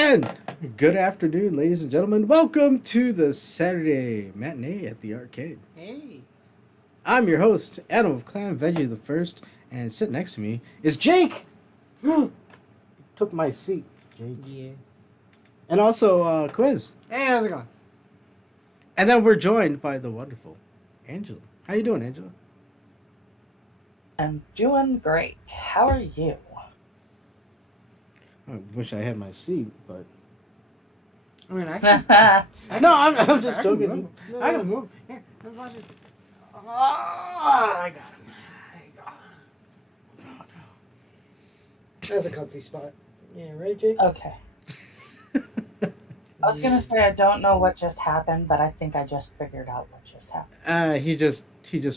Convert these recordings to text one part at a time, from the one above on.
And good afternoon, ladies and gentlemen. Welcome to the Saturday matinee at the arcade. Hey. I'm your host, Adam of Clan Veggie the First, and sitting next to me is Jake. Took my seat, Jake. Yeah. And also Quiz. Hey, how's it going? And then we're joined by the wonderful Angela. How you doing, Angela? I'm doing great. How are you? I wish I had my seat, but I mean, I can. no, I'm just I can joking. move. No, I no. can move. Here, I'm about to. Oh, I got it. There you go. That's a comfy spot. Yeah, right, Jake? Okay. I was gonna say I don't know what just happened, but I think I just figured out what just happened. He just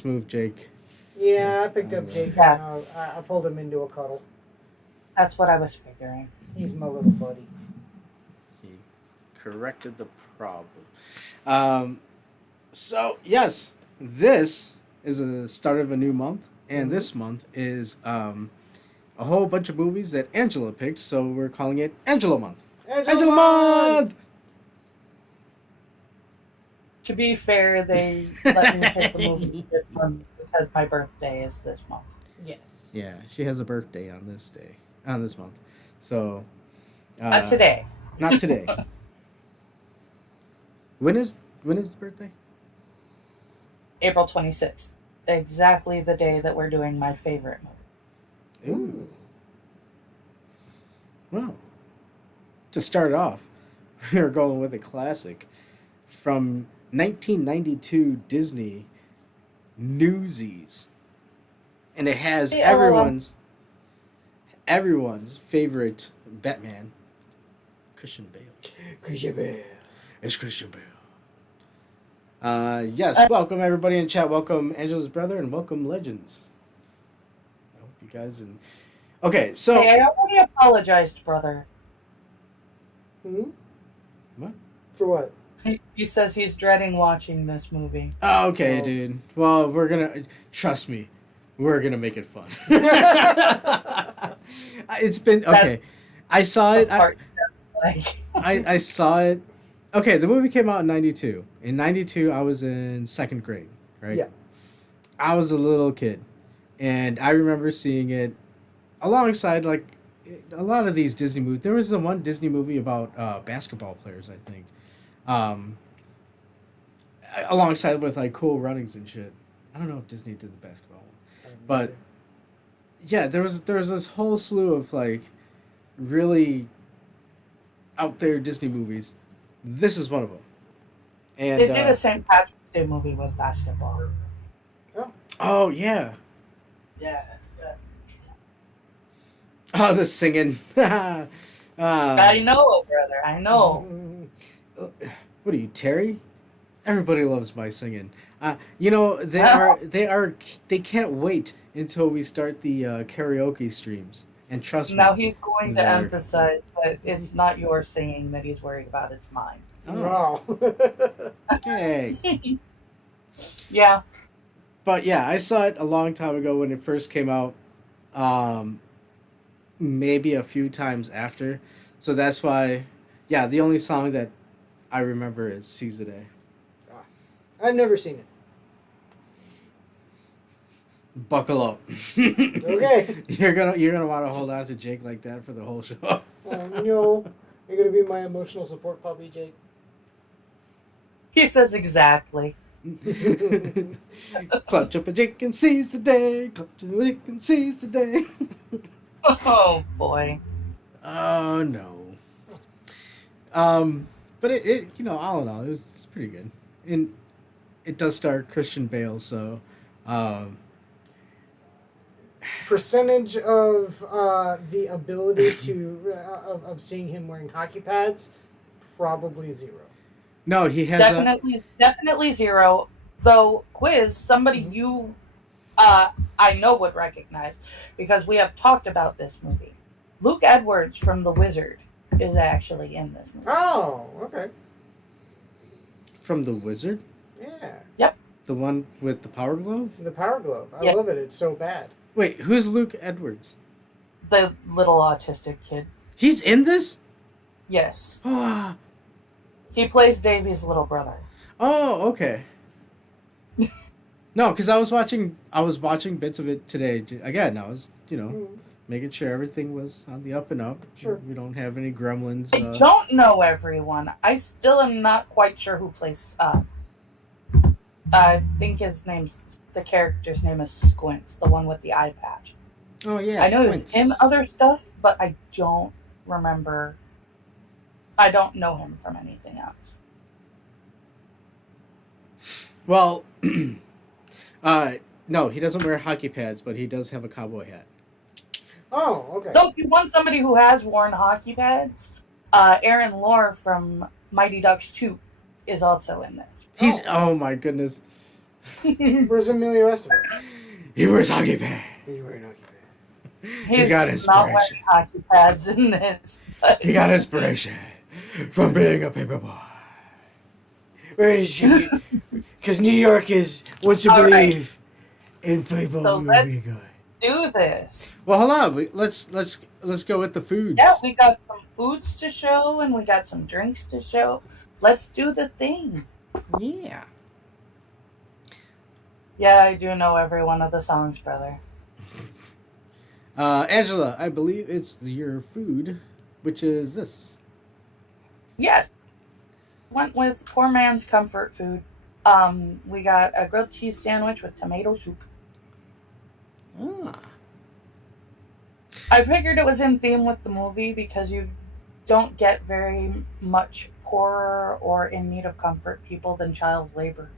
moved Jake. Yeah, I picked up Jake Yeah. and I pulled him into a cuddle. That's what I was figuring. He's my little buddy. He corrected the problem. So yes, this is the start of a new month, and this month is a whole bunch of movies that Angela picked. So we're calling it Angela Month. Angela Month. To be fair, they let me pick the movie this month because my birthday is this month. Yes. Yeah, she has a birthday on this month. So Not today. Not today. When is the birthday? April 26th. Exactly the day that we're doing my favorite movie. Ooh. Well, to start off, we are going with a classic from 1992 Disney, Newsies, and it has Hey, everyone's favorite Batman, Christian Bale. Christian Bale. It's Christian Bale. Yes, welcome everybody in chat. Welcome Angela's brother and welcome Legends. I hope you guys and okay. So Hey, I already apologized, brother. Hmm? What? For what? He says he's dreading watching this movie. Oh, okay, Oh. dude. Well, we're gonna trust me. We're gonna make it fun. It's been okay. I saw it. I saw it. Okay, the movie came out in 92. In 92, I was in second grade, right? Yeah. I was a little kid. And I remember seeing it alongside, like, a lot of these Disney movies. There was the one Disney movie about basketball players, I think. Alongside with, like, Cool Runnings and shit. I don't know if Disney did the basketball one. But, yeah, there was this whole slew of, like, really out there Disney movies. This is one of them. And They did a St. Patrick's Day movie with basketball. oh yeah. Yes. Oh, the singing. I know, brother. I know. What are you, Terry? Everybody loves my singing. They can't wait until we start the karaoke streams. And trust me. Now he's going to they're- emphasize that it's not your singing that he's worried about, it's mine. Oh, Wow. hey. Yeah. But yeah, I saw it a long time ago when it first came out. Maybe a few times after. So that's why, yeah, the only song that I remember is Seize the Day. I've never seen it. Buckle up. Okay. You're gonna want to hold on to Jake like that for the whole show. Oh no. You're going to be my emotional support puppy, Jake. He says exactly. Clutch up a Jake and seize the day. Clutch up a Jake and seize the day. Oh, boy. Oh no. But it all in all, it's pretty good, and it does star Christian Bale, so Percentage of the ability to of seeing him wearing hockey pads, probably 0. no, he has Definitely zero. Though, Quiz, somebody you, I know would recognize, because we have talked about this movie. Luke Edwards from The Wizard is actually in this movie. Oh, okay. from The Wizard, Yeah. the one with the Power Glove. The Power Glove. I Yeah. love it. It's so bad. Wait, who's Luke Edwards? The little autistic kid. He's in this? Yes. Oh, He plays Davy's little brother. okay. No, because I was watching bits of it today. Again, I was, making sure everything was on the up and up. Sure. We don't have any gremlins. I don't know everyone. I still am not quite sure who plays. I think the character's name is Squints, the one with the eye patch. Oh yeah, I know Squints. he's in other stuff, but I don't remember. I don't know him from anything else. Well, no, he doesn't wear hockey pads, but he does have a cowboy hat. Oh, okay. So if you want somebody who has worn hockey pads, Aaron Lohr from Mighty Ducks 2 is also in this. He's oh my goodness. Where's Emilio Estevez? He wears hockey pads. He wearing hockey pads. He's got not inspiration. wearing hockey pads in this. He got inspiration from being a paper boy. Where is she? Because New York is wants to All right. believe in people So who let's- will be good. Do this. Well, hold on. Let's go with the foods. Yeah, we got some foods to show and we got some drinks to show. Let's do the thing. Yeah. Yeah, I do know every one of the songs, brother. Angela, I believe it's your food, which is this. Yes. Went with poor man's comfort food. We got a grilled cheese sandwich with tomato soup. Ah. I figured it was in theme with the movie because you don't get very much poorer or in need of comfort people than child labor.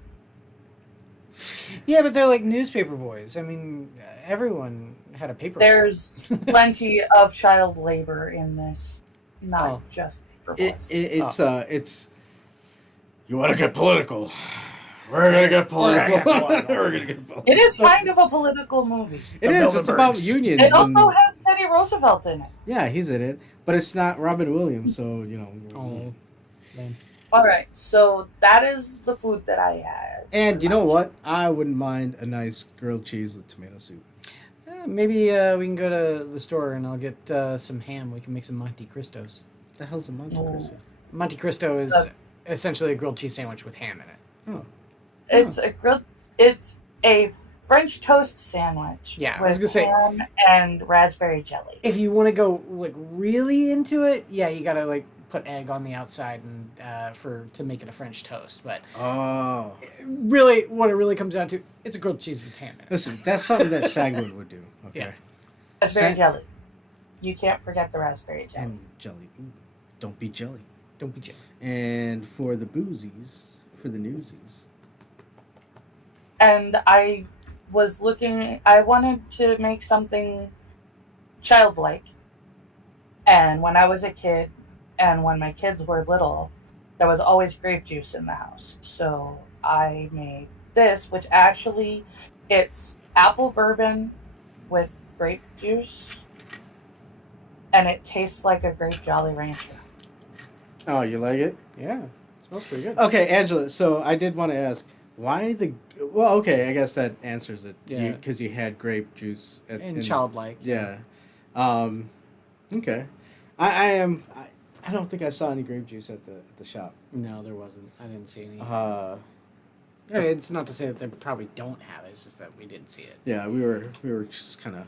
Yeah, but they're like newspaper boys. I mean, everyone had a paper. There's plenty of child labor in this, not just paper boys. It's. You want to get political? We're gonna get political. We're gonna get political. It is kind of a political movie. It is. It's about unions. It and- also has Teddy Roosevelt in it. yeah, he's in it, but it's not Robin Williams, so you know. Oh. Man. All right, so that is the food that I had. And you know what? I wouldn't mind a nice grilled cheese with tomato soup. Maybe we can go to the store and I'll get some ham. We can make some Monte Cristos. What the hell's a Monte Oh. Cristo? Monte Cristo is essentially a grilled cheese sandwich with ham in it. Oh, It's a French toast sandwich. Yeah, I with was gonna say- ham and raspberry jelly. If you want to go like really into it, yeah, you gotta like put egg on the outside and to make it a French toast. But oh. really, what it really comes down to, it's a grilled cheese with ham in it. Listen, that's something that Sagwood would do. Okay. Yeah. Raspberry jelly. You can't forget the raspberry jelly. And jelly. Ooh, don't be jelly. Don't be jelly. And for the boozies, for the newsies. And I wanted to make something childlike. And when I was a kid, and when my kids were little, there was always grape juice in the house. So I made this, which actually, it's apple bourbon with grape juice. And it tastes like a grape Jolly Rancher. Oh, you like it? Yeah, it smells pretty good. Okay, Angela, so I did want to ask, why the... Well, okay, I guess that answers it. Yeah. Because you had grape juice. And childlike. Yeah. Okay. I don't think I saw any grape juice at the shop. No, there wasn't. I didn't see any. It's not to say that they probably don't have it. It's just that we didn't see it. Yeah, we were just kind of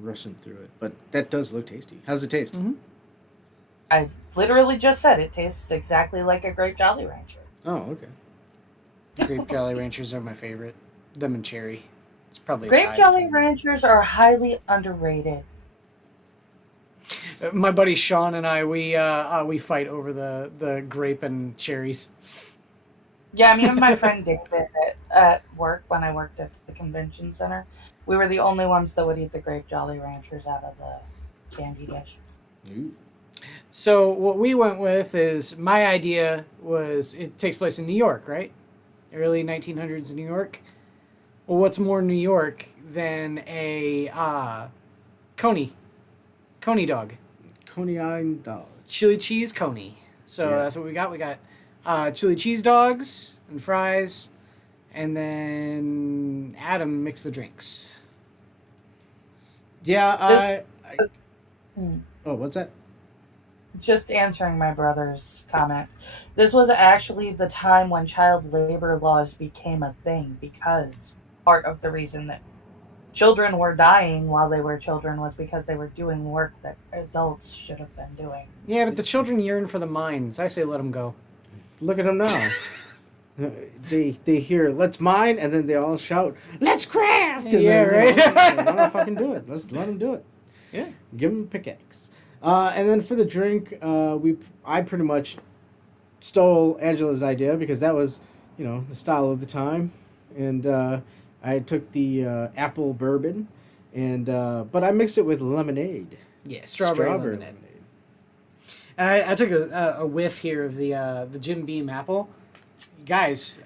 rushing through it, but that does look tasty. How's it taste? Mm-hmm. I literally just said it tastes exactly like a grape Jolly Rancher. Oh, okay. Grape Jolly Ranchers are my favorite. Them and cherry. It's probably Grape Jolly Ranchers are highly underrated. My buddy Sean and I, we fight over the grape and cherries. Yeah, me and my friend David at work, when I worked at the convention center, we were the only ones that would eat the grape Jolly Ranchers out of the candy dish. Ooh. So what we went with is, my idea was, it takes place in New York, right? Early 1900s in New York. Well, what's more New York than a coney dog? Coney Island dog. Chili cheese coney. So Yeah. that's what we got. We got chili cheese dogs and fries, and then Adam mixed the drinks. Yeah, Hmm. Oh, what's that? just answering my brother's comment, this was actually the time when child labor laws became a thing because part of the reason that children were dying while they were children was because they were doing work that adults should have been doing. Yeah, but the children yearn for the mines. I say let them go. Look at them now. They hear let's mine, and then they all shout let's craft. And Yeah, then, right. Why not fucking do it? Let's let them do it. Yeah. Give them a pickaxe. And then for the drink, I pretty much stole Angela's idea because that was, the style of the time, and I took the apple bourbon, and but I mixed it with lemonade. Yeah, strawberry lemonade. And I took a whiff here of the Jim Beam apple. Guys,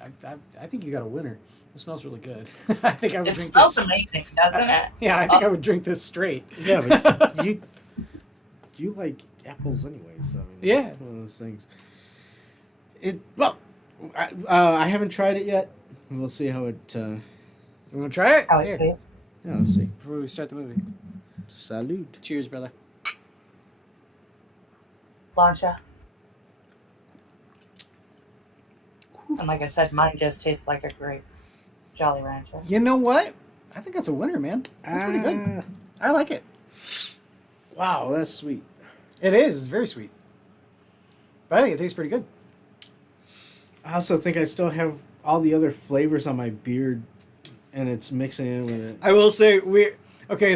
I think you got a winner. It smells really good. I think I would It drink smells this. amazing, doesn't it? Yeah, I think I would drink this straight. Yeah, but you like apples anyway, so I mean, Yeah. it's one of those things. I haven't tried it yet. We'll see how it. You want to try it? How Here, it tastes. Yeah, let's see. before we start the movie. Salute. Cheers, brother. Plancha. And like I said, mine just tastes like a grape Jolly Rancher. You know what? I think that's a winner, man. That's pretty good. I like it. Wow, that's sweet. It is. It's very sweet. But I think it tastes pretty good. I also think I still have all the other flavors on my beard, and it's mixing in with it. I will say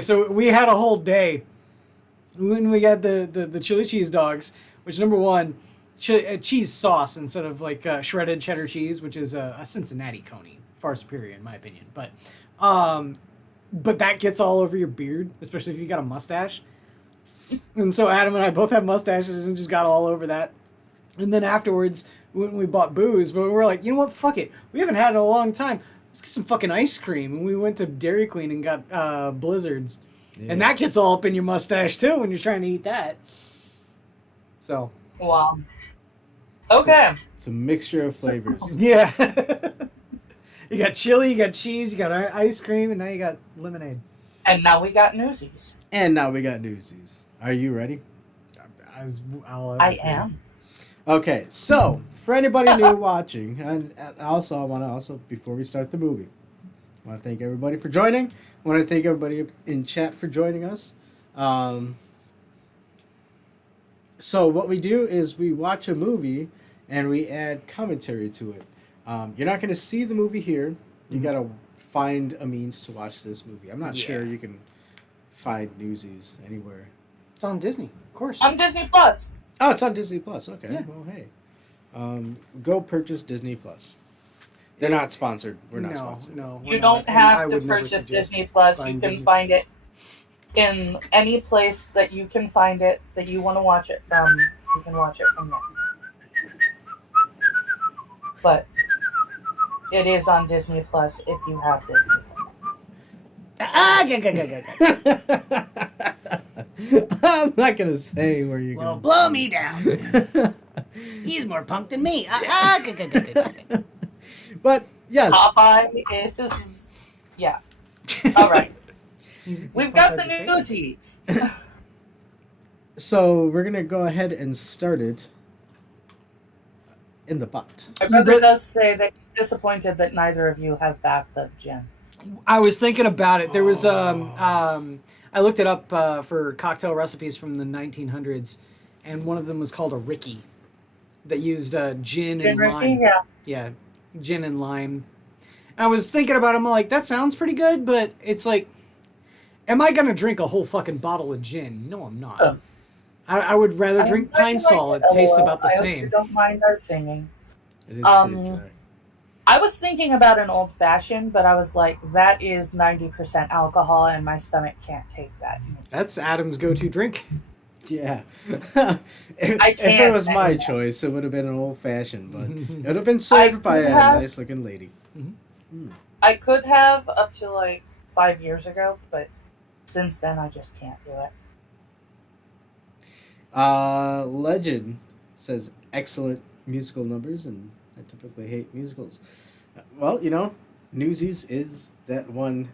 so we had a whole day when we got the chili cheese dogs, which number one, cheese sauce instead of like shredded cheddar cheese, which is a Cincinnati coney, far superior in my opinion. But that gets all over your beard, especially if you got a mustache. And so Adam and I both have mustaches and just got all over that. And then afterwards, when we bought booze, but we were like, you know what, fuck it. We haven't had it in a long time. Let's get some fucking ice cream. And we went to Dairy Queen and got Blizzards. Yeah. And that gets all up in your mustache, too, when you're trying to eat that. So. Wow. Okay. It's a mixture of flavors. Yeah. You got chili, you got cheese, you got ice cream, and now you got lemonade. And now we got Newsies. And now we got Newsies. Are you ready? I am. Okay, so for anybody new watching, and also I want to before we start the movie, I want to thank everybody for joining. I want to thank everybody in chat for joining us. So what we do is we watch a movie and we add commentary to it. You're not going to see the movie here. You got to find a means to watch this movie. I'm not sure you can find Newsies anywhere. It's on Disney, of course. On Disney Plus. Oh, it's on Disney Plus. Okay. Yeah. Well, hey. Go purchase Disney Plus. They're not sponsored. We're not sponsored. No, you don't have to purchase Disney Plus. You can find it in any place that you can find it, that you want to watch it from. You can watch it from there. But it is on Disney Plus if you have Disney Plus. I'm not gonna say where you're Well, going. blow me down. He's more punk than me. But yes. Popeye is, yeah. All right. We've got the Newsies. So we're gonna go ahead and start it in the butt. My brother does say that he's disappointed that neither of you have bathtub gin. I was thinking about it. There was I looked it up for cocktail recipes from the 1900s, and one of them was called a Ricky, that used gin and Ricky, lime. Yeah, gin and lime. And I was thinking about it. I'm like, that sounds pretty good, but it's like, am I gonna drink a whole fucking bottle of gin? No, I'm not. I would rather drink Pine Sol. It tastes about the I same. hope you don't mind our singing. It is pretty dry. I was thinking about an old fashioned, but I was like, that is 90% alcohol, and my stomach can't take that. That's Adam's go-to drink. Yeah. if it was my choice, it would have been an old fashioned, but it would have been served by a nice looking lady. I could have up to like 5 years ago, but since then I just can't do it. Legend says excellent musical numbers, and I typically hate musicals. Well, Newsies is that one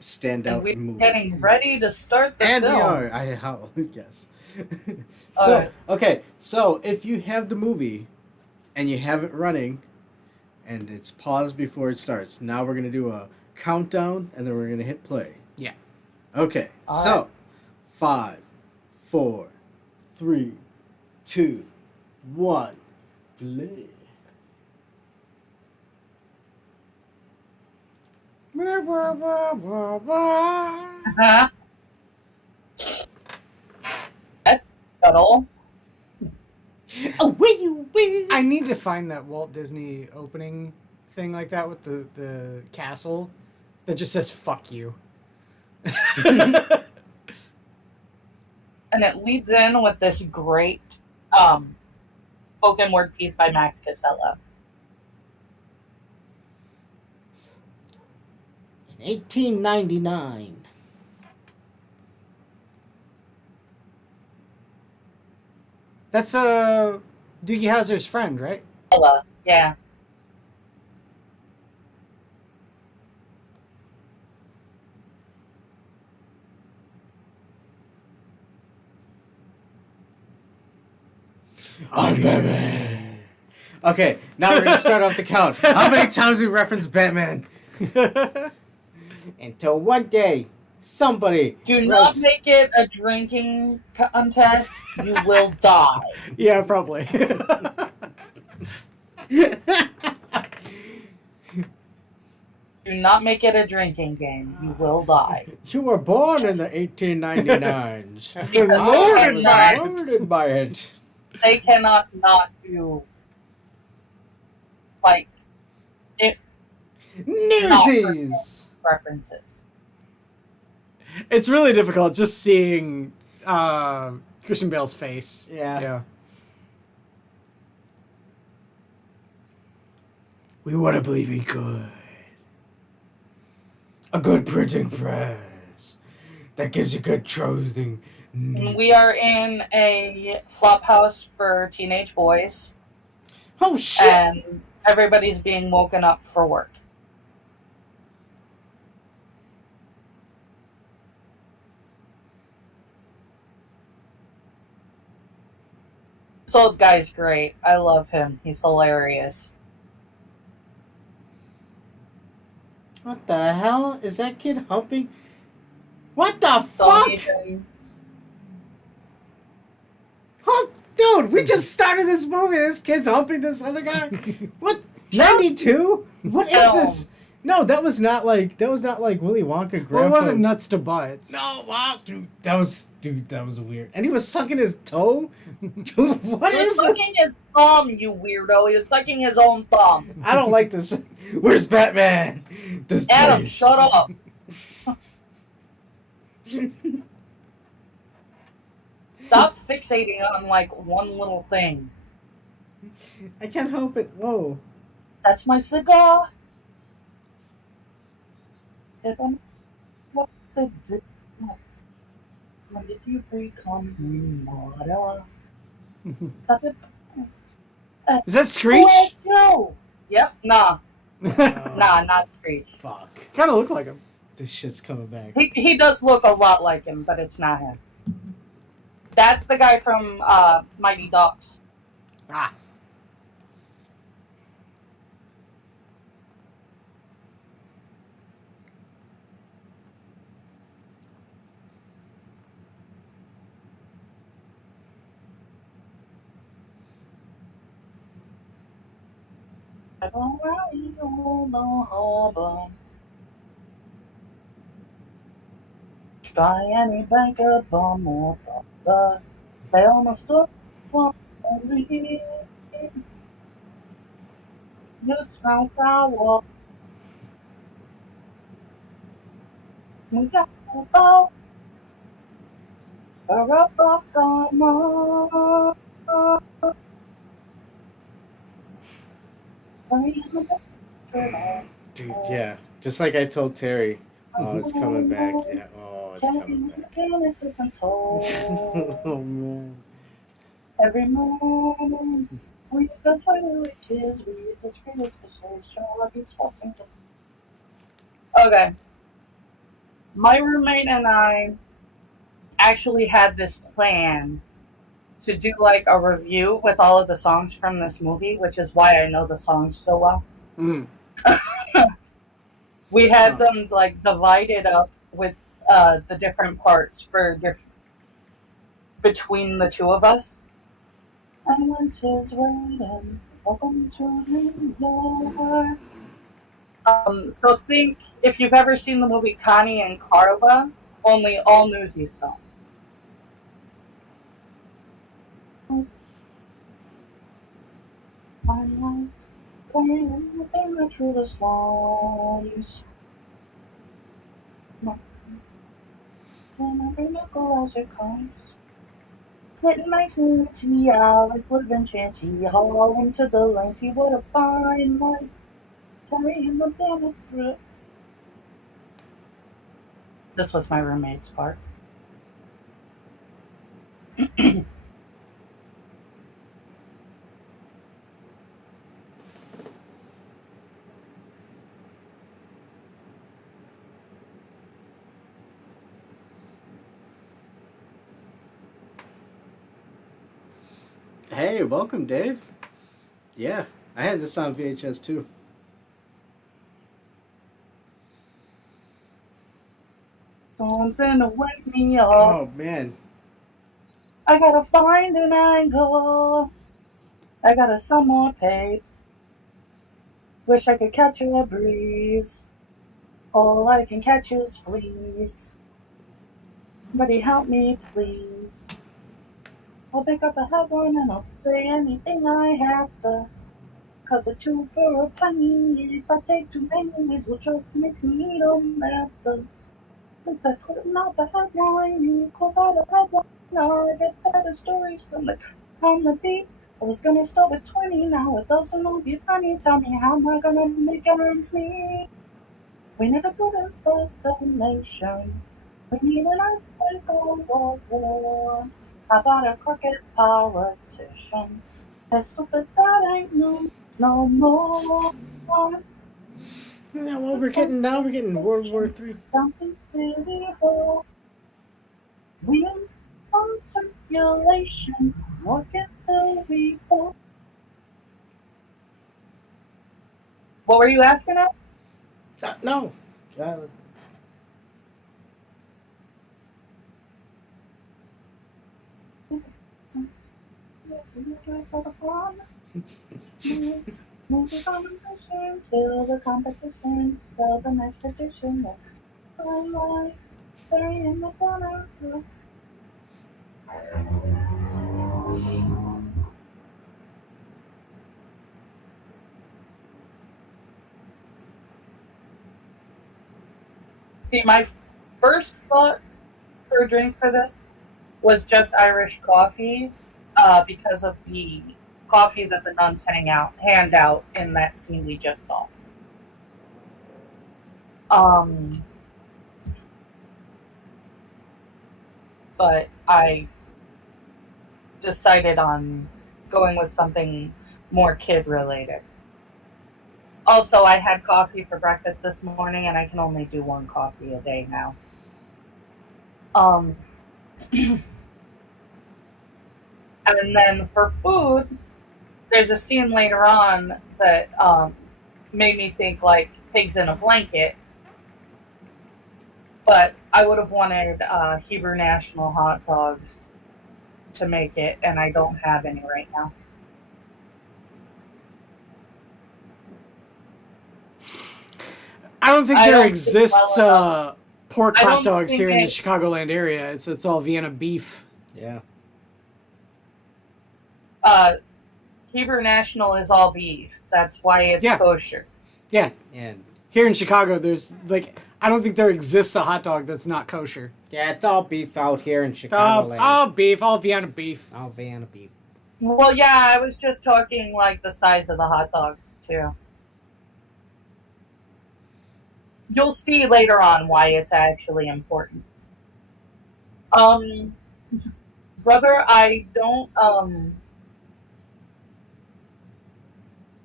standout And we're movie. getting ready to start the And film. we are. Yes. All So, right. okay. So, if you have the movie and you have it running and it's paused before it starts, now we're going to do a countdown and then we're going to hit play. Yeah. Okay. All So, right. 5, 4, 3, 2, 1, play. Uh-huh. Yes, Scuttle. I need to find that Walt Disney opening thing like that with the castle that just says "fuck you." And it leads in with this great spoken word piece by Max Casella. In 1899. That's Doogie Howser's friend, right? Ella, yeah. I'm Batman. Okay, now we're gonna start off the count. How many times we reference Batman? Until one day, somebody. Do not make it a drinking contest. You will die. Yeah, probably. Do not make it a drinking game. You will die. You were born in the 1899s. Because Loaded they loaded by it. They cannot not do like it Newsies. references. It's really difficult just seeing Christian Bale's face. Yeah. Yeah. We want to believe in good. A good printing press that gives you good clothing. We are in a flop house for teenage boys, Oh shit! and everybody's being woken up for work. This old guy's great. I love him. He's hilarious. What the hell is that kid humping? What the Don't fuck? even- Oh, dude, we just started this movie. This kid's humping this other guy. What? 92? What is No. this? No, that was not like Willy Wonka grandpa. Well, it wasn't nuts to butts. No, wow, dude, that was weird. And he was sucking his toe. Dude, what He was is sucking this? his thumb, you weirdo. He was sucking his own thumb. I don't like this. Where's Batman? This Adam, place. shut up. Stop fixating on like one little thing. I can't help it. Whoa. That's my cigar. If I'm what did when did you become water? Stop it. Is that Screech? No. Yep. Nah. Nah. Not Screech. Fuck. Kind of look like him. This shit's coming back. He does look a lot like him, but it's not him. That's the guy from Mighty Ducks. Ah. Try any bank a bomb or the tell my story for me. You smell flower. We got a boat. For a buck on more. Dude, yeah. Just like I told Terry. Oh, it's coming back. Yeah. Oh, it's coming back. Oh, man. Every morning, we just witches, we just read special, show up, it's fucking. Okay. My roommate and I actually had this plan to do like a review with all of the songs from this movie, which is why I know the songs so well. Mm. We had Oh. them like divided up with the different parts for between the two of us. And winter's waiting, welcome to New York. So think if you've ever seen the movie Connie and Carla, only all Newsies songs. I'm playing through the slums. And every nickel as it comes. Sitting next to me, tea, Alice living chancy, hauling to the length, what a fine life, carrying the banner through. This was my roommate's part. Hey, welcome, Dave. Yeah, I had this on VHS too. Something to wake me up. Oh man. I gotta find an angle. I gotta some more pace. Wish I could catch a breeze. All I can catch is fleas. Somebody help me, please. I'll pick up a headline and I'll say anything I have to. 'Cause a two for a penny. If I take too many, this will just make me no matter. If I put out the headline, you call that a headline. I get better stories from the beat. I was gonna start with 20, now it doesn't will be plenty. Tell me how am I gonna make ends meet? We need a good assassination. We need an earthquake or war. How about a crooked politician? That's stupid, that ain't no more. Yeah, well, we're getting World War III. Something City Hall. We on circulation. Walk it till we fall. What were you asking at? No. Moving on the mission, kill the competition, spell the next edition. I'm like, stay in the corner. See, my first thought for a drink for this was just Irish coffee, because of the coffee that the nuns hand out in that scene we just saw. But I decided on going with something more kid related. Also, I had coffee for breakfast this morning, and I can only do one coffee a day now. And then for food, there's a scene later on that made me think like pigs in a blanket. But I would have wanted Hebrew National hot dogs to make it, and I don't have any right now. I don't think I there don't think exists well pork I hot don't dogs think here in the it- Chicagoland area. It's all Vienna beef. Yeah. Hebrew National is all beef. That's why it's Yeah. kosher. Yeah, And here in Chicago, there's like I don't think there exists a hot dog that's not kosher. yeah, it's all beef out here in All, Chicagoland. all beef, all Vienna beef. All Vienna beef. Well, yeah, I was just talking like the size of the hot dogs too. You'll see later on why it's actually important. Brother, I don't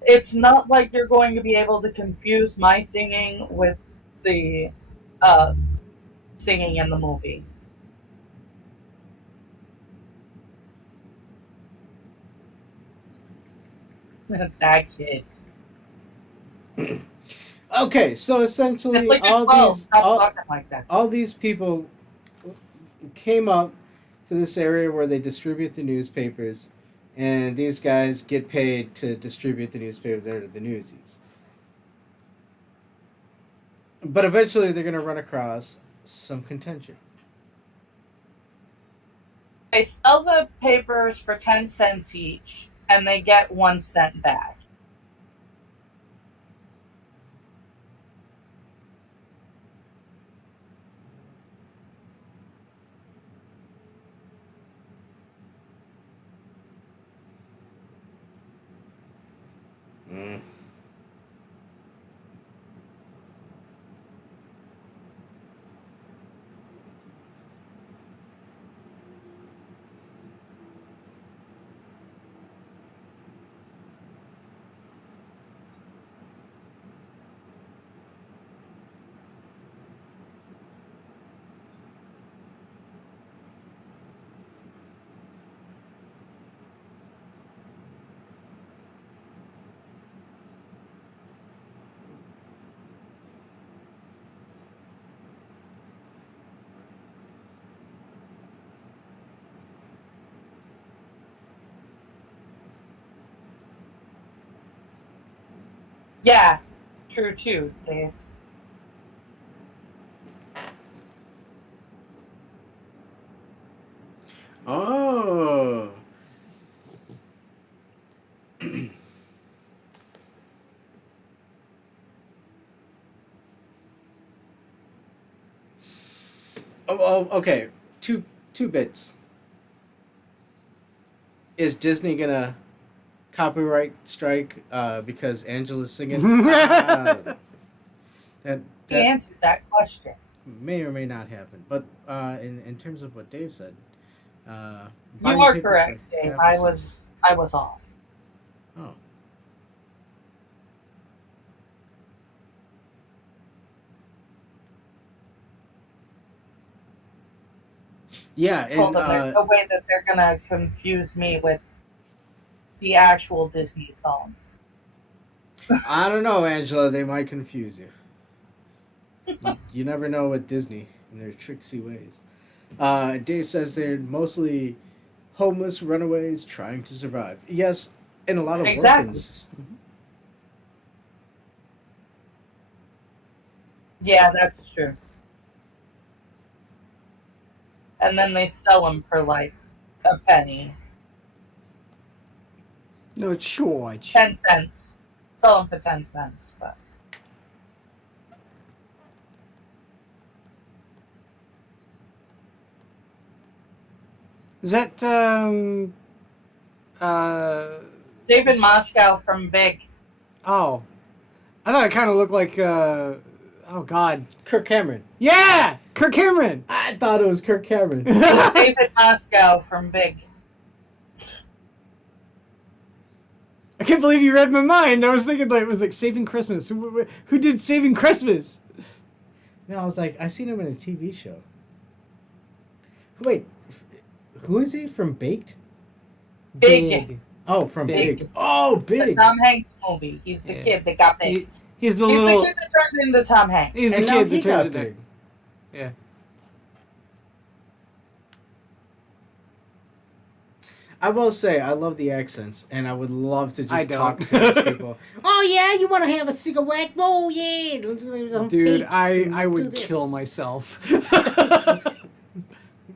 it's not like you're going to be able to confuse my singing with the singing in the movie. That kid. Okay, so essentially, It's like you're 12. Stop talking like that. all these people came up to this area where they distribute the newspapers, and these guys get paid to distribute the newspaper. They're the Newsies. But eventually, they're going to run across some contention. They sell the papers for 10 cents each, and they get 1 cent back. Mm. Yeah, true too, Dave. Oh. Oh, okay. Two bits. Is Disney gonna copyright strike because Angela's singing? That He answered that question. may or may not happen. But in terms of what Dave said, You buying are paper correct, for Dave. half I a cent. was off. Oh. Yeah, Told and them there's no way that they're gonna confuse me with the actual Disney song. I don't know, Angela. They might confuse you. You never know with Disney and their tricksy ways. Dave says they're mostly homeless runaways trying to survive. Yes, and a lot of Exactly. orphans. Yeah, that's true. And then they sell them for like a penny, No, George. 10 cents. Sell them for 10 cents, but Is that David Moscow from Big. Oh, I thought it kind of looked like oh God, Kirk Cameron. yeah, Kirk Cameron. I thought it was Kirk Cameron. David Moscow from Big. I can't believe you read my mind. I was thinking like it was like Saving Christmas. Who did Saving Christmas? No, I was like, I seen him in a TV show. Wait, who is he from Baked? Big. Oh, from Big. Big. Oh, The Big. Tom Hanks movie. He's the Yeah. kid that got big. He's the He's little. the kid that turned into Tom Hanks. He's the And now kid he that turns got into. big. Yeah. I will say, I love the accents, and I would love to I just talk don't. to those people. Oh yeah, you want to have a cigarette? Oh yeah, Dude, I would kill myself.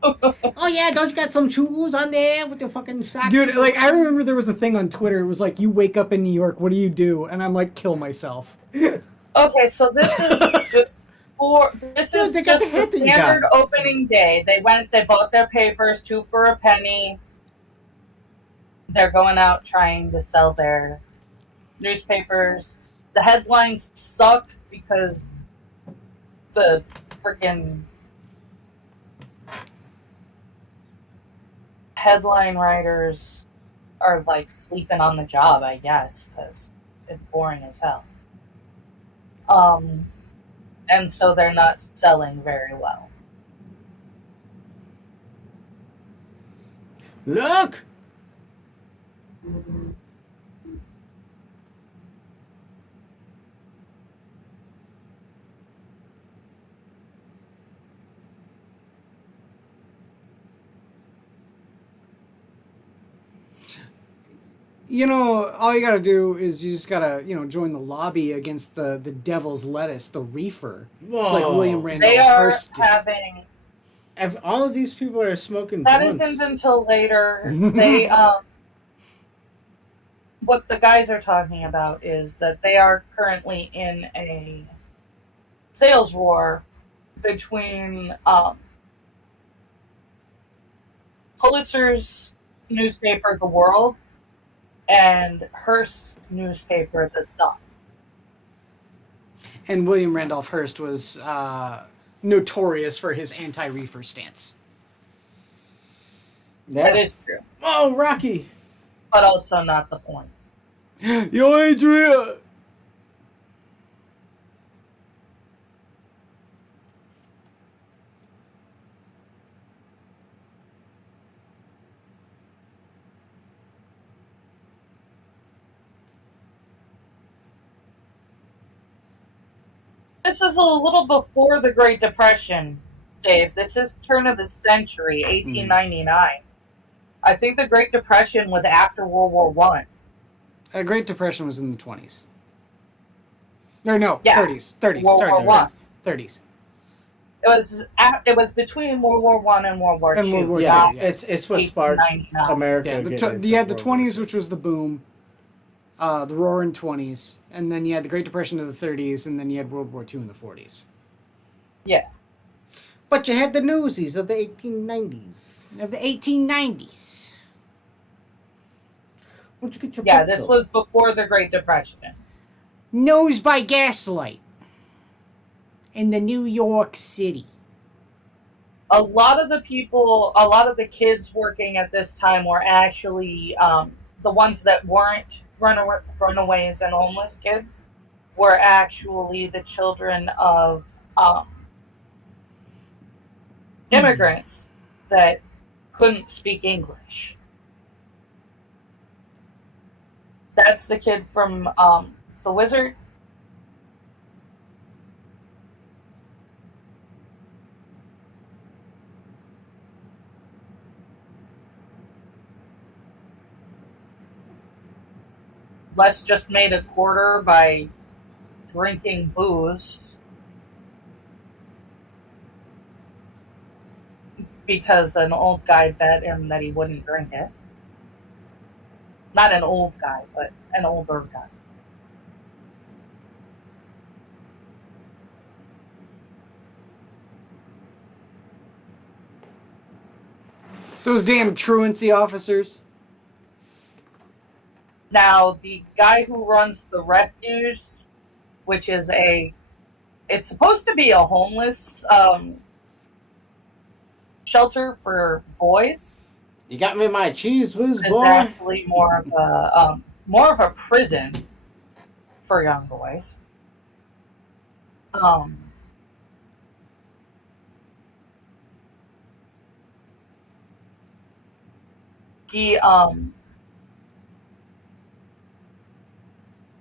Oh yeah, don't you got some shoes on there with the fucking socks? Dude, like I remember there was a thing on Twitter. It was like, you wake up in New York, what do you do? And I'm like, kill myself. Okay, so this is this Dude, is they got just the the hat that you got. standard opening day. They bought their papers, 2 for a penny. They're going out trying to sell their newspapers. The headlines sucked because the freaking headline writers are like sleeping on the job, I guess, because it's boring as hell. And so they're not selling very well. Look! You know, all you gotta do is you just gotta, join the lobby against the devil's lettuce, the reefer, Whoa. like William They Randolph are Hearst did. having. If all of these people are smoking That blunts. isn't until later. They what the guys are talking about is that they are currently in a sales war between Pulitzer's newspaper, The World, and Hearst's newspaper, The Sun. And William Randolph Hearst was notorious for his anti-reefer stance. Yeah. That is true, Oh, Rocky! but also not the point. Yo, Adria! This is a little before the Great Depression, Dave. This is turn of the century, 1899. I think the Great Depression was after World War One. A Great Depression was in the 20s. Or no, Yeah. 30s. 30s. World Sorry, War One. 30s. It was between World War One and World War And Two. World War Yeah, Two, it's what sparked 1899. America. Yeah, getting you had into the World War 20s, which was the boom, the roaring 20s, and then you had the Great Depression of the 30s, and then you had World War II in the 40s. Yes. But you had the Newsies of the 1890s. Of the 1890s. Where'd you get your Yeah, pizza? this was before the Great Depression. Nose by gaslight. In the New York City. A lot of the kids working at this time were actually the ones that weren't runaways and homeless kids were actually the children of immigrants that couldn't speak English. That's the kid from The Wizard. Les just made a quarter by drinking booze because an old guy bet him that he wouldn't drink it. Not an old guy, but an older guy. Those damn truancy officers. Now, the guy who runs the refuge, which is it's supposed to be a homeless shelter for boys. You got me my cheese whiz, It's boy. actually more of a prison for young boys. He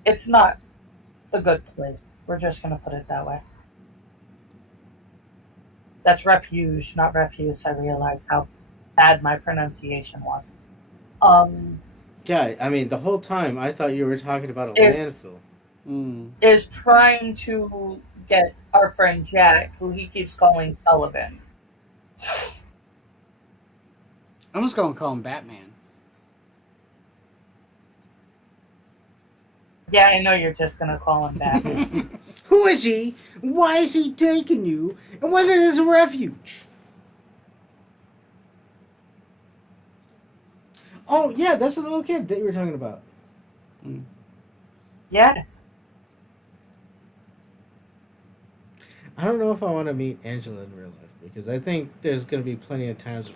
it's not a good place. We're just gonna put it that way. That's refuge, not refuse. I realized how bad my pronunciation was. Yeah, I mean, the whole time I thought you were talking about a If- landfill. Is trying to get our friend Jack, who he keeps calling Sullivan. I'm just going to call him Batman. Yeah, I know you're just gonna call him Batman. Who is he? Why is he taking you? And what is a refuge? Oh, yeah, that's the little kid that you were talking about. Yes. I don't know if I want to meet Angela in real life because I think there's going to be plenty of times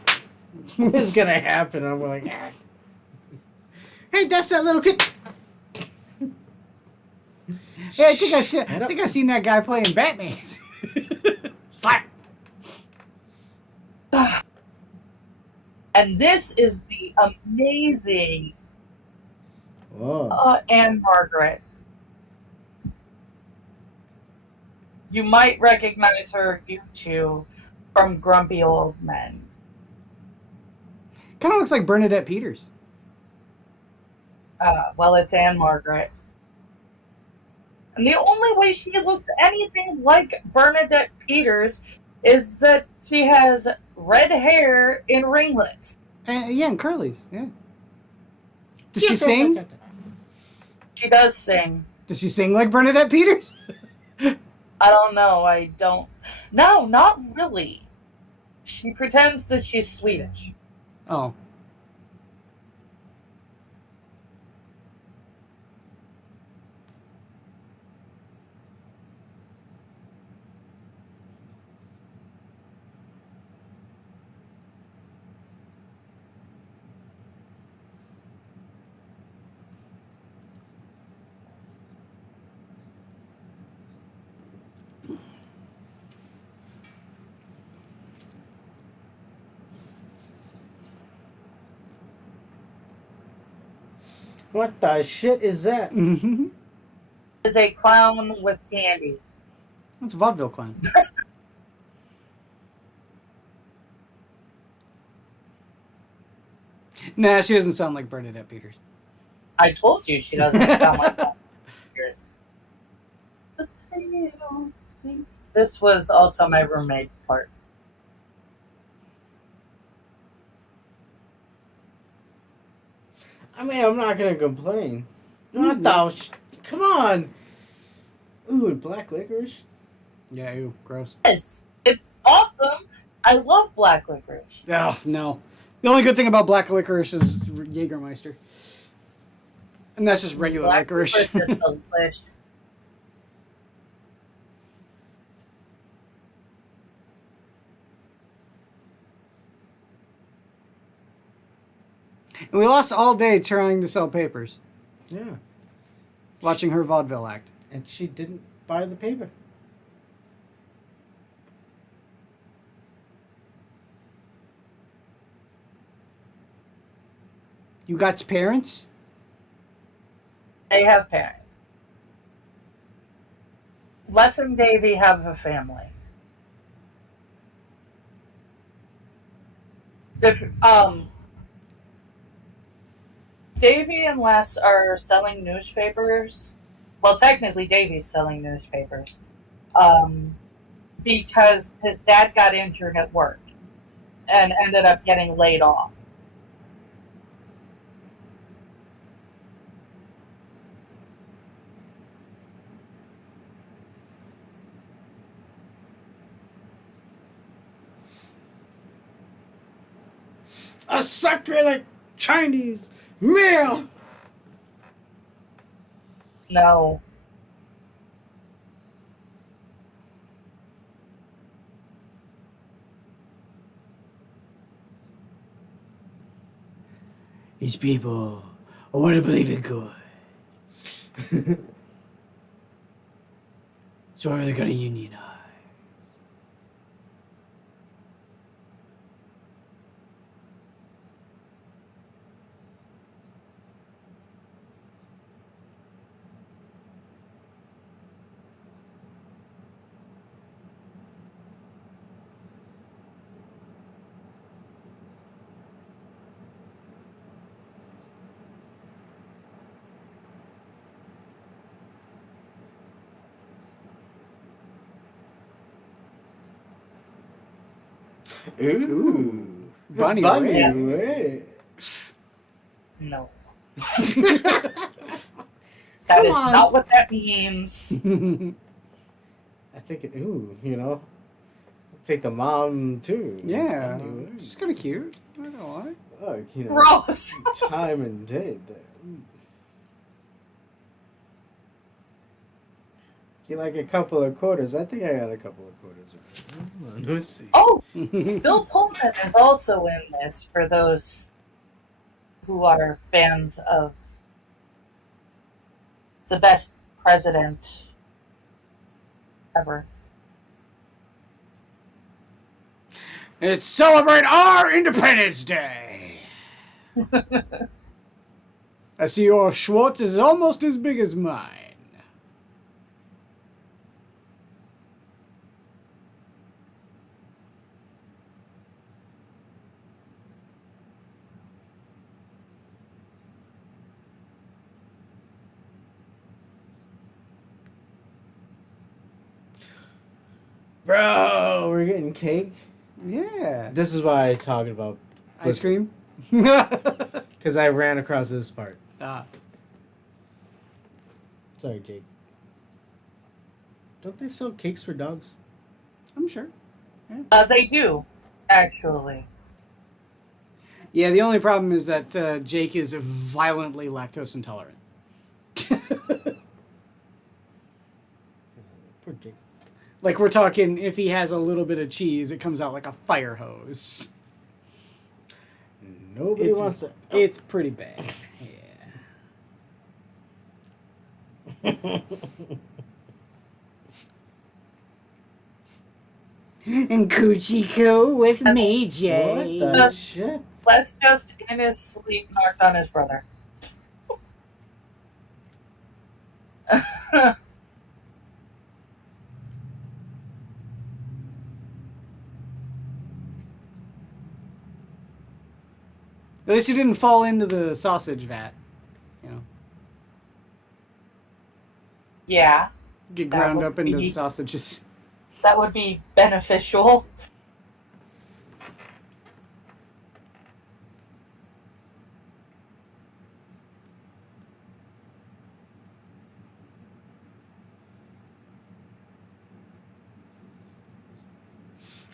when it's going to happen. I'm like, ah. Hey, that's that little kid. Hey, I think I seen that guy playing Batman. Slap. And this is the amazing Whoa. Anne Margaret. You might recognize her, you two, from Grumpy Old Men. Kind of looks like Bernadette Peters. Well, it's Anne Margaret. And the only way she looks anything like Bernadette Peters is that she has red hair in ringlets. Yeah, and curlies. Yeah. Does she sing? She does sing. Does she sing like Bernadette Peters? I don't know. I don't. No, not really. She pretends that she's Swedish. Oh. What the shit is that? Mm-hmm. Is a clown with candy. That's a vaudeville clown. Nah, she doesn't sound like Bernadette Peters. I told you she doesn't sound like that. This was also my roommate's part. I mean, I'm not gonna complain. What the? Come on. Ooh, black licorice. Yeah, ew, gross. Yes, it's awesome. I love black licorice. Oh, no. The only good thing about black licorice is Jägermeister. And that's just regular Black licorice. is delicious. And we lost all day trying to sell papers, Yeah, watching her vaudeville act. and she didn't buy the paper. You got parents? They have parents. Les and Davy have a family. Davy and Les are selling newspapers. Well, technically, Davy's selling newspapers. Because his dad got injured at work and ended up getting laid off. A succulent Chinese meal. No. These people, I want to believe in God. So are they going to unionize? Ooh. BahneWeh. BahneWeh. No. Come That is on. not what that means. I think it. Ooh, you know. Take the mom too. Yeah, BahneWeh. she's kind of cute. I don't know why. Look, you know. Gross. Time and date there. You like a couple of quarters? I think I got a couple of quarters. Hold on, let's see. Oh, Bill Pullman is also in this for those who are fans of the best president ever. It's celebrate our Independence Day. I see your Schwartz is almost as big as mine. Bro, we're getting cake. Yeah. This is why I talked about Ice cream? because I ran across this part. Ah. Sorry, Jake. Don't they sell cakes for dogs? I'm sure. They do, actually. Yeah, the only problem is that Jake is violently lactose intolerant. Poor Jake. Like, we're talking, if he has a little bit of cheese, it comes out like a fire hose. Nobody wants to. It's pretty bad. Yeah. And Coochie-coo with me, Jay. What the shit? Les just in his sleep knocked on his brother. At least he didn't fall into the sausage vat. You know, Yeah, get That ground would up into be- the sausages. that would be beneficial.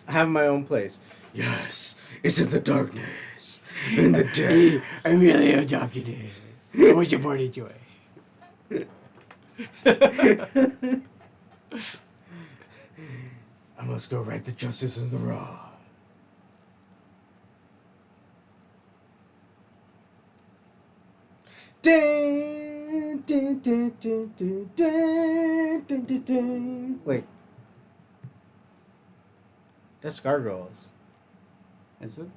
I have my own place. Yes, it's in the darkness, in the day. I really adopted it. I was born into it. I must go right to justice in the raw. Dun, dun, dun, dun, dun, dun, dun, dun, dun. Wait. That's Gargoyles. Is it?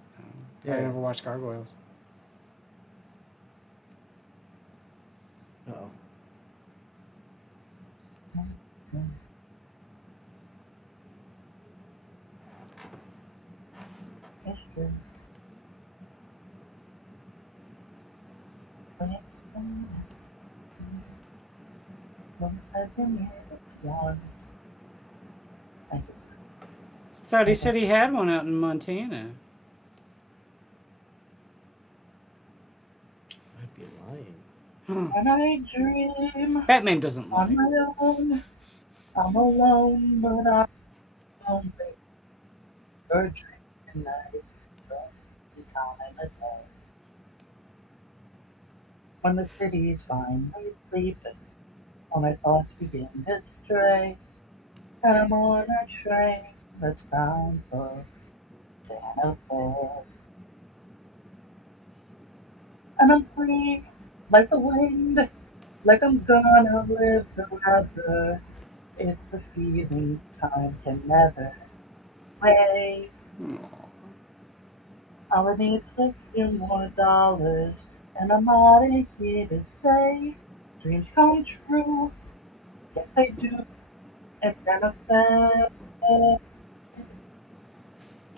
Yeah. I never watched Gargoyles. Uh-oh. Thought he said he had one out in Montana. Might be lying. When I dream Batman doesn't lie. on my own, I'm alone, but I'm lonely. Your dream tonight, the time of day. When the city's finally sleeping, all my thoughts begin to stray, and I'm on a train that's bound for Santa Fe. And I'm free, like the wind, like I'm gonna live forever. It's a feeling time can never wait. All I need is a few more dollars, and I'm out of here to stay. Dreams come true, yes they do. It's Santa Fe.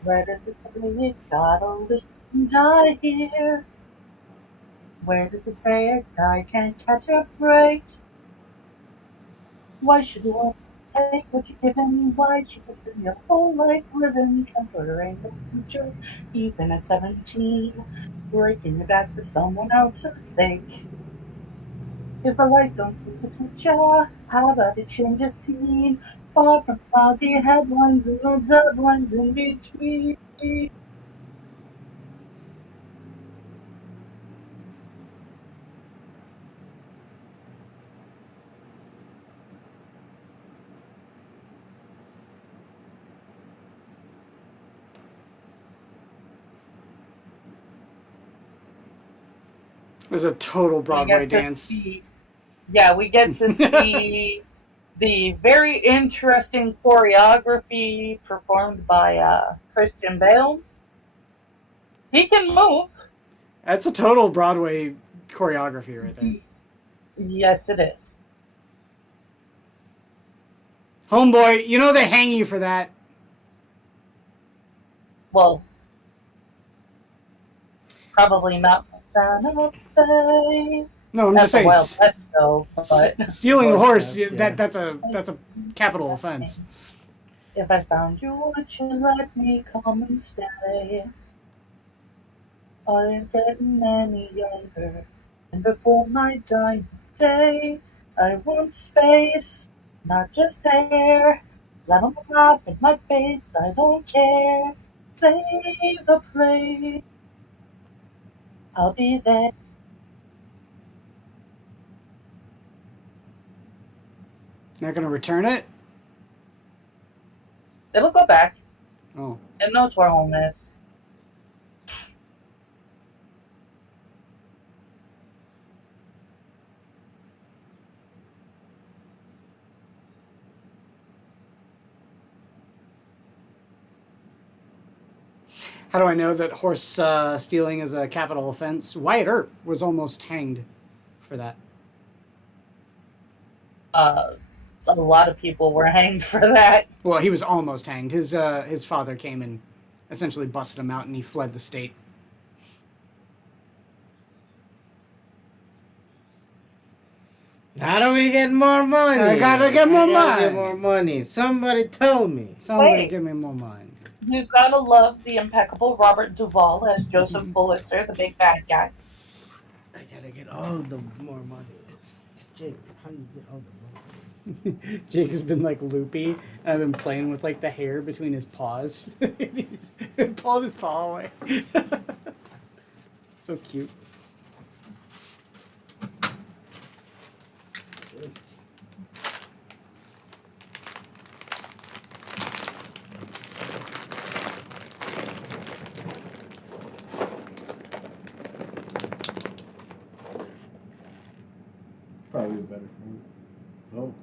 Where does it say it gotta live and die here? Where does it say a guy can't catch a break? Why should you take what you're given? Why should you spend your whole life living, considering the future, even at 17, breaking your back for someone else's sake? If the light don't see the future, how about it change the scene? Far from lousy headlines and the deadlines in between. It was a total Broadway dance. We get to see the very interesting choreography performed by Christian Bale. He can move. That's a total Broadway choreography right there. Yes, it is. Homeboy, you know they hang you for that. Well, probably not. No, I'm That's just a saying. Wild West, though. But Stealing a horse, Horse theft, that's a capital offense. if I found you, would you let me come and stay? I'm getting any younger, and before my dying day, I want space, not just air. Let 'em laugh in my face, I don't care. Save the place, I'll be there. Not gonna return it? It'll go back. Oh. It knows where home is. How do I know that horse stealing is a capital offense? Wyatt Earp was almost hanged for that. A lot of people were hanged for that. Well, he was almost hanged. His father came and essentially busted him out, and he fled the state. How do we get more money? I gotta get more money. Get more money. Somebody tell me. Somebody Wait. give me more money. You gotta love the impeccable Robert Duvall as Joseph Pulitzer, the big bad guy. I gotta get all the more money. Jake, how do you get all the money? Jake has been like loopy. I've been playing with like the hair between his paws. He's pulled his paw away. So cute. Probably better for him. Oh.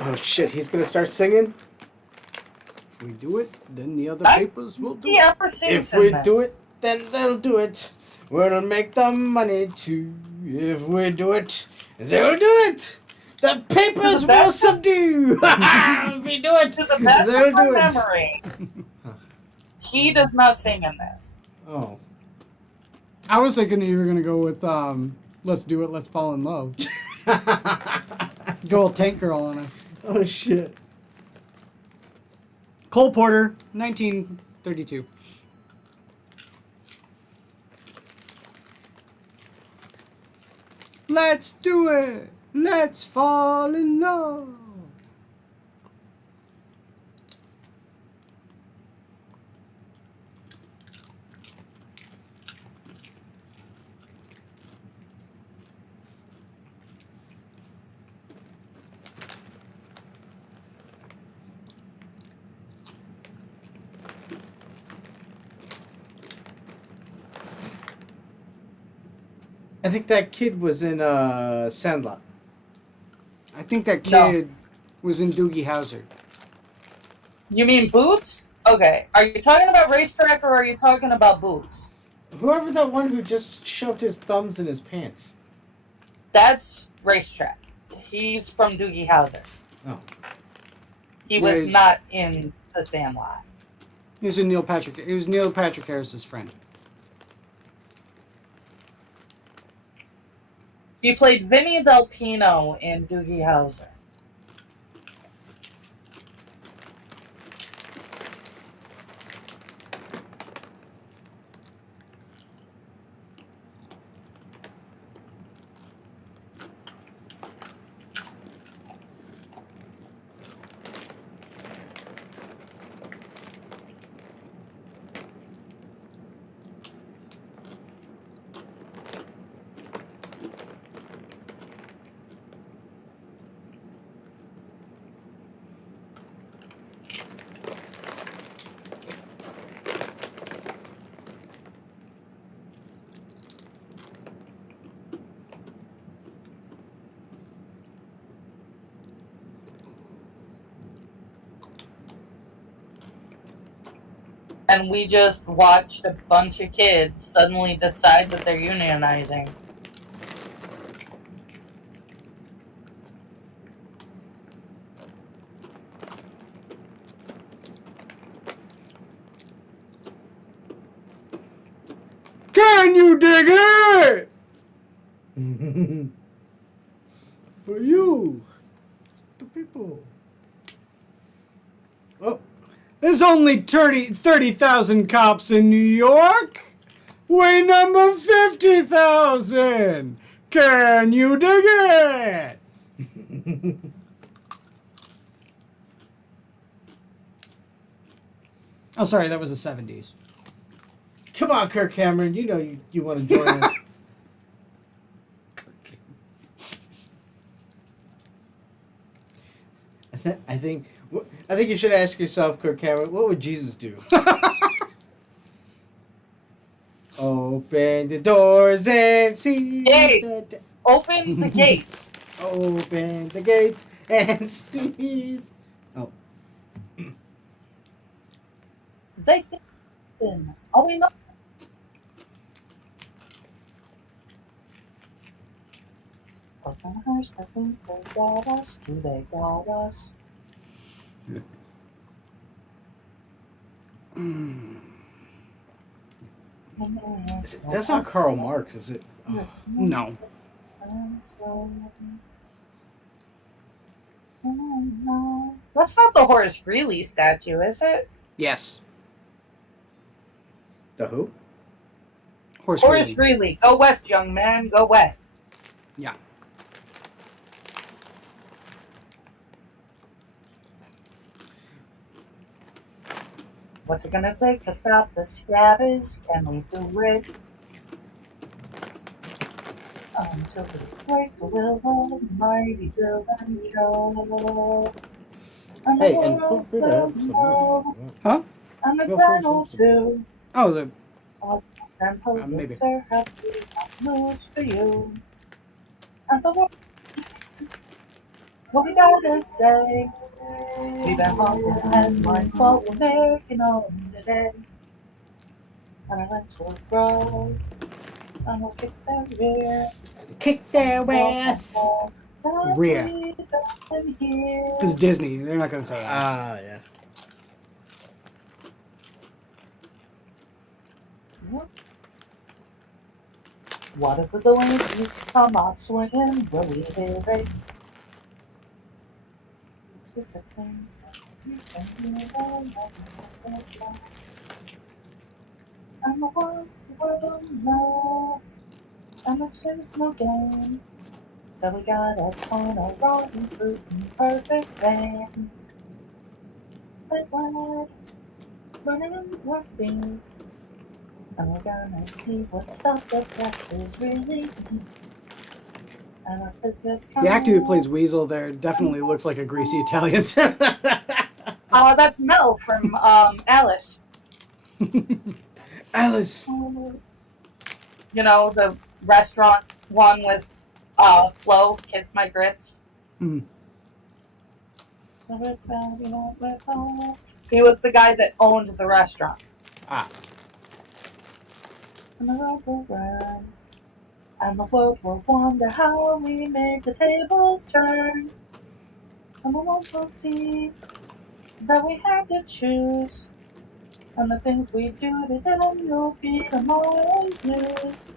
Oh shit, he's gonna start singing? If we do it, then the other I- papers will do He it. ever sings If we in this. do it, then they'll do it. We'll make the money too. If we do it, they'll do it. The papers will best- subdue. If we do it, To the best they'll of my do it. memory, he does not sing in this. Oh. I was thinking you were gonna go with "Let's Do It, Let's Fall in Love." Go all Tank Girl on us. Oh shit. Cole Porter, 1932. Let's do it. Let's fall in love. I think that kid was in Sandlot. I think that No. kid was in Doogie Howser. You mean Boots? Okay. Are you talking about Racetrack or are you talking about Boots? Whoever that one who just shoved his thumbs in his pants. That's Racetrack. He's from Doogie Howser. Oh. He was Race- not in The Sandlot. He was Neil Patrick Harris's friend. He played Vinny Del Pino in Doogie Howser. and we just watched a bunch of kids suddenly decide that they're unionizing. Can you dig it? For you, the people. Oh, There's only 30,000 cops in New York. Way number 50,000. Can you dig it? Oh, sorry, that was the 70s. come on, Kirk Cameron. You know you want to join us. I think you should ask yourself, Kirk Cameron, what would Jesus do? Open the doors and see. Hey! Open the gates. Open the gates and squeeze. Oh. They listen. All we know. What's on our stuff? They got us. Do they got us? That's not Karl Marx, is it? Oh. No. That's not the Horace Greeley statue, is it? Yes. The who? Horace Horace Greeley. Greeley. Go west, young man. Go west. Yeah. What's it gonna take to stop the scabbers? Can we do it? Until we break the will of Almighty Bill and Joe. And Hey, the and feel world free to will help know. Huh? And the Feel free to channel say too. Oh, the And maybe. Pulitzer have news for you. And the world, what we gotta say. We've been hungry headlines, but we're making all of them today. And our rents will grow. And we'll kick their rear. Kick their ass. Rear. It's Disney. They're not going to say ass. Ah, yeah. What if the Newsies come out swinging? Will we hear it? It's a thing. And the world will know. And it's no game. That we got a ton of rotten fruit and perfect rain. Like what? Running and working. And we're gonna see what stuff the crackers really eat. And our pictures The actor who plays Weasel there definitely looks like a greasy Italian. that's Mel from Alice. Alice. You know, the restaurant one with Flo, Kiss My Grits. Hmm. He was the guy that owned the restaurant. Ah. And the world will run, and the world will wonder how we made the tables turn. And the world will see that we had to choose. And the things we do today will be tomorrow's news.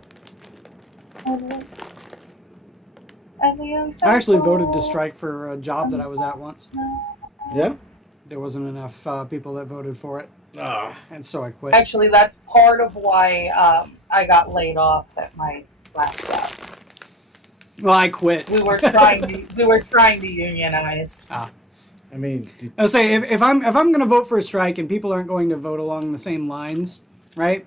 I actually voted to strike for a job that I was at once. Yeah? There wasn't enough people that voted for it, Ah. and so I quit. Actually, that's part of why I got laid off at my last job. Well, I quit. We were trying to unionize. Ah. I mean, I'll say if I'm going to vote for a strike and people aren't going to vote along the same lines, right?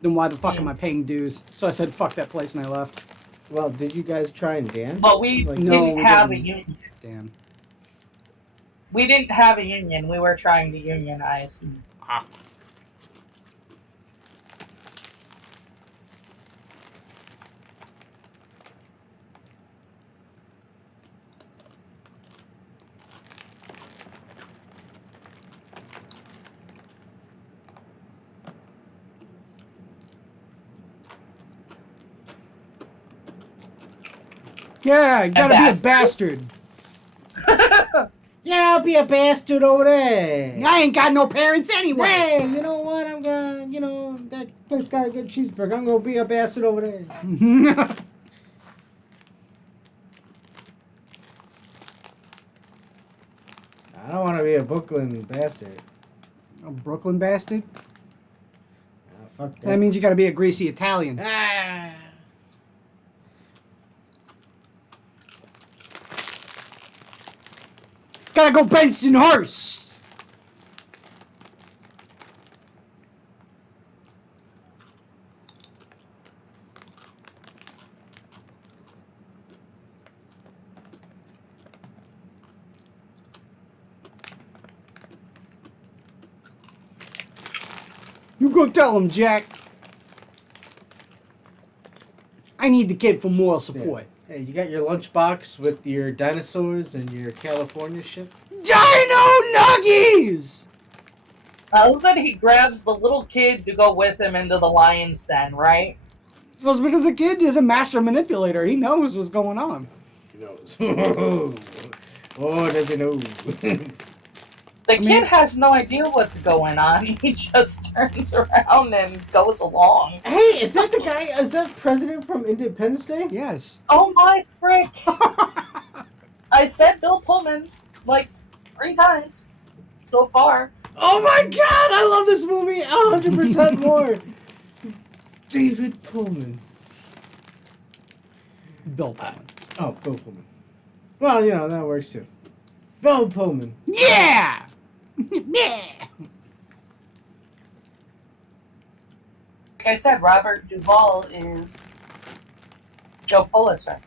Then why the fuck am I paying dues? So I said fuck that place and I left. well, did you guys try and dance? But we Like, No, didn't we have didn't. a union. Damn. We didn't have a union. We were trying to unionize. Ah. Yeah, you gotta be a bastard. Yeah, I'll be a bastard over there. I ain't got no parents anyway. Hey, you know what? I'm gonna, that place got a good cheeseburger. I'm gonna be a bastard over there. I don't want to be a Brooklyn bastard. A Brooklyn bastard? Fuck that. That means you gotta be a greasy Italian. Ah. Gotta go Bensonhurst. You go tell him, Jack. I need the kid for moral support. Hey, you got your lunchbox with your dinosaurs and your California shit? Dino Nuggies! I love that he grabs the little kid to go with him into the lion's den, right? Well, it's because the kid is a master manipulator. He knows what's going on. He knows. Oh, does he know? The kid has no idea what's going on. He just turns around and goes along. Hey, is that the guy? Is that President from Independence Day? Yes. Oh my frick! I said Bill Pullman like 3 times so far. Oh my god, I love this movie 100% more. David Pullman. Bill Pullman. Oh, Bill Pullman. Well, that works too. Bill Pullman. Yeah! Yeah! Like I said, Robert Duvall is Joe Pulitzer.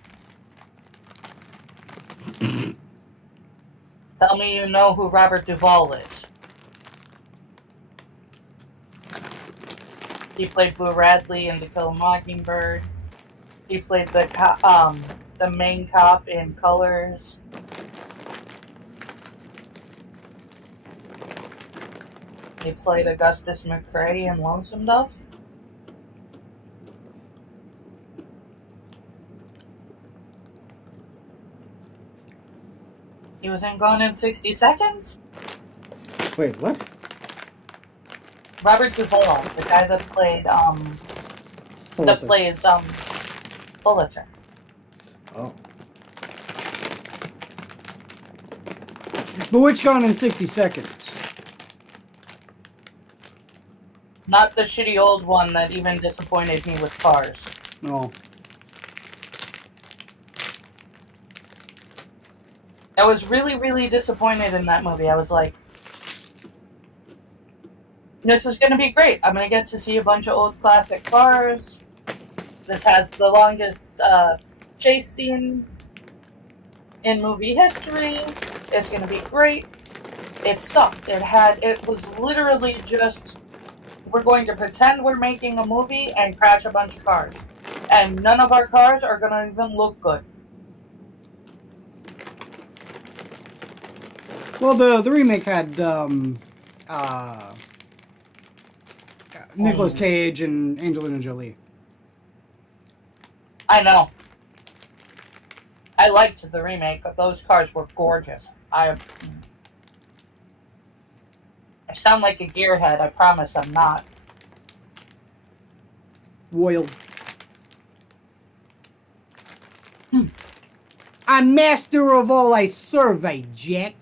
Tell me you know who Robert Duvall is. He played Boo Radley in To Kill a Mockingbird. He played the main cop in Colors. He played Augustus McCrae in Lonesome Dove. He was in Gone in 60 Seconds. Wait, what? Robert Duvall, the guy that played Pulitzer. Pulitzer. Oh. But which Gone in 60 Seconds? Not the shitty old one that even disappointed me with Cars. No. I was really, really disappointed in that movie. I was like, this is going to be great. I'm going to get to see a bunch of old classic cars. This has the longest chase scene in movie history. It's going to be great. It sucked. It was literally just, we're going to pretend we're making a movie and crash a bunch of cars. And none of our cars are going to even look good. Well, the remake had Nicolas Cage and Angelina Jolie. I know. I liked the remake. Those cars were gorgeous. I sound like a gearhead. I promise I'm not. Wild. I'm master of all I survey, Jack.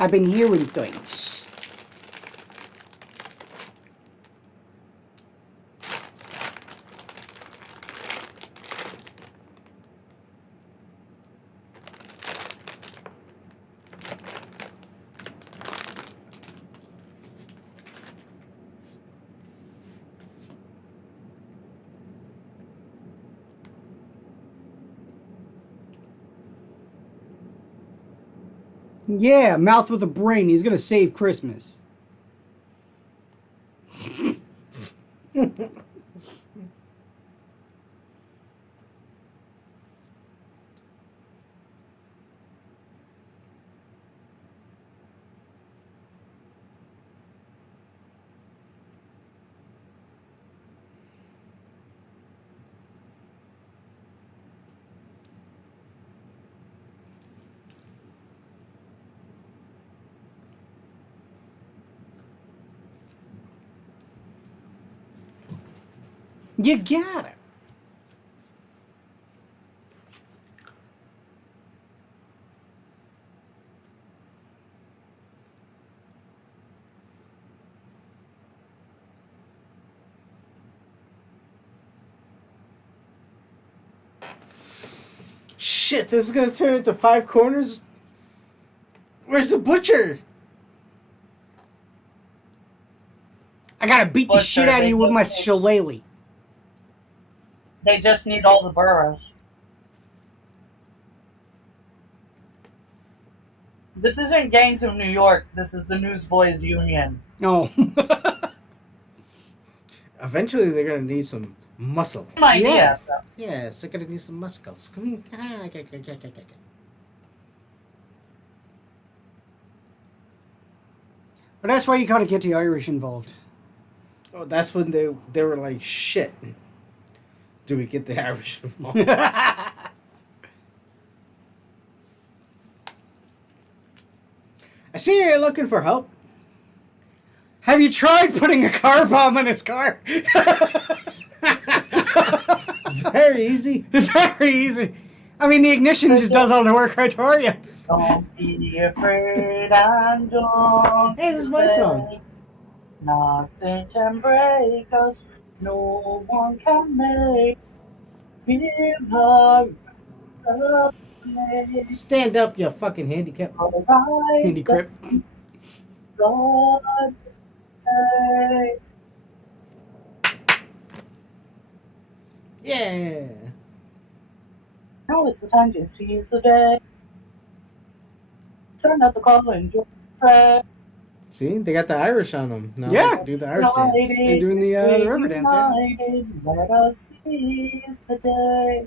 I've been hearing things. Yeah, mouth with a brain. He's gonna save Christmas. You got it. Shit, this is gonna turn into 5 corners. Where's the butcher? I gotta beat the Butcher, shit out of they you with my look- shillelagh. They just need all the boroughs. This isn't Gangs of New York. This is the Newsboys Union. Oh. Eventually, they're gonna need some muscle. Same idea. though. Yes, they're gonna need some muscles. But that's why you gotta get the Irish involved. Oh, that's when they were like, shit. Do we get the Irish involved? I see you're looking for help. Have you tried putting a car bomb in his car? Very easy. Very easy. I mean, the ignition just does all the work right for you. Don't be afraid and don't. Hey, this is my song. Nothing can break us. No one can make me love. Stand up, you fucking handicap. Handy crip. Yeah. Now is the time to seize the day. Turn up the call and join the prayer. See, they got the Irish on them. Now Yeah. they can do the Irish dance. They're doing the river dance, yeah. United, let us seize the day.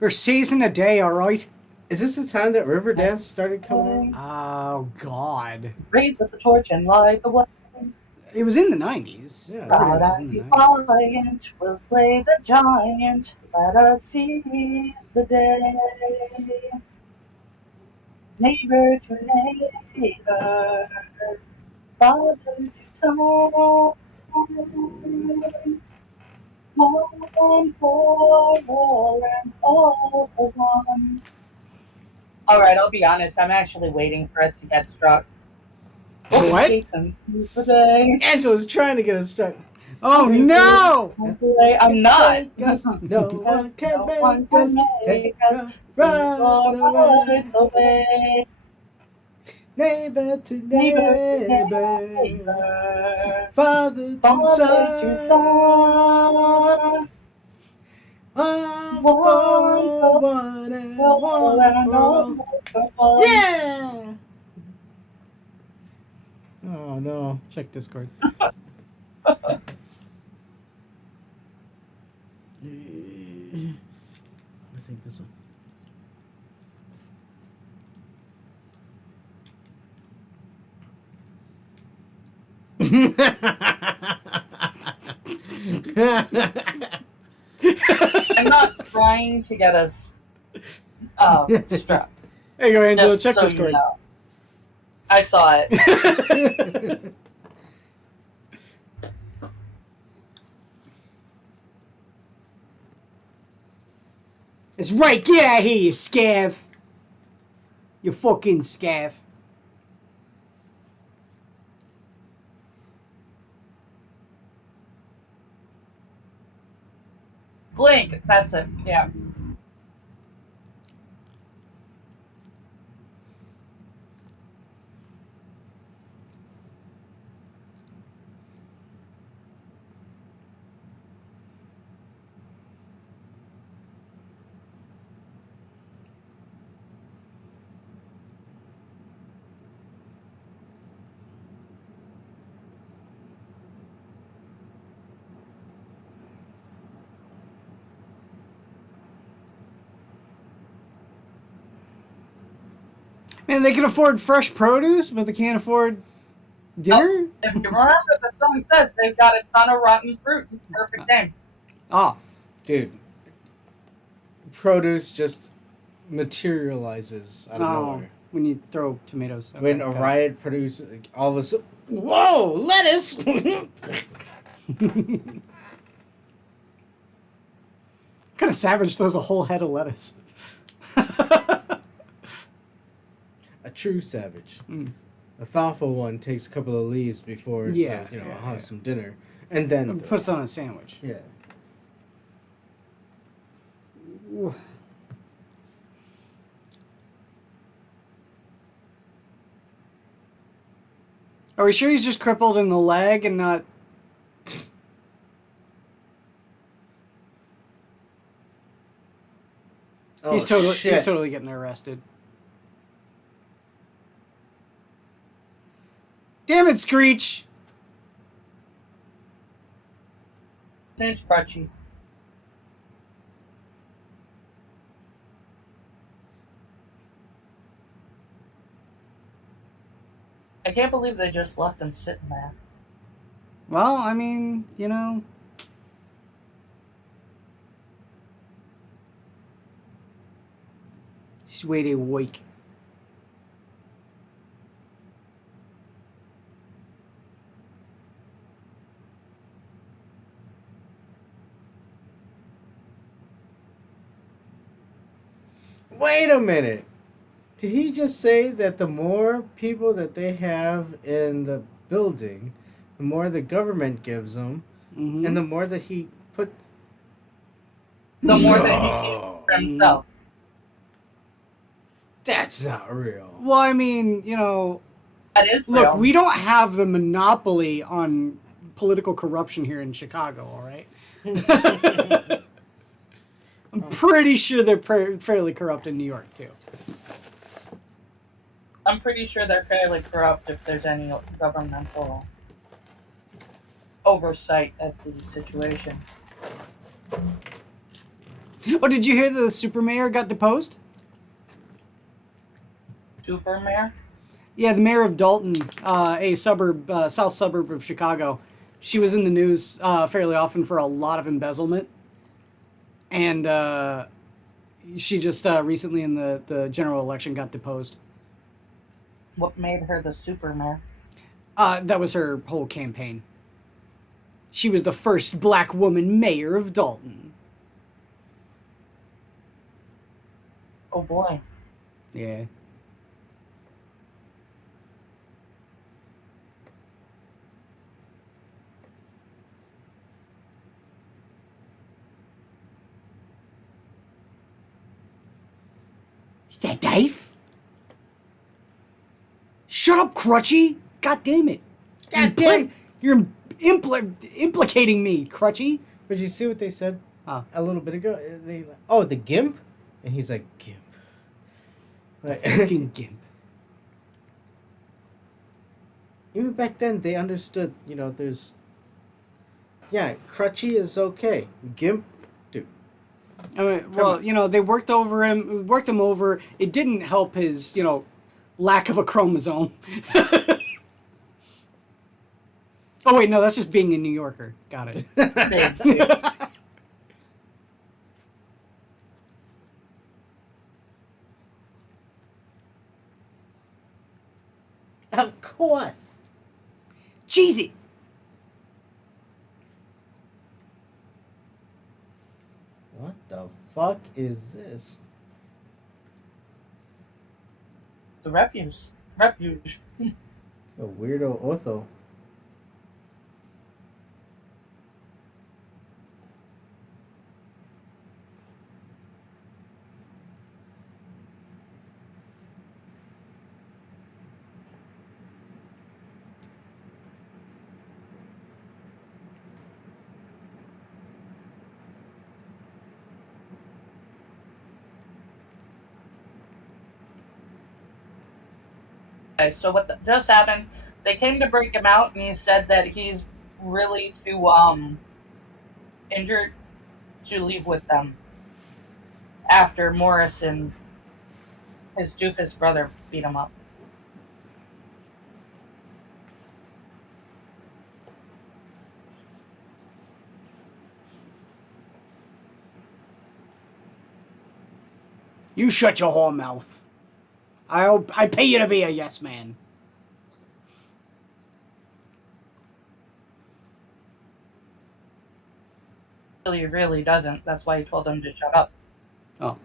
We're seizing a day, alright? Is this the time that river dance started coming out? Oh, God. Raise up the torch and light the way. It was in the 90s. Yeah. God was in and the 90s. defiant will slay the giant. Let us seize the day. Neighbor to neighbor, father to son, one for all and all for one. All right, I'll be honest. I'm actually waiting for us to get struck. What? Seize the day. Angela's trying to get us stuck. Oh, no! I'm not. No one can No one make can us make take us our Rights away. Neighbor to Neighbor, neighbor, father to father to son, son, one one for for one and all one and for all. all for one. Yeah! Oh no. Check Discord. I think this one. I'm not trying to get us struck. There you go, Angela. Just Check so Discord. you know. I saw it. It's right. Get out of here, you scav. You fucking scav. Blink. That's it. Yeah. Man, they can afford fresh produce, but they can't afford dinner? If you remember, the song says they've got a ton of rotten fruit. Perfect name. Oh. Dude, produce just materializes out of Oh. nowhere. When you throw tomatoes. Okay, When a got it. riot produces, all of a sudden, whoa, lettuce! kind of savage throws a whole head of lettuce. A true savage. Mm. A thoughtful one takes a couple of leaves before it Yeah, says, yeah, I'll have yeah. some dinner. And then Puts on a sandwich. Yeah. Are we sure he's just crippled in the leg and not... Oh, he's shit. totally getting arrested. Damn it, Screech! Name's Crutchy. I can't believe they just left him sitting there. Well, I mean, you know... Just wait a week. Wait a minute. Did he just say that the more people that they have in the building, the more the government gives them, Mm-hmm. and the more that he put... The more that he gave for himself. That's not real. Well, I mean, you know... That is Look, real. we don't have the monopoly on political corruption here in Chicago, all right? I'm pretty sure they're fairly corrupt in New York, too. I'm pretty sure they're fairly corrupt if there's any governmental oversight of the situation. Oh, did you hear the super mayor got deposed? Super Mayor? Yeah, the mayor of Dalton, a suburb, south suburb of Chicago. She was in the news fairly often for a lot of embezzlement. And she just recently in the general election got deposed. What made her the Super Mayor? That was her whole campaign. She was the first black woman mayor of Dalton. Oh boy. Yeah. Is that Dave? Shut up, Crutchy! God damn it! God damn! You're implicating me, Crutchy. But you see what they said Huh. a little bit ago? The gimp? And he's like, gimp. Like, Fucking gimp. even back then, they understood, there's... Yeah, crutchy is okay. Gimp, dude. I mean, well, they worked him over. It didn't help his, lack of a chromosome. Oh, wait, no, that's just being a New Yorker. Got it. Of course. Cheese it. What the fuck is this? The refuse. Refuge. A weirdo Otho. Okay, so what just happened, they came to break him out, and he said that he's really too injured to leave with them after Morris and his doofus brother beat him up. You shut your whore mouth. I pay you to be a yes man. actually really doesn't. That's why he told him to shut up. Oh.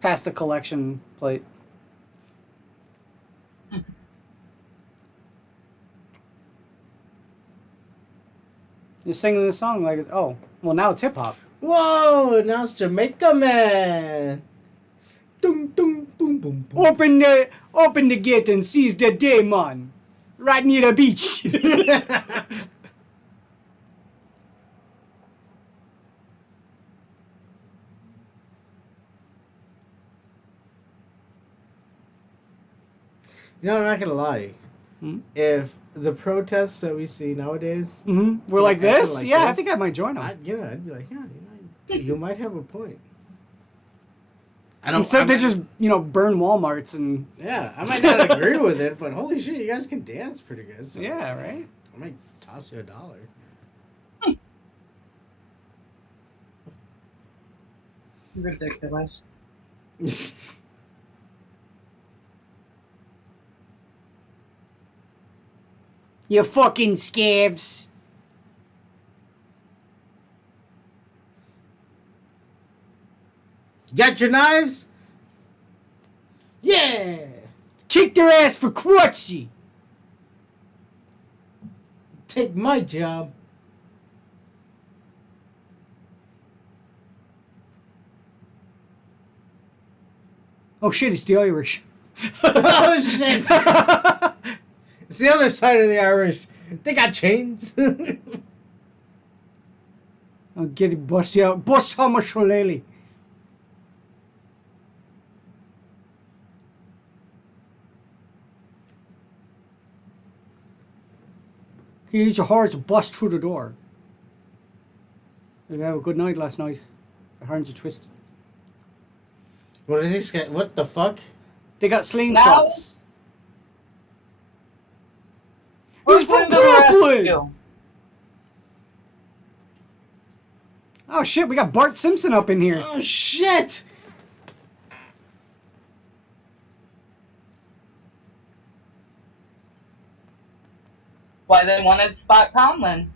Past the collection plate. You're singing this song like it's well now it's hip hop. Whoa! Now it's Jamaica Man. Dum dum boom boom boom. Open the gate and seize the day, man. Right near the beach. You know, I'm not gonna lie. Hmm? If the protests that we see nowadays, We're like acting this? like Yeah, I this, think I might join them. I'd be like, yeah, you might have a point. I Instead, they just burn WalMarts and Yeah, I might not agree with it, but holy shit, you guys can dance pretty good. So yeah, right. I might toss you $1. Ridiculous. You fucking scabs. Got your knives? Yeah. Kick their ass for crutchy. Take my job. Oh shit, it's the Irish. Oh shit. It's the other side of the Irish. They got chains. I'll get it bust you out. Bust Thomas Shillelagh. Can you use your horns to bust through the door? Did you have a good night last night? The horns are twisted. What are these guys? What the fuck? They got slingshots. Who's He's from going to the Brooklyn! rescue? Oh shit, we got Bart Simpson up in here. Oh shit! Why they wanted Spot Conlon.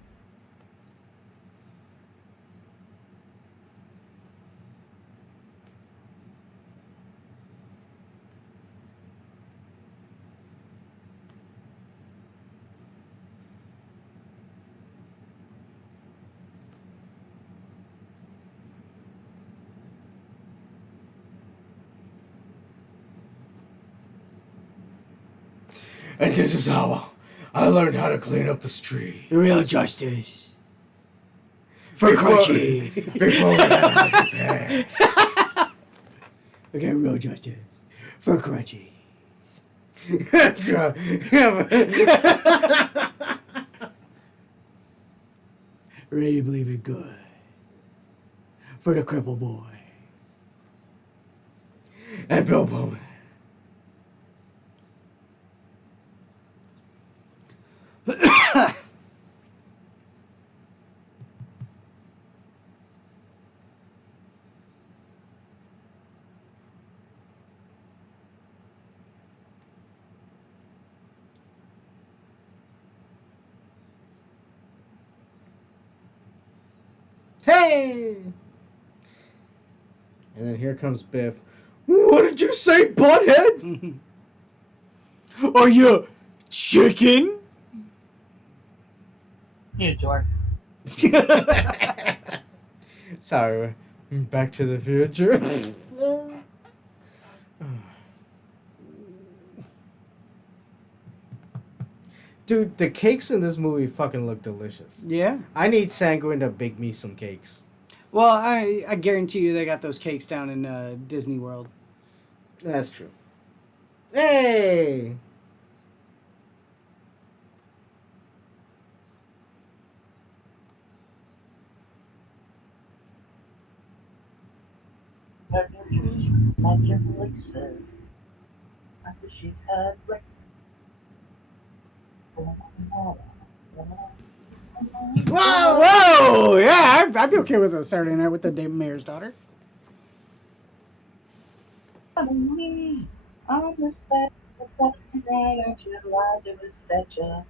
And this is how I learned how to clean up the street. Real justice. For Crunchy. Before we had to pay. Okay, real justice. For Crunchy. Ready to believe it good. For the cripple boy. And Bill Bowman. Hey! And then here comes Biff. What did you say, butthead? Are you chicken? You dork. Sorry, Back to the Future. Dude, the cakes in this movie fucking look delicious. Yeah. I need Sanguine to bake me some cakes. Well, I guarantee you they got those cakes down in Disney World. That's true. Hey! Whoa! Whoa! Oh yeah, I'd be okay with a Saturday Night with the Mayor's Daughter. Suddenly, on the step, the second night I realized it was Thatcher.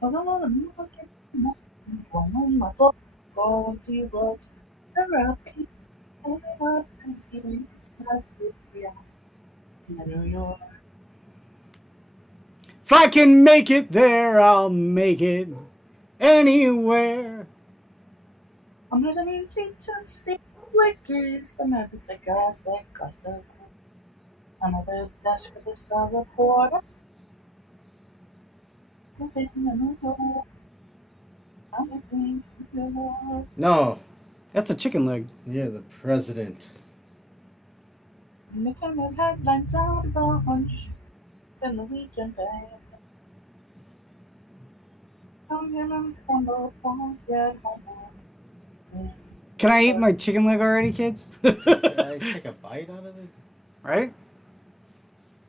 But I'm looking at my thoughts, going to books, around people, and I'm feeling expensive, yeah, in New York. If I can make it there, I'll make it anywhere. I'm just an easy to see liquors, the members of gas that cost the another's desk for the star reporter. Living in New York, I'm living in New York. No, That's a chicken leg. you're the president. Making the headlines out of a hunch, then the weekend band. Come here and crumble, won't get home. Can I eat my chicken leg already, kids? I take a bite out of it. Right?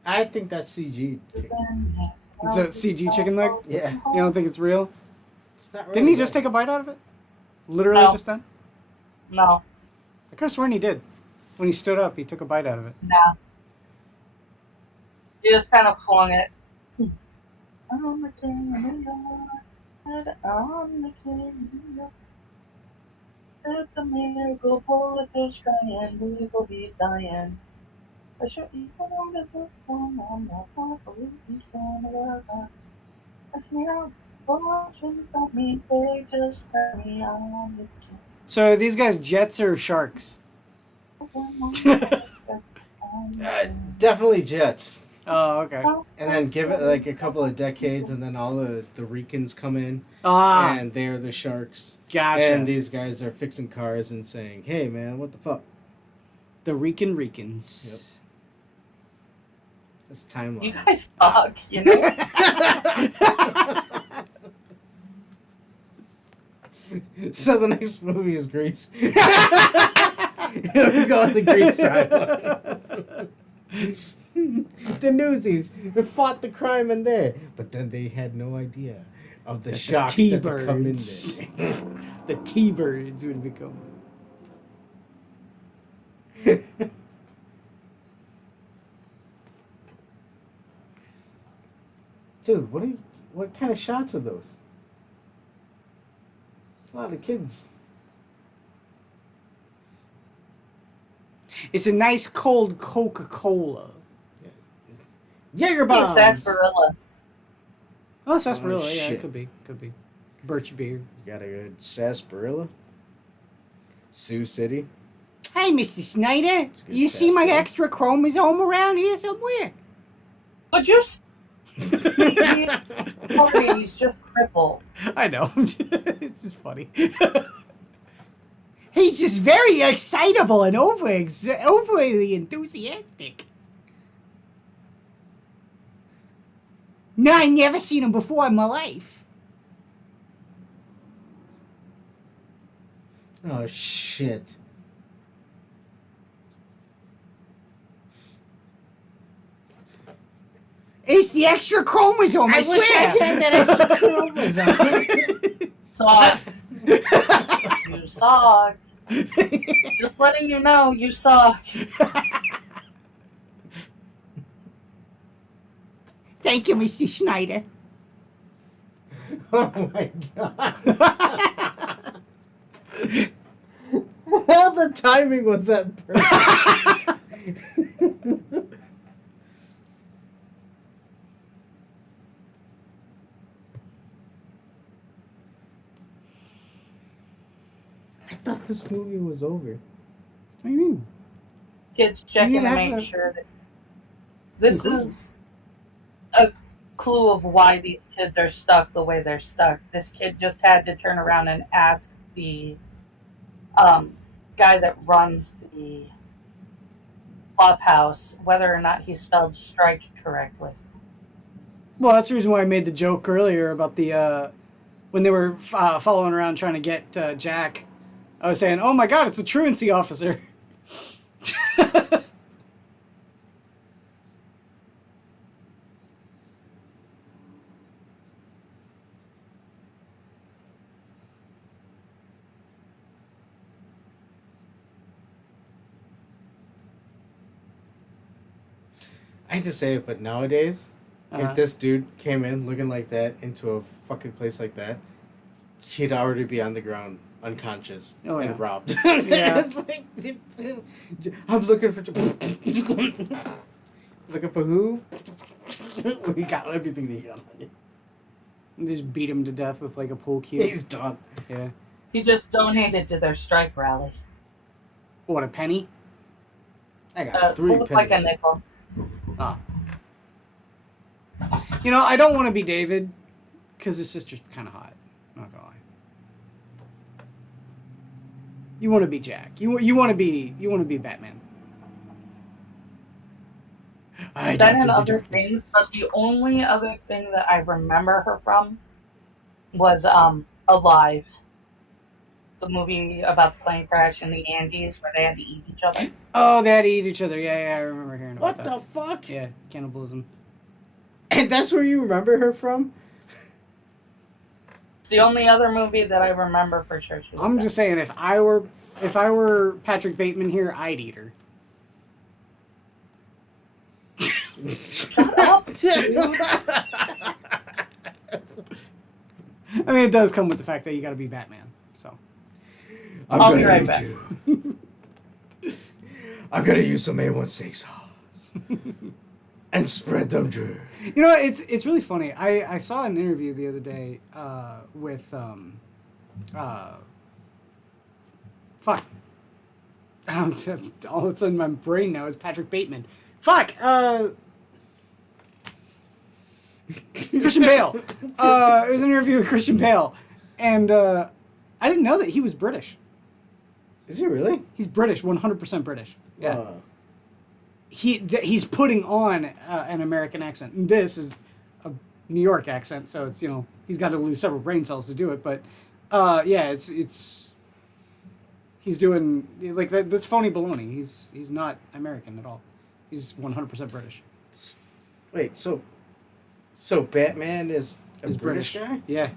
I think that's CG. It's a CG chicken leg? Yeah, You don't think it's real? it's not. Didn't he just take a bite out of it? Literally No. just then? No, I could have sworn he did. When he stood up, he took a bite out of it. nah. You just kind of flung it. I'm the king of New York. I'm the king of New York. It's a miracle, politics crying, Weaselbee's dying. I sure you know this one, I'm not going to believe you son of a gun. Ask me out, fortune about me, they just cry me on the king. So are these guys jets or sharks? Definitely Jets. Oh, okay. And then give it like a couple of decades, and then all the Ricans come in, Ah, and they're the Sharks. gotcha. And these guys are fixing cars and saying, "Hey, man, what the fuck?" The Ricans. That's timeline. You guys suck, you know? So the next movie is Grease. We go on the Grease side. The Newsies fought the crime in there, but then they had no idea of the shocks that would come in there. The T-birds would become. Dude, what kind of shots are those? A lot of kids. It's a nice cold Coca-Cola. Jaeger bombs. Sarsaparilla. Oh, sarsaparilla. Oh, Yeah, shit. it could be. Birch beer. You got a good sarsaparilla. Sioux City. Hey, Mr. Snyder. It's good You see my sarsaparilla. extra chromosome around here somewhere? Would you he's just crippled. I know. It's just funny. He's just very excitable and overly enthusiastic. No, I never seen him before in my life. Oh shit. It's the extra chromosome, I swear. wish I had that extra chromosome. Suck. You suck. Just letting you know, you suck. Thank you, Mr. Schneider. Oh my god. How the timing was that perfect? I thought this movie was over. What do you mean? Kids checking You to have make to- sure that this is a clue of why these kids are stuck the way they're stuck. This kid just had to turn around and ask the guy that runs the clubhouse whether or not he spelled strike correctly. Well, that's the reason why I made the joke earlier about the when they were following around trying to get Jack. I was saying, "Oh my God, it's a truancy officer." I hate to say it, but nowadays, if this dude came in looking like that into a fucking place like that, he'd already be on the ground, unconscious, and robbed. Yeah. It's like, I'm looking for... looking for who? We got everything they got on you. And just beat him to death with like a pool cue. He's done. Yeah. He just donated to their strike rally. What, a penny? I got 3 pennies. Like a nickel. Ah. You know, I don't want to be David because his sister's kind of hot. Not gonna lie. You want to be Jack. You want to be Batman. Then and other things, but the only other thing that I remember her from was Alive. The movie about the plane crash in the Andes where they had to eat each other. Oh, they had to eat each other. Yeah, I remember hearing about that. What the fuck? Yeah, cannibalism. And that's where you remember her from? It's the only other movie that I remember for sure. She was I'm in. just saying, if I were Patrick Bateman here, I'd eat her. Shut up. I mean, it does come with the fact that you got to be Batman. So I'll be right back. I'm gonna use some A16 sauce and spread them dry. you know, it's really funny. I saw an interview the other day with fuck. All of a sudden, my brain now is Patrick Bateman. Fuck. Christian Bale. It was an interview with Christian Bale, and I didn't know that he was British. Is he really? He's British, 100% British. Yeah. Uh, He's putting on an American accent. And this is a New York accent, so it's, you know, he's got to lose several brain cells to do it. But yeah, it's he's doing like that's phony baloney. He's not American at all. He's 100% British. wait, so Batman is a British guy? Yeah.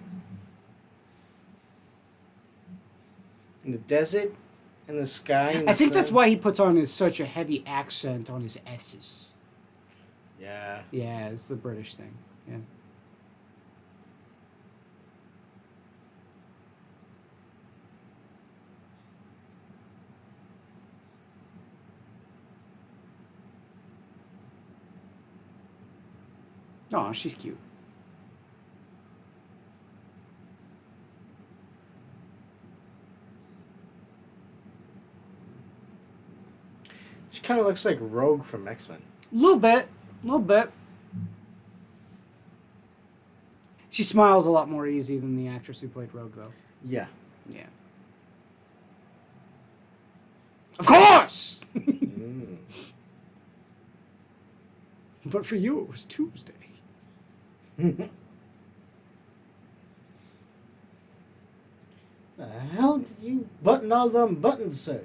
In the desert, in the sky. In I the think that's sun? why he puts on such a heavy accent on his S's. Yeah. Yeah, it's the British thing. Yeah. Oh, she's cute. She kind of looks like Rogue from X-Men. A little bit. She smiles a lot more easy than the actress who played Rogue, though. Yeah. Yeah. Of course! Mm. But for you, it was Tuesday. The hell did you button all them buttons, sir?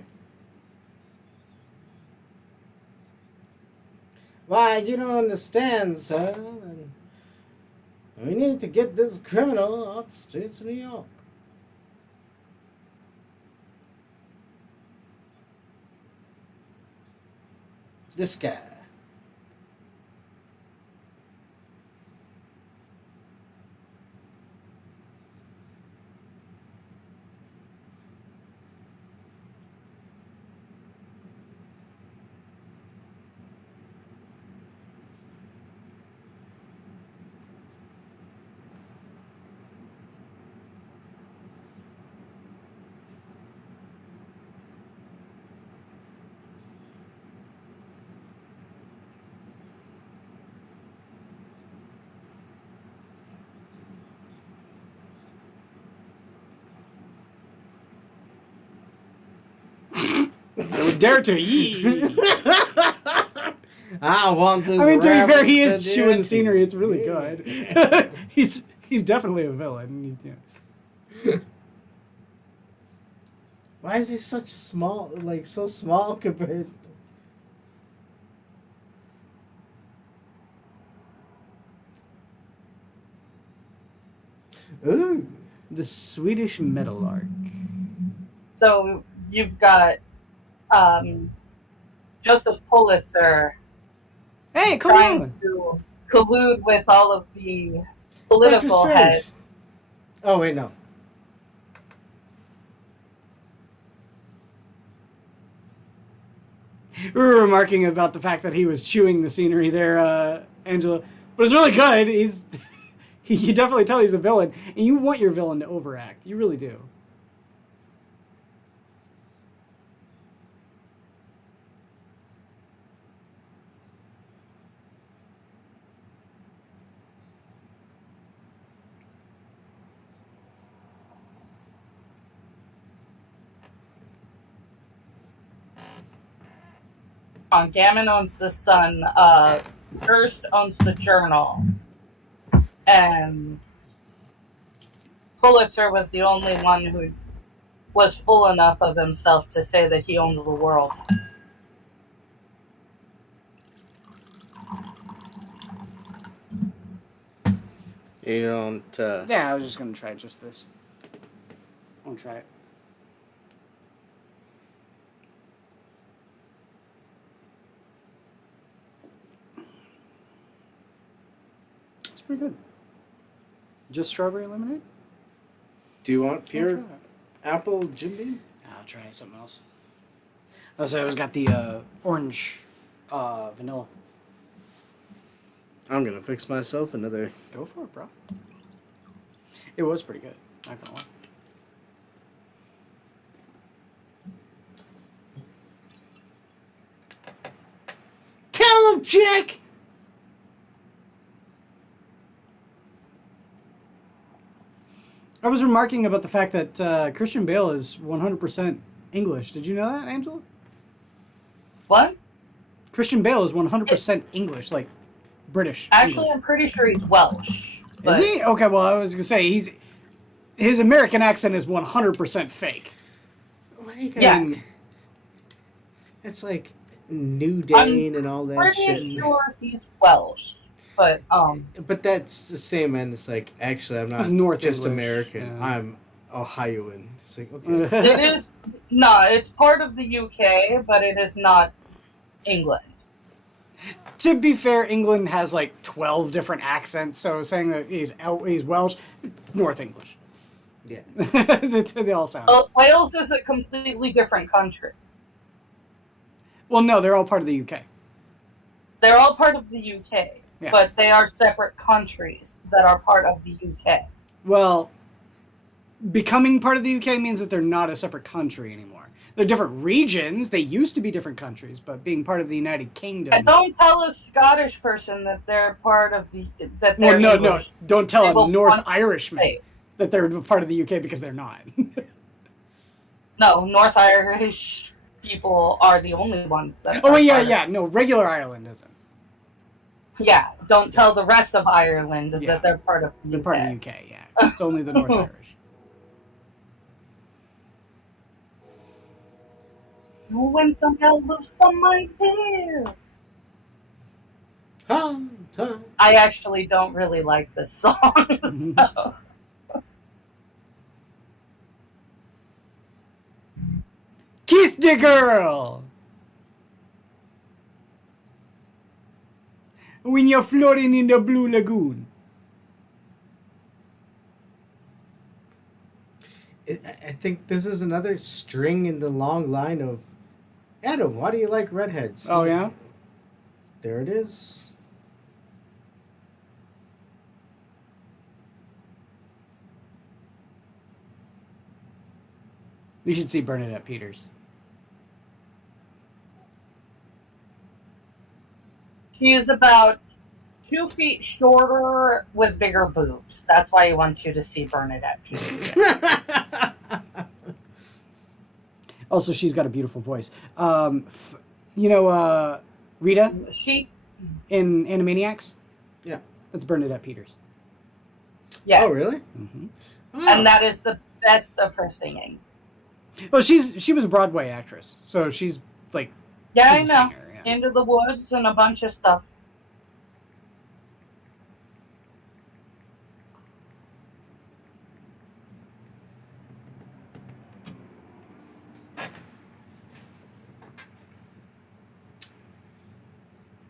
Why, you don't understand, sir. We need to get this criminal off the streets of New York. This guy. I would dare to yee. I want this. I mean, to be fair, he is rabbit chewing the to scenery. It's really yeah. good. He's definitely a villain. Yeah. Why is he such small, like so small compared? Ooh. The Swedish Meadowlark. So you've got Joseph Pulitzer Hey, come trying on. to collude with all of the Doctor political Strange. heads. Oh wait, no. We were remarking about the fact that he was chewing the scenery there, Angela. But it's really good. He's you definitely tell he's a villain, and you want your villain to overact. You really do. Gammon owns the Sun. Hearst owns the Journal, and Pulitzer was the only one who was full enough of himself to say that he owned the world. You don't. Yeah, I was just gonna try just this. I'll try it. It's pretty good. Just strawberry lemonade? Do you want I'll pure try it. apple Jim Beam? I'll try something else. I was got the orange vanilla. I'm gonna fix myself another. Go for it, bro. It was pretty good. Not gonna lie. Tell him, Jack. I was remarking about the fact that Christian Bale is 100% English. Did you know that, Angela? What? Christian Bale is 100% English, like British. Actually, English. I'm pretty sure he's Welsh. Is he? Okay, well, I was gonna say his American accent is 100% fake. What are you Yes. It's like New Dane and all that Pretty shit. sure he's Welsh, but But that's the same, and it's like actually I'm not It's North just English, American. yeah. I'm Ohioan. It's like okay. it is no. It's part of the UK, but it is not England. To be fair, England has like 12 different accents, so saying that he's Welsh, it's North English. Yeah. They all sound. Wales is a completely different country. Well, no, they're all part of the UK. They're all part of the UK, Yeah. but they are separate countries that are part of the UK. Well, becoming part of the UK means that they're not a separate country anymore. They're different regions. They used to be different countries, but being part of the United Kingdom. And don't tell a Scottish person that they're part of the that they're Well, no, English. don't tell They a will North want to Irishman say. that they're part of the UK because they're not. No, North Irish people are the only ones that. Oh, are yeah, part of- yeah. No, regular Ireland isn't. Yeah, don't tell the rest of Ireland Yeah. that they're part of the They're UK. part of the UK, yeah. It's only the North Irish. When some hell loose on my tail. I actually don't really like this song. So. Kiss the girl! When you're floating in the blue lagoon. I think this is another string in the long line of Adam. Why do you like redheads? Oh, yeah? There it is. You should see Bernadette Peters. She is about 2 feet shorter with bigger boobs. That's why he wants you to see Bernadette Peters. Also, she's got a beautiful voice. Rita She, in Animaniacs? Yeah. That's Bernadette Peters. yes. Oh, really? Mm-hmm. Oh. And that is the best of her singing. Well, she was a Broadway actress, so she's like Yeah, she's I a know. singer, yeah. Into the Woods and a bunch of stuff.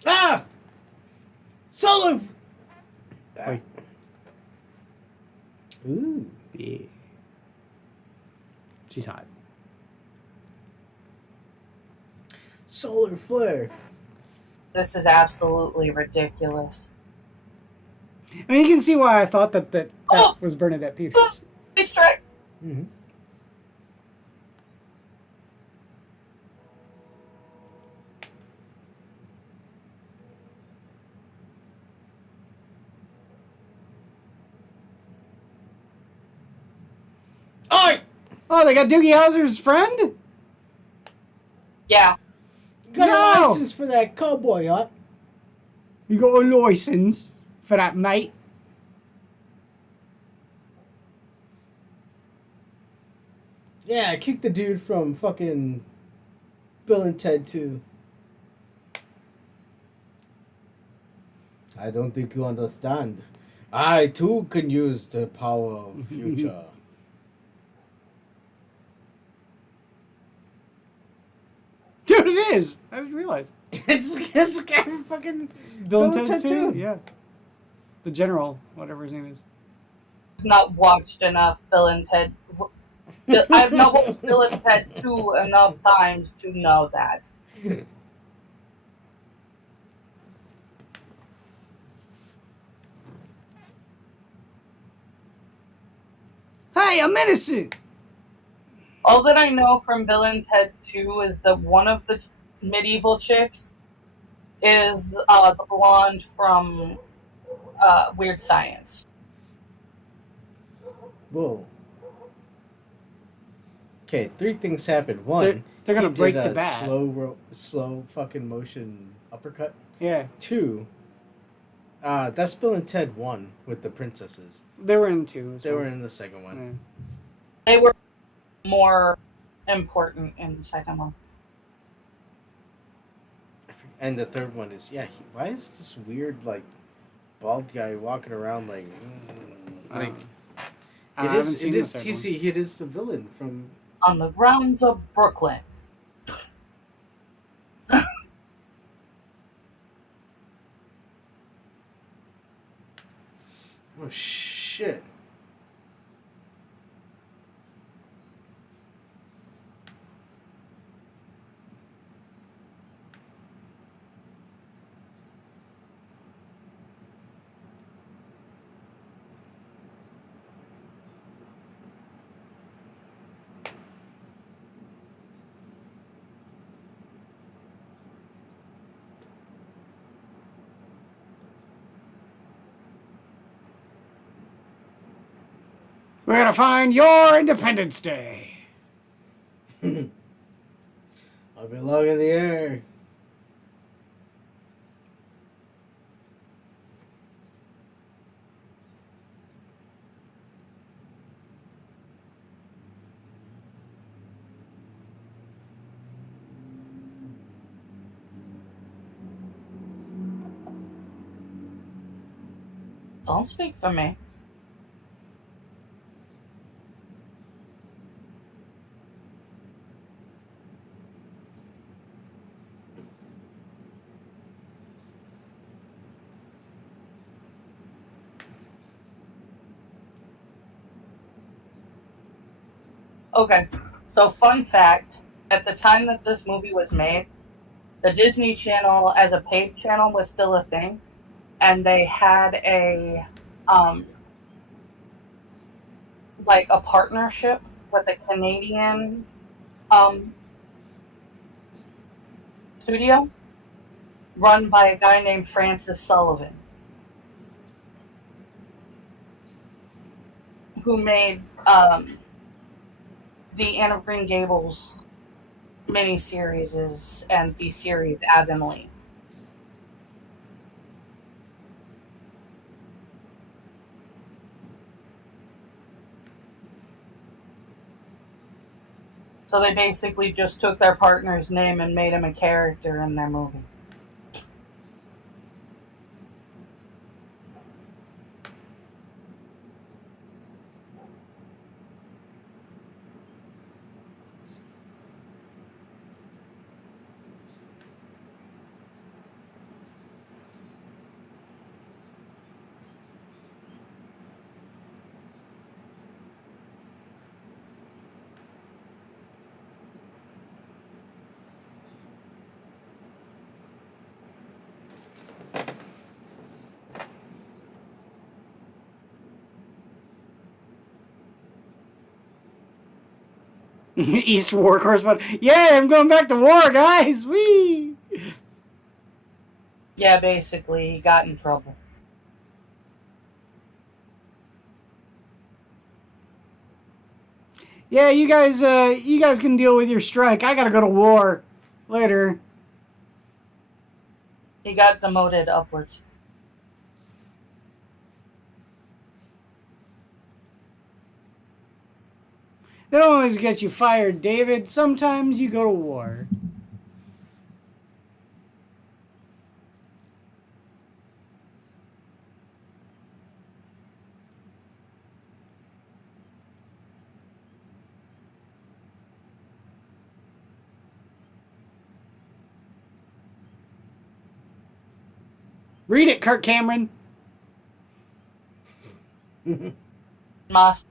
Ah! Solar. Wait. Ooh. Yeah. She's hot. Solar flare. This is absolutely ridiculous. I mean, you can see why I thought that Oh! was Bernadette Peters. Easter egg. Mm-hmm. Oi! Oh, they got Doogie Howser's friend? Yeah. Got No! a license for that cowboy yacht. You got a license for that, mate? Yeah, I kicked the dude from fucking Bill and Ted 2. I don't think you understand. I too can use the power of future. Dude, it is! I didn't realize. it's the guy from fucking Bill and Ted 2? Yeah. The general, whatever his name is. Not watched enough Bill and Ted. I've not watched Bill and Ted 2 enough times to know that. Hey, I'm innocent! All that I know from Bill and Ted 2 is that one of the medieval chicks is the blonde from Weird Science. Whoa. Okay, 3 things happened. One, They're gonna he break did the a bat. slow fucking motion uppercut. Yeah. 2, that's Bill and Ted 1 with the princesses. They were in 2 as They well. were in the second one. Yeah. They were more important in the second one. And the third one is why is this weird like bald guy walking around like I haven't seen it is the third TC, it is the villain from On the grounds of Brooklyn. oh shit. We're gonna find your Independence Day. I belong in the air. Don't speak for me. Okay, so fun fact, at the time that this movie was made, the Disney Channel as a paid channel was still a thing, and they had a like a partnership with a Canadian studio run by a guy named Francis Sullivan, who made the Anne of Green Gables miniseries and the series Avonlea. So they basically just took their partner's name and made him a character in their movie. East War correspondent. Yeah, I'm going back to war, guys. Whee! Yeah, basically, he got in trouble. Yeah, you guys can deal with your strike. I gotta go to war. Later. He got demoted upwards. They don't always get you fired, David. Sometimes you go to war. Read it, Kirk Cameron. Moss.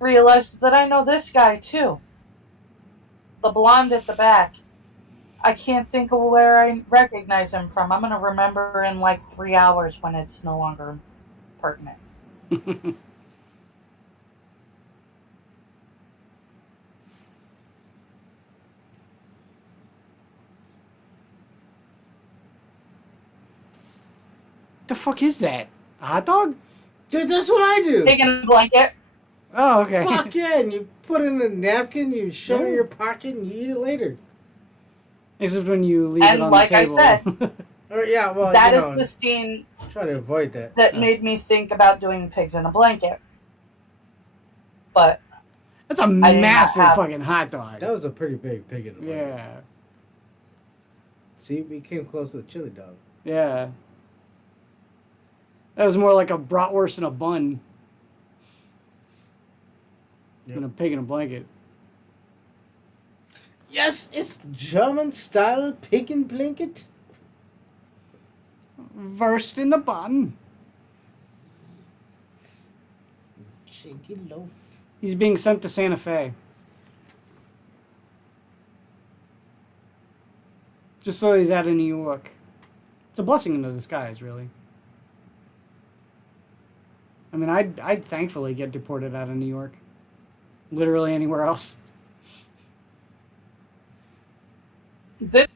Realized that I know this guy too. The blonde at the back. I can't think of where I recognize him from. I'm gonna remember in like 3 hours when it's no longer pertinent. The fuck is that? A hot dog? Dude, that's what I do. Taking a blanket. Oh, okay. Fuck yeah, and you put it in a napkin, you shove it in your pocket, and you eat it later. Except when you leave And it on like the I table. said, Or yeah, well, that you is know, the scene try to avoid that. that made me think about doing pigs in a blanket. But That's a did not massive have- fucking hot dog. That was a pretty big pig in the blanket. Yeah. See, we came close to the chili dog. Yeah. That was more like a bratwurst in a bun than a pig in a blanket. Yes, it's German style pig in blanket. Versed in the bun. Shaky loaf. He's being sent to Santa Fe. Just so he's out of New York. It's a blessing in disguise, really. I mean, I'd thankfully get deported out of New York. Literally anywhere else. this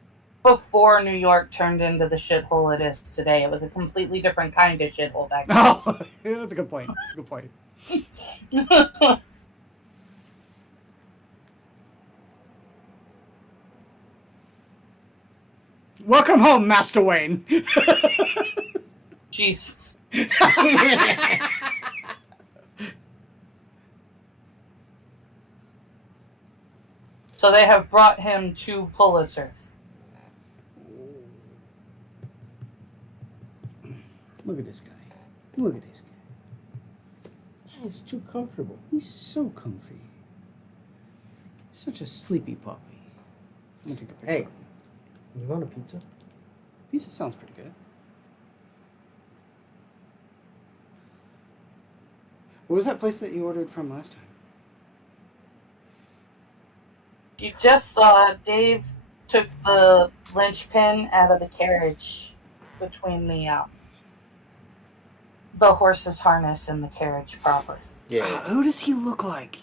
before New York turned into the shithole it is today. It was a completely different kind of shithole back then. Oh, that's a good point. That's a good point. Welcome home, Master Wayne. Jesus. So they have brought him to Pulitzer. Look at this guy. Look at this guy. He's too comfortable. He's so comfy. Such a sleepy puppy. I'm gonna take a picture. Hey, you want a pizza? Pizza sounds pretty good. What was that place that you ordered from last time? You just saw Dave took the linchpin out of the carriage between the horse's harness and the carriage proper. Yeah. Who does he look like?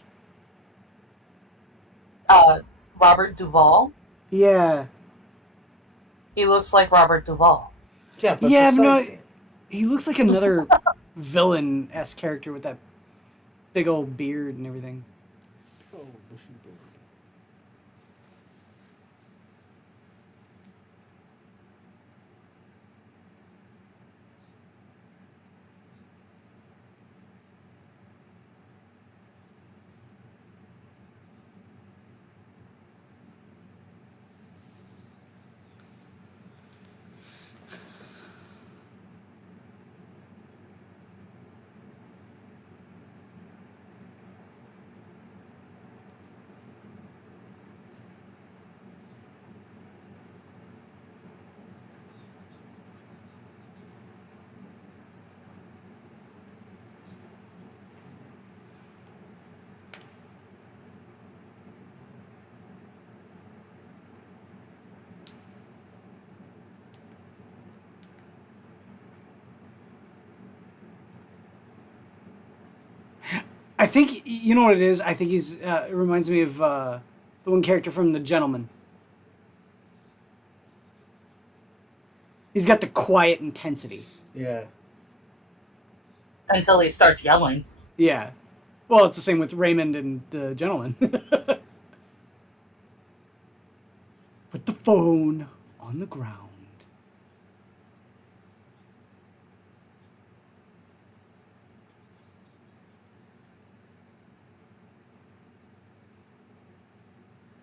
Robert Duvall. Yeah. He looks like Robert Duvall. Yeah, but Yeah, besides no, he looks like another villain-esque character with that big old beard and everything. Oh, bushy beard. I think you know what it is. I think he's. It reminds me of the one character from The Gentleman. He's got the quiet intensity. Yeah. Until he starts yelling. Yeah. Well, it's the same with Raymond and The Gentleman. Put the phone on the ground.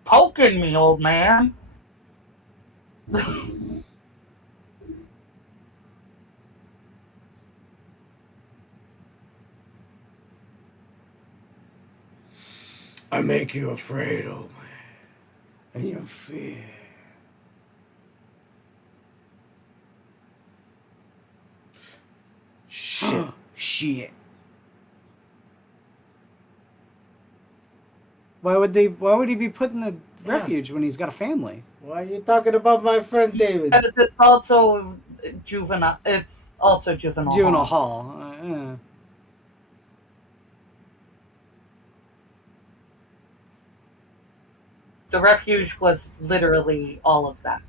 Poking me, old man. I make you afraid, old man. And you fear. Shit. Shit. Why would he be put in the refuge when he's got a family? Why are you talking about my friend David? Because it's also juvenile. It's also juvenile. Juvenile hall. hall. The refuge was literally all of them.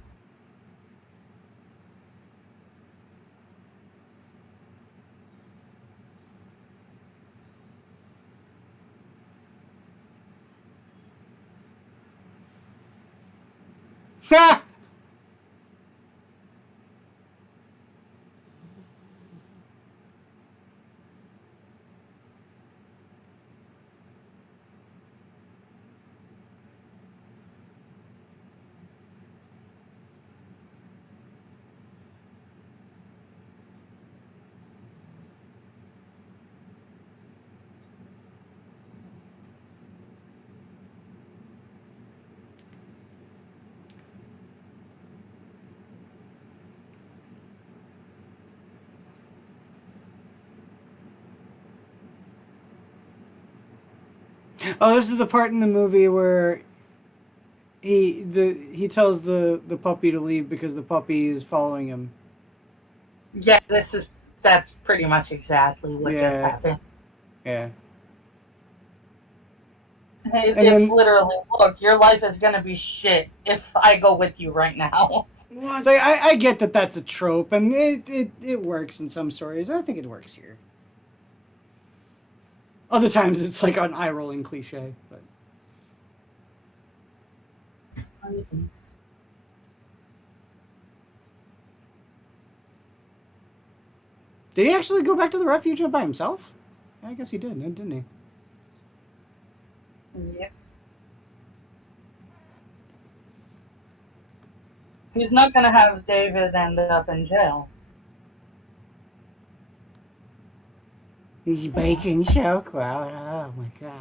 Ha! Oh, this is the part in the movie where he tells the puppy to leave because the puppy is following him. Yeah, that's pretty much exactly what just happened. Yeah. It's literally, look, your life is gonna be shit if I go with you right now. What? So I get that that's a trope, and it works in some stories. I think it works here. Other times it's like an eye-rolling cliche, but... Did he actually go back to the refuge by himself? I guess he did, didn't he? Yep. He's not gonna have David end up in jail. He's baking sauerkraut. Oh my god.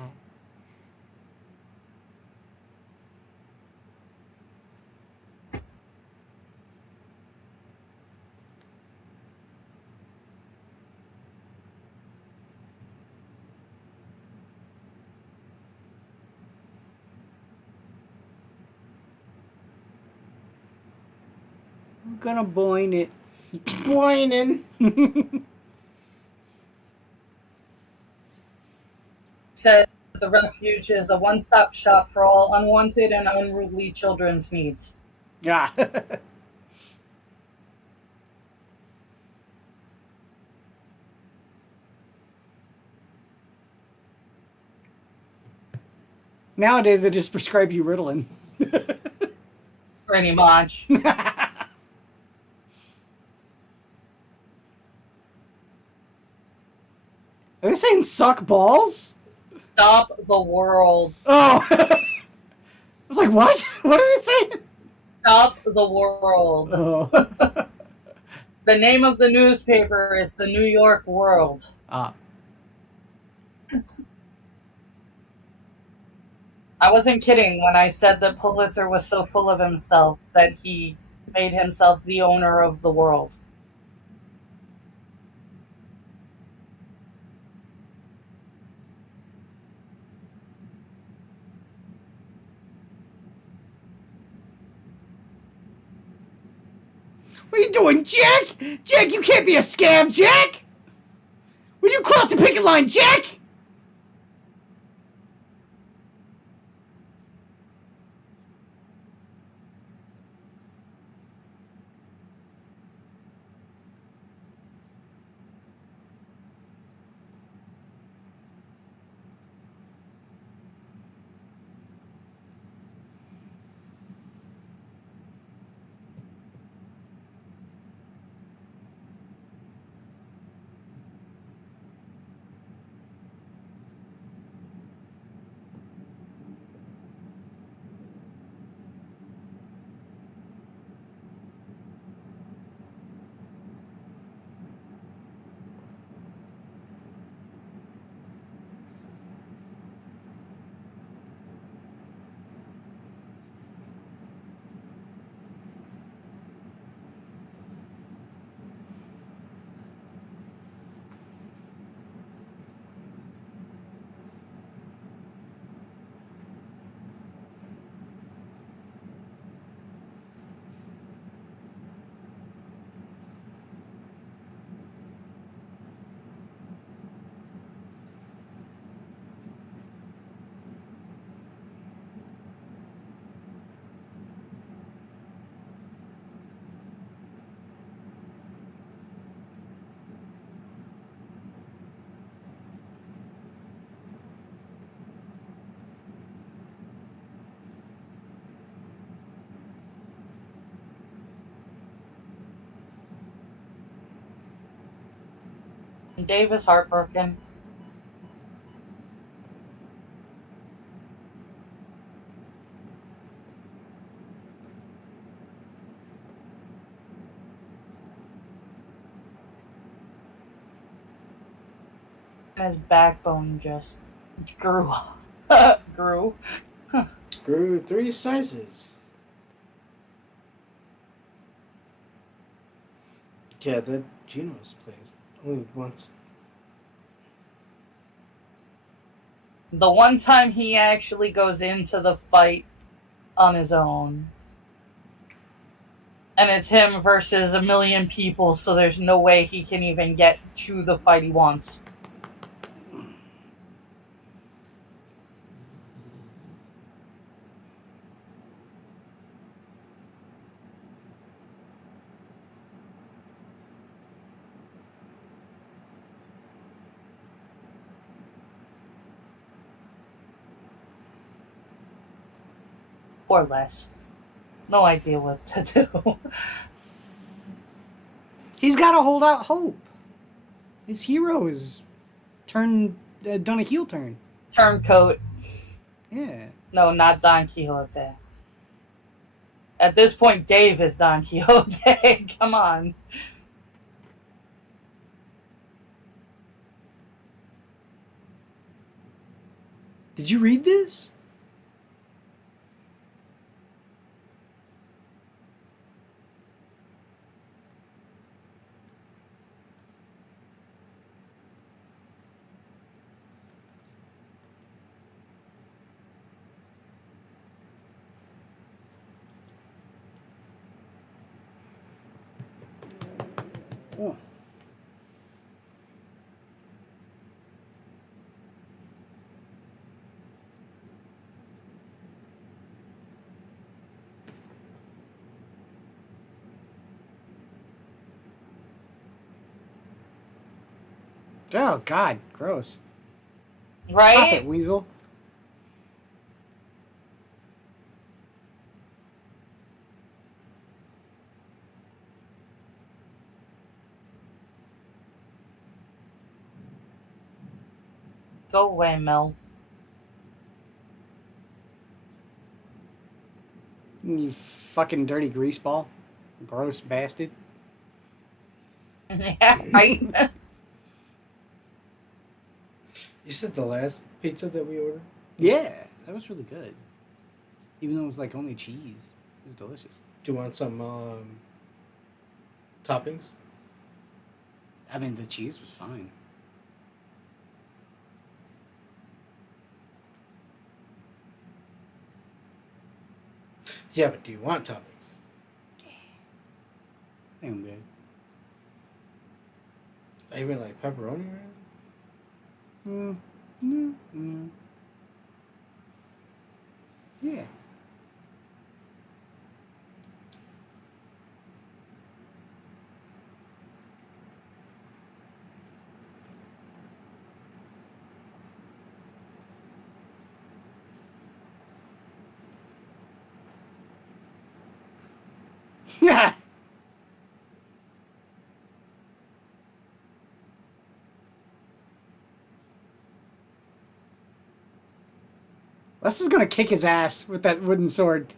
I'm gonna boin it. Boining. Said the refuge is a one-stop shop for all unwanted and unruly children's needs. Yeah. Nowadays they just prescribe you Ritalin. Pretty much. Are they saying suck balls? Stop the world. Oh. I was like, what? What are they saying? Stop the world. Oh. The name of the newspaper is the New York World. Ah. I wasn't kidding when I said that Pulitzer was so full of himself that he made himself the owner of the world. What are you doing, Jack? Jack, you can't be a scab, Jack! Would you cross the picket line, Jack? And Dave is heartbroken. And his backbone just grew. grew. Grew 3 sizes. Yeah, that Geno's plays only once. The one time he actually goes into the fight on his own. And it's him versus a million people, so there's no way he can even get to the fight he wants. Or less. No idea what to do. He's got to hold out hope. His hero is done a heel turn. Turncoat. Yeah. No, not Don Quixote. At this point, Dave is Don Quixote. Come on. Did you read this? Oh. Oh, God. Gross. Stop Right? it, Weasel. Go away, Mel. You fucking dirty greaseball. Gross bastard. Yeah, right? You said the last pizza that we ordered? Yeah, that was really good. Even though it was like only cheese. It was delicious. Do you want some toppings? I mean, the cheese was fine. Yeah, but do you want toppings? I think I'm good. I even like pepperoni or anything? Yeah. Yeah. Les is gonna kick his ass with that wooden sword.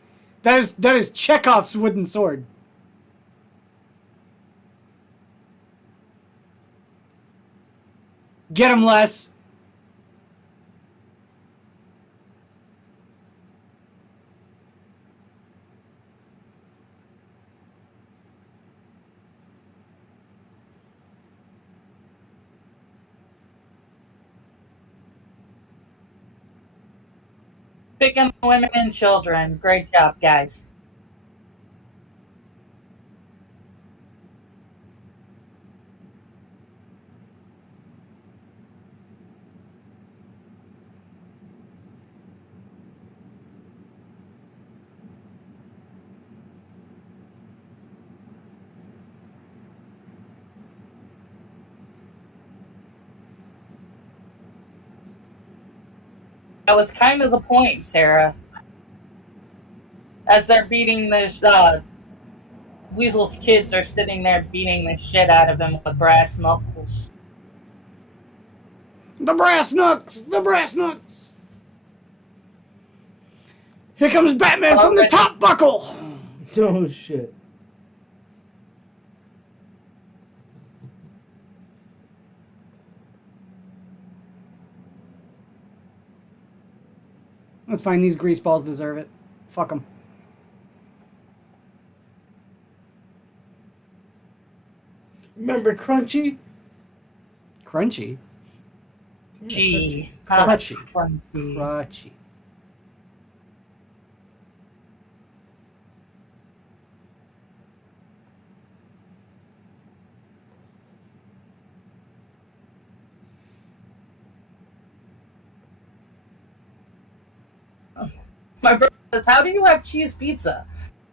That is Chekhov's wooden sword. Get him, Les. Picking women and children. Great job, guys. That was kind of the point, Sarah. As they're beating this, Weasel's kids are sitting there beating the shit out of him with brass knuckles. The brass knucks! The brass knucks! Here comes Batman from the top buckle! Oh shit. Let's find these greaseballs deserve it. Fuck them. Remember Crunchy? Crunchy? G. Crutchy. Crunchy. Crutchy. My brother says, how do you have cheese pizza?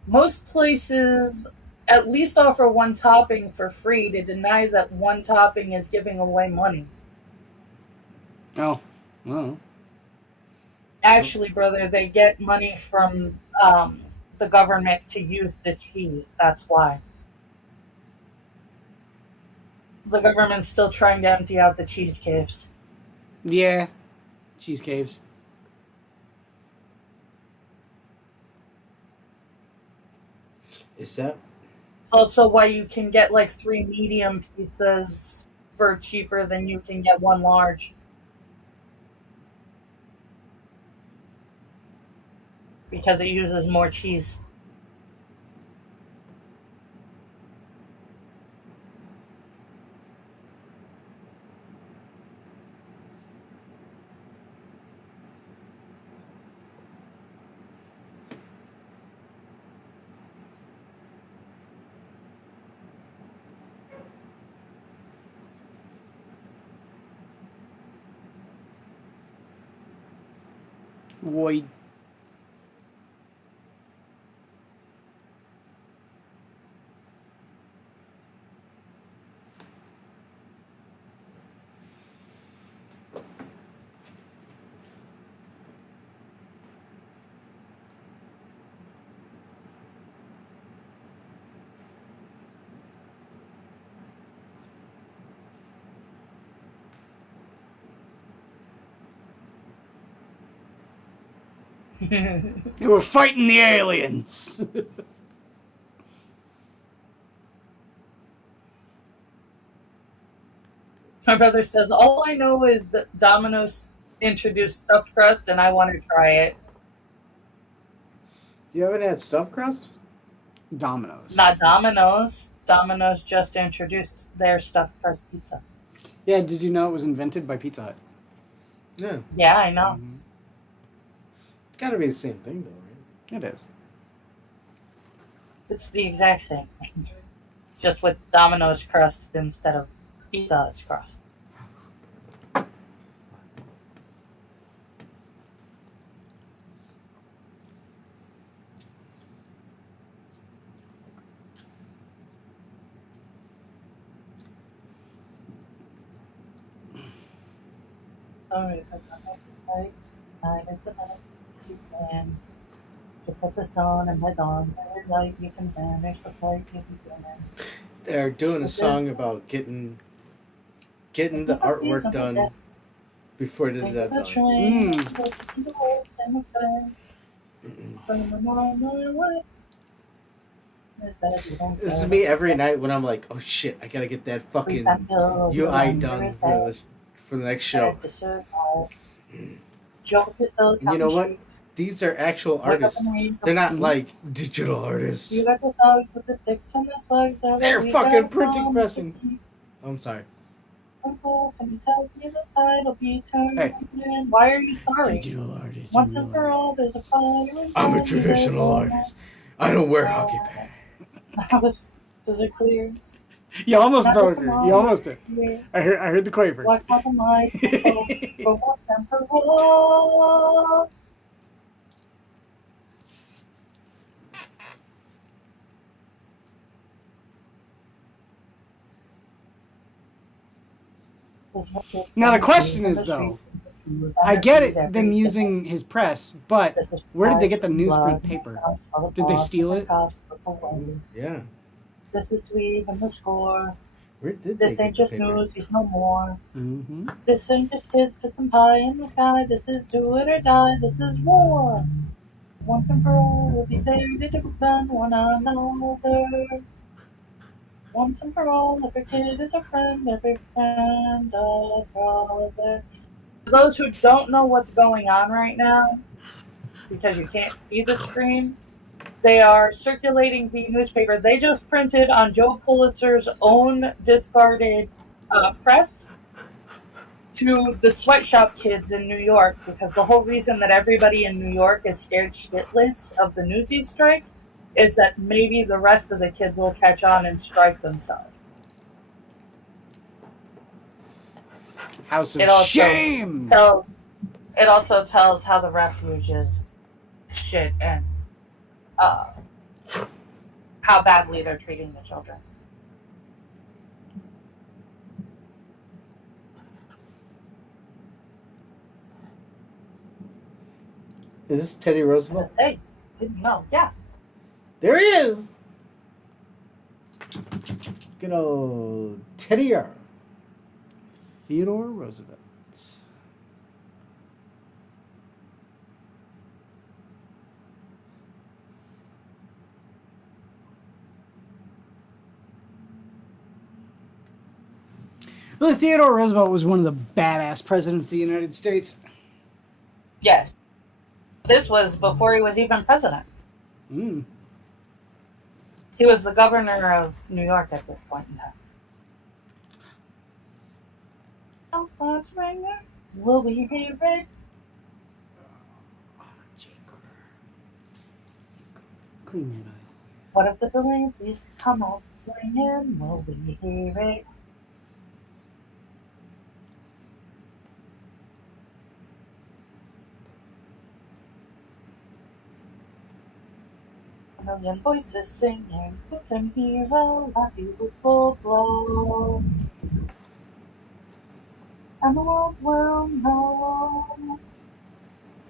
Most places at least offer one topping for free to deny that one topping is giving away money. Oh. Oh. Actually, brother, they get money from the government to use the cheese. That's why. The government's still trying to empty out the cheese caves. Yeah. Cheese caves. Is that? It's also why you can get like 3 medium pizzas for cheaper than you can get 1 large. Because it uses more cheese. Void. You were fighting the aliens. My brother says, all I know is that Domino's introduced stuffed crust and I want to try it. You haven't had stuffed crust? Domino's. Not Domino's. Domino's just introduced their stuffed crust pizza. Yeah, did you know it was invented by Pizza Hut? Yeah. Yeah, I know. Mm-hmm. It's gotta be the same thing though, right? It is. It's the exact same thing. Just with Domino's crust instead of Pizza Hut's crust. Sorry, and to put this on and head on, every night you can vanish the fight you can. They're doing a song about getting the artwork done before the deadline. This is me every night when I'm like, oh shit, I gotta get that fucking UI done for the next show. And you know what? These are actual artists. They're not like digital artists. They're fucking printing pressing. Oh, I'm sorry. Hey. Why are you sorry? Digital artist. Once and for all, there's a fire. I'm a traditional artist. I don't wear hockey pants. Is it clear? You almost broke her. You almost did. I heard the quaver. What type of night for once and for all? Now the question is though, I get it, them using his press, but where did they get the newsprint paper? Did they steal it? Yeah. This is to even the score. Where did they This get ain't the just paper? Newsies no more. Mm-hmm. This ain't just kids with some pie in the sky. This is do it or die. This is war. Once and for all, we'll be there to defend one another. Once and for all, every kid is a friend, every friend a brother. For those who don't know what's going on right now, because you can't see the screen, they are circulating the newspaper they just printed on Joe Pulitzer's own discarded press to the sweatshop kids in New York, because the whole reason that everybody in New York is scared shitless of the Newsies strike is that maybe the rest of the kids will catch on and strike themselves. House of It also Shame! tells it also tells how the refuge is shit and uh, how badly they're treating the children. Is this Teddy Roosevelt? Hey, didn't know. Yeah. There he is. Good old Teddy R. Theodore Roosevelt. Really, Theodore Roosevelt was one of the badass presidents of the United States. Yes. This was before he was even president. Mm. He was the governor of New York at this point in time. Will we hear it? Clean that eye. What if the delays come up swinging? Will we hear it? A million voices singing, who can hear the last you was full blow? And the world will know.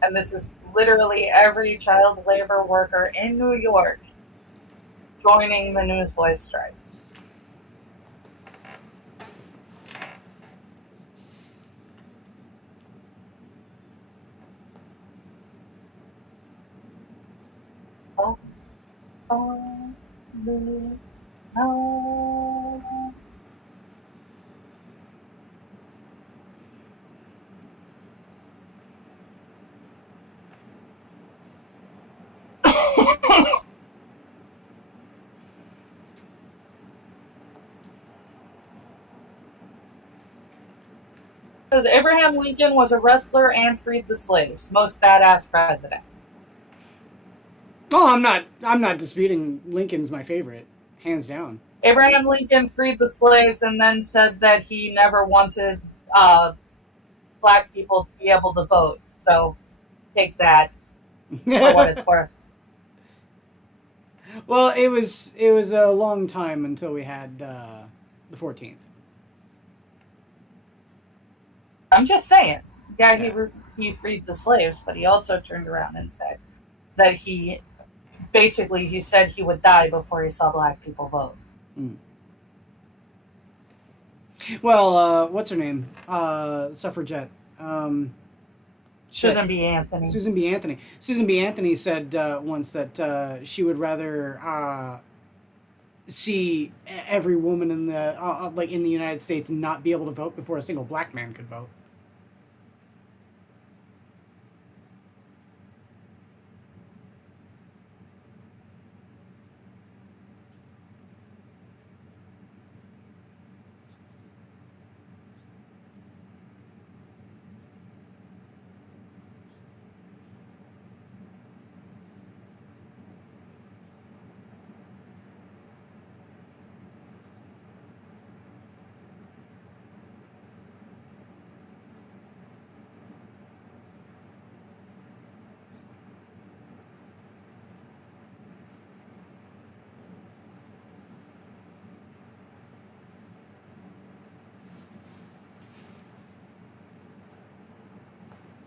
And this is literally every child labor worker in New York joining the Newsboys strike. Oh, oh, no. Because Abraham Lincoln was a wrestler and freed the slaves. Most badass president. Oh, I'm not disputing Lincoln's my favorite, hands down. Abraham Lincoln freed the slaves and then said that he never wanted black people to be able to vote. So take that for what it's worth. Well, it was a long time until we had the 14th. I'm just saying. Yeah, Yeah. he freed the slaves, but he also turned around and said that he said he would die before he saw black people vote. Mm. Well, what's her name? Suffragette. Susan B. Anthony. Susan B. Anthony. Susan B. Anthony said once that she would rather see every woman in the in the United States not be able to vote before a single black man could vote.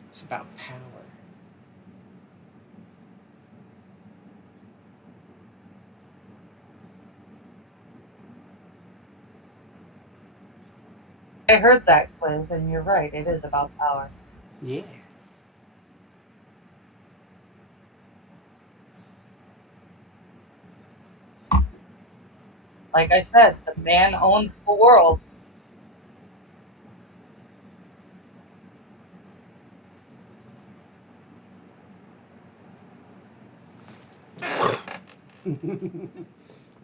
It's about power. I heard that quiz, and you're right. It is about power. Yeah. Like I said, the man owns the world.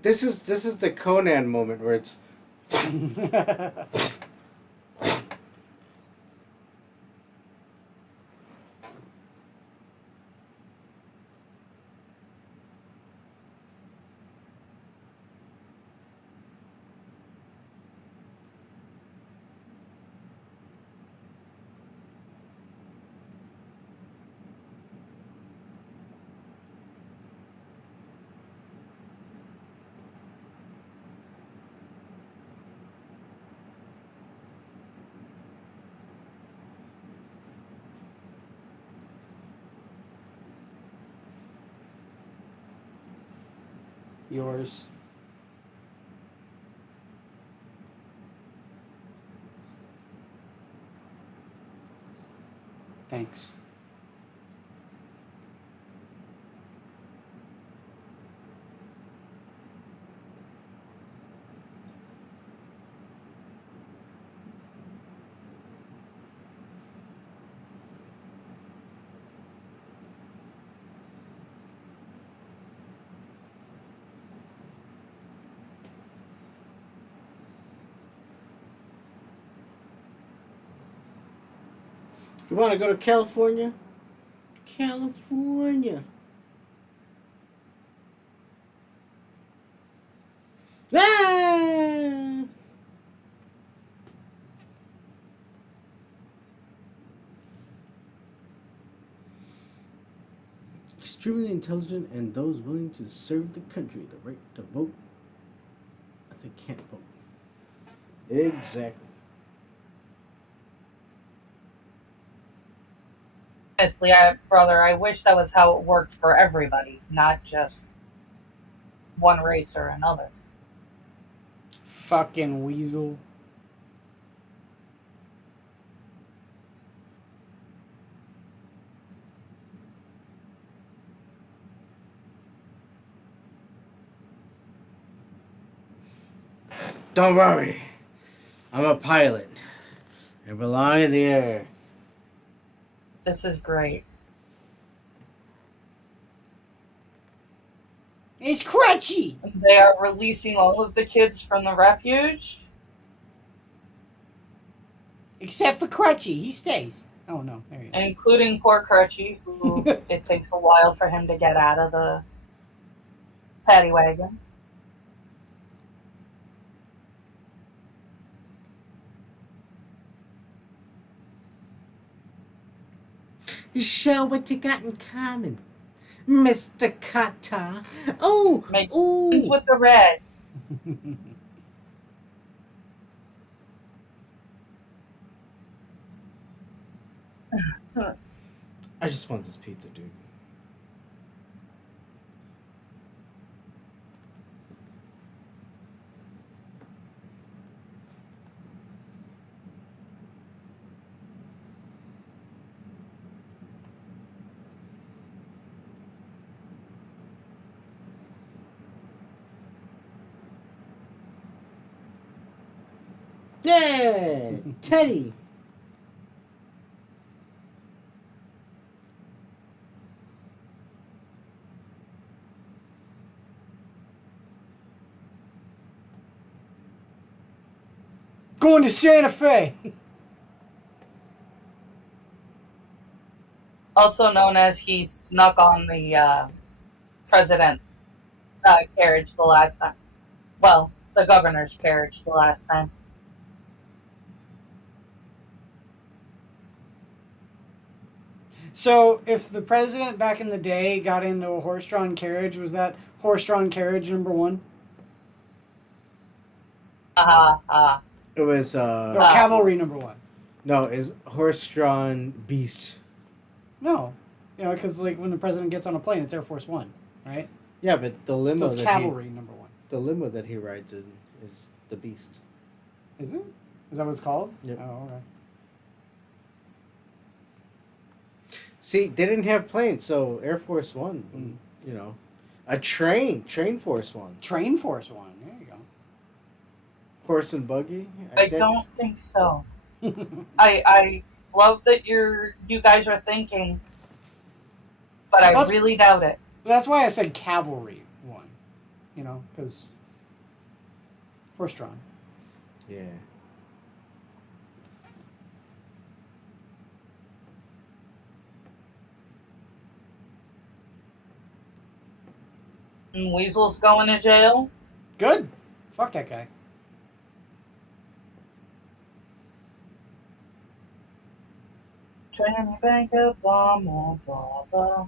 This is the Conan moment where it's Yours. Thanks. you want to go to California? California. Ah! Extremely intelligent and those willing to serve the country, the right to vote. They can't vote. Exactly. Honestly, brother, I wish that was how it worked for everybody, not just one race or another. Fucking weasel. Don't worry. I'm a pilot. I rely in the air. This is great. It's Crutchy! They are releasing all of the kids from the refuge. Except for Crutchy. He stays. Oh, no. There he is. Including poor Crutchy, who it takes a while for him to get out of the paddy wagon. Show what you got in common, Mr. Kata. Oh, Make ooh. friends with the Reds. I just want this pizza, dude. Yeah, Teddy. Going to Santa Fe! Also known as he snuck on the president's carriage the last time. Well, the governor's carriage the last time. So, if the president back in the day got into a horse-drawn carriage, was that horse-drawn carriage number one? It was Or cavalry number one? no, is horse-drawn beast. No. You know, because like when the president gets on a plane, it's Air Force One, right? Yeah, but the limo So it's that cavalry number one. the limo that he rides in is the beast. Is it? Is that what it's called? Yep. Oh, okay. See, they didn't have planes, so Air Force One, you know, a train Force One, Train Force One. There you go. horse and buggy. I don't think so. I love that you guys are thinking, but I really doubt it. That's why I said Cavalry One. You know, because horse-drawn. Yeah. And Weasel's going to jail. Good. Fuck that guy. Trying to bank up one more blah.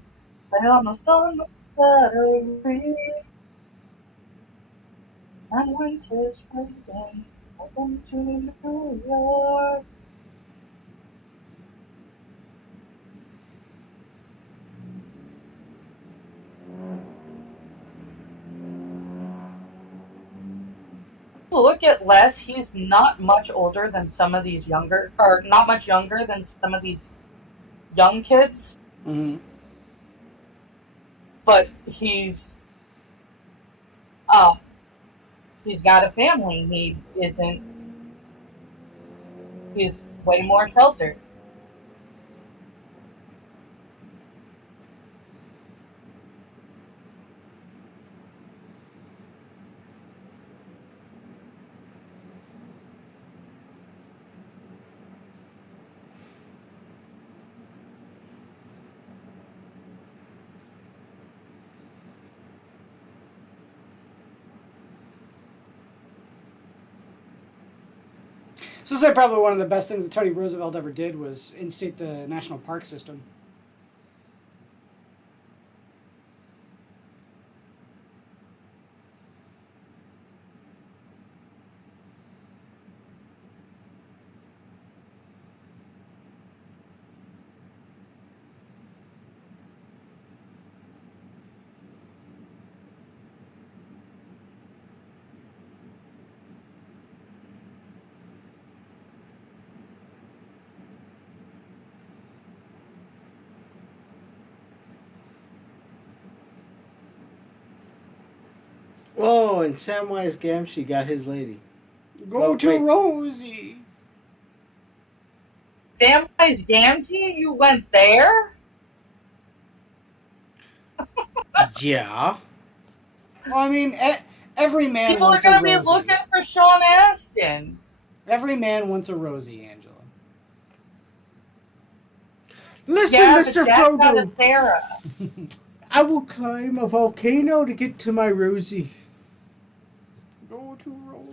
I almost on the battery. And winter's waiting. Welcome to New York. Look at Les. He's not much older than some of these younger, or not much younger than some of these young kids. Mm-hmm. But he's got a family. He's way more sheltered. So I'd say probably one of the best things that Teddy Roosevelt ever did was instate the national park system. Oh, and Samwise Gamgee got his lady. Go to wait. Rosie. Samwise Gamgee, you went there? Yeah. Well, I mean, every man People are wants going a to be Rosie. looking for Sean Astin. Every man wants a Rosie, Angela. Listen, Yeah, Mr. but Jack got a Frodo. Sarah. I will climb a volcano to get to my Rosie. Go to Rosie.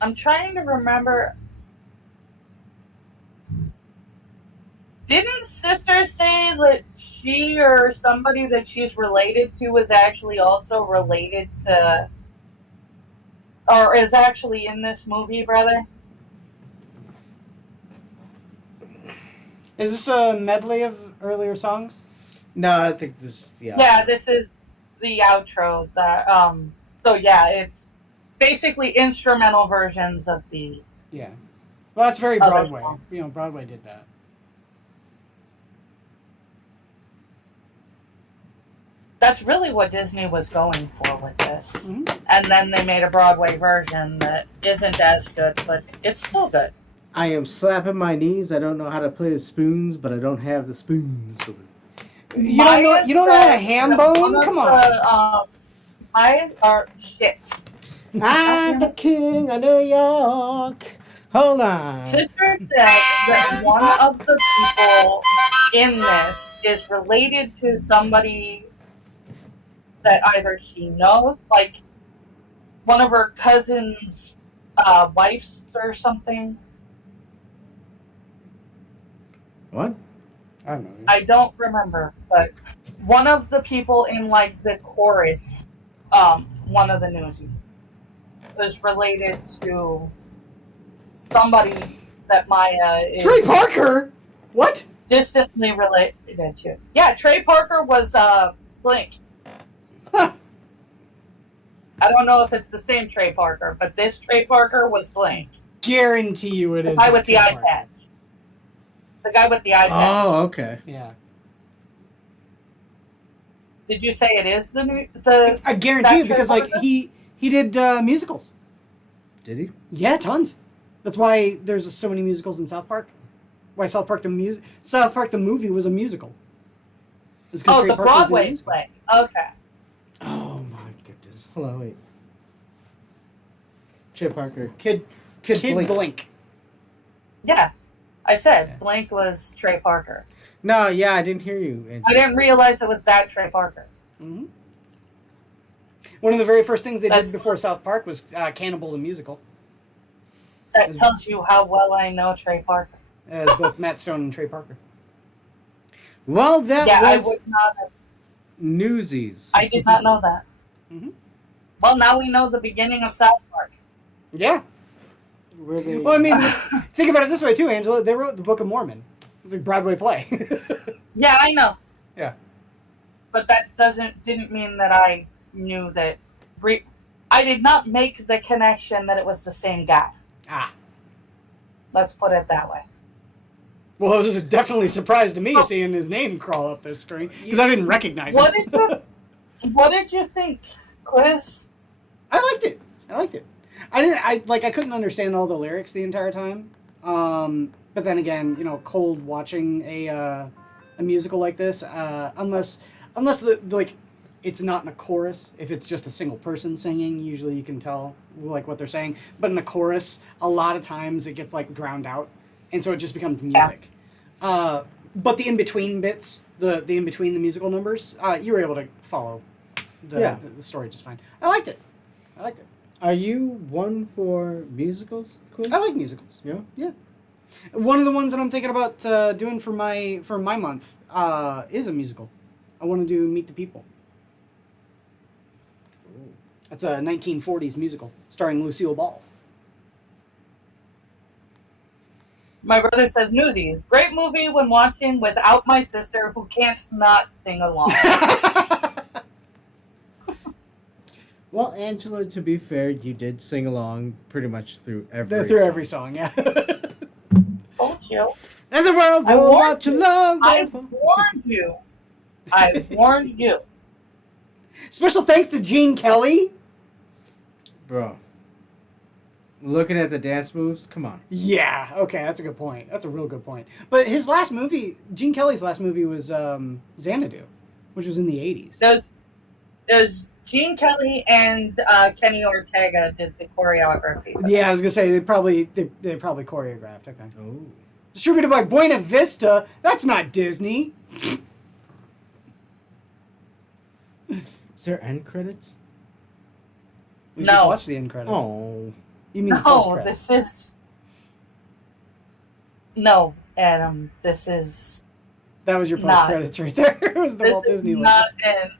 I'm trying to remember. Didn't Sister say that she or somebody that she's related to is actually also related to, or is actually in this movie, brother? Is this a medley of earlier songs? No, I think this is the Yeah, this is the outro. So yeah, it's basically instrumental versions of the. Yeah. Well, that's very Other Broadway. song. You know, Broadway did that. That's really what Disney was going for with this. Mm-hmm. And then they made a Broadway version that isn't as good, but it's still good. I am slapping my knees. I don't know how to play the spoons, but I don't have the spoons. You don't know how to ham bone? Come on. Mine are shit. I'm the king of New York. Hold on. Sister said that one of the people in this is related to somebody that either she knows, like one of her cousin's wives or something. What? I don't know. I don't remember, but one of the people in like the chorus, one of the Newsies, was related to somebody that Maya is Trey Parker? What? distantly related to. Yeah, Trey Parker was Blink. Huh. I don't know if it's the same Trey Parker, but this Trey Parker was blank. Guarantee you it The is. guy with the Trey eye Parker. patch. The guy with the eye patch. Oh, okay. Yeah. Did you say it is the? I guarantee it Trey because like Parker? he did musicals. Did he? Yeah, tons. That's why there's so many musicals in South Park. Why South Park the movie was a musical. It's 'cause Oh, Trey the Parker was in a Broadway musical. play. Okay. Oh my goodness. Hold on, wait. Trey Parker. Kid Blink. Yeah, I said Yeah. blank was Trey Parker. No, yeah, I didn't hear you. Andrew. I didn't realize it was that Trey Parker. Mm-hmm. One of the very first things they did That's- before South Park was Cannibal the Musical. That tells you how well I know Trey Parker. As both Matt Stone and Trey Parker. Well, that Yeah, I was would not have. Newsies. I did not know that. Mm-hmm. Well, now we know the beginning of South Park. Yeah. Were they- Well, I mean, think about it this way too, Angela. They wrote the Book of Mormon. It was a Broadway play. Yeah, I know. Yeah. But that didn't mean that I knew that. I did not make the connection that it was the same guy. Ah. Let's put it that way. Well, it was definitely a surprise to me seeing his name crawl up the screen because I didn't recognize What him. What did you think, Quiz? I liked it. I couldn't understand all the lyrics the entire time. But then again, cold watching a musical like this, unless it's not in a chorus. If it's just a single person singing, usually you can tell like what they're saying. But in a chorus, a lot of times it gets like drowned out, and so it just becomes music. But the in between bits, the in between the musical numbers, you were able to follow the story just fine. I liked it. Are you one for musicals, Quiz? I like musicals. Yeah? Yeah. One of the ones that I'm thinking about doing for my month is a musical. I want to do Meet the People. That's a 1940s musical starring Lucille Ball. My brother says Newsies. Great movie when watching without my sister who can't not sing along. Well, Angela, to be fair, you did sing along pretty much through every Through song. every song, yeah. Told you. As a world I will warned watch you. along. I warned you. I warned you. Special thanks to Gene Kelly. Bro. Looking at the dance moves, come on. Yeah, okay, that's a good point. That's a real good point. But his last movie, Gene Kelly's last movie was Xanadu, which was in the 80s. There's Gene Kelly and Kenny Ortega did the choreography. Yeah, I was gonna say they probably choreographed. Okay. Oh. Distributed by Buena Vista. That's not Disney. Is there end credits? We No. just watched the end credits. Oh. You mean the post No, credits? this is. No, Adam. This is. That was your post not- credits right there. It was the This Walt is Disney logo. not an.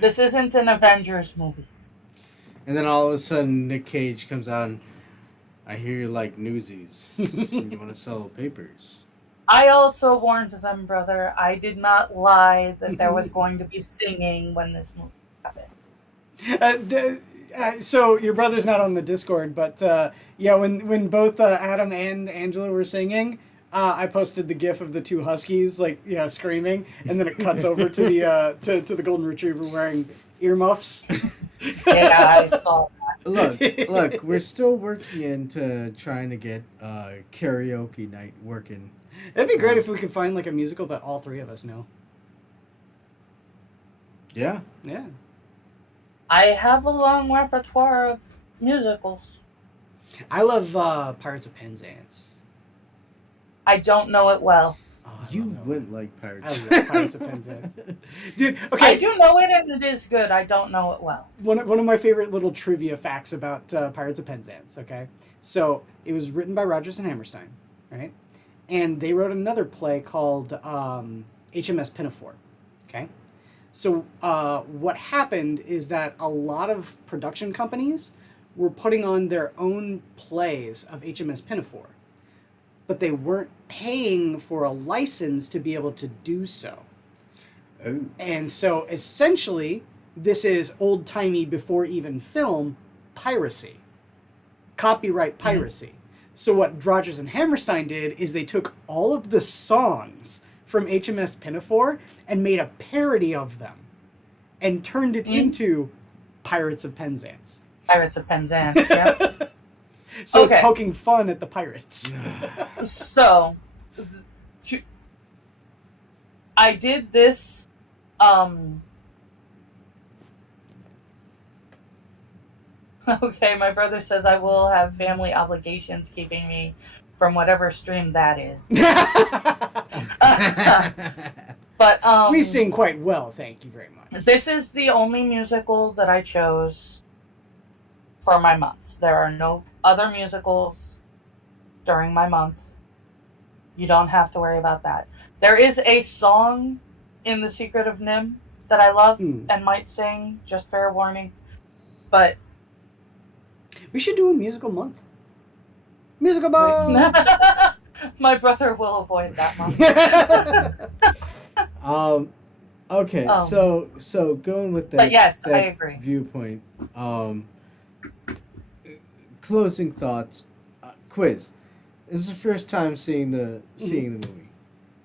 This isn't an Avengers movie. And then all of a sudden, Nick Cage comes out and I hear you like Newsies. And you want to sell papers. I also warned them, brother. I did not lie that there was going to be singing when this movie happened. So your brother's not on the Discord, but yeah, when both Adam and Angela were singing, I posted the GIF of the two huskies screaming, and then it cuts over to the to the golden retriever wearing earmuffs. Yeah, I saw that. Look, we're still working into trying to get karaoke night working. It'd be great if we could find like a musical that all three of us know. Yeah. Yeah. I have a long repertoire of musicals. I love Pirates of Penzance. I don't know it well. Oh, I You love that would one. like Pirates. I love Pirates of Penzance. Dude, I okay, do know it and it is good. I don't know it well. one of my favorite little trivia facts about Pirates of Penzance, okay? So, it was written by Rodgers and Hammerstein, right? And they wrote another play called HMS Pinafore, okay? So, what happened is that a lot of production companies were putting on their own plays of HMS Pinafore, but they weren't paying for a license to be able to do so. Oh. And so essentially, this is old-timey before even film piracy. Copyright piracy. So what Rodgers and Hammerstein did is they took all of the songs from HMS Pinafore and made a parody of them and turned it into Pirates of Penzance. Pirates of Penzance, yeah. So Okay. it's poking fun at the pirates. So, I did this, okay, my brother says I will have family obligations keeping me from whatever stream that is. But, We sing quite well, thank you very much. this is the only musical that I chose for my month. There are no other musicals during my month. You don't have to worry about that. There is a song in The Secret of Nim that I love and might sing, just fair warning. But We should do a musical month. Musical month! my brother will avoid that month. Okay, so going with that, But yes, that I agree. viewpoint. Closing thoughts. Quiz. This is the first time seeing the movie.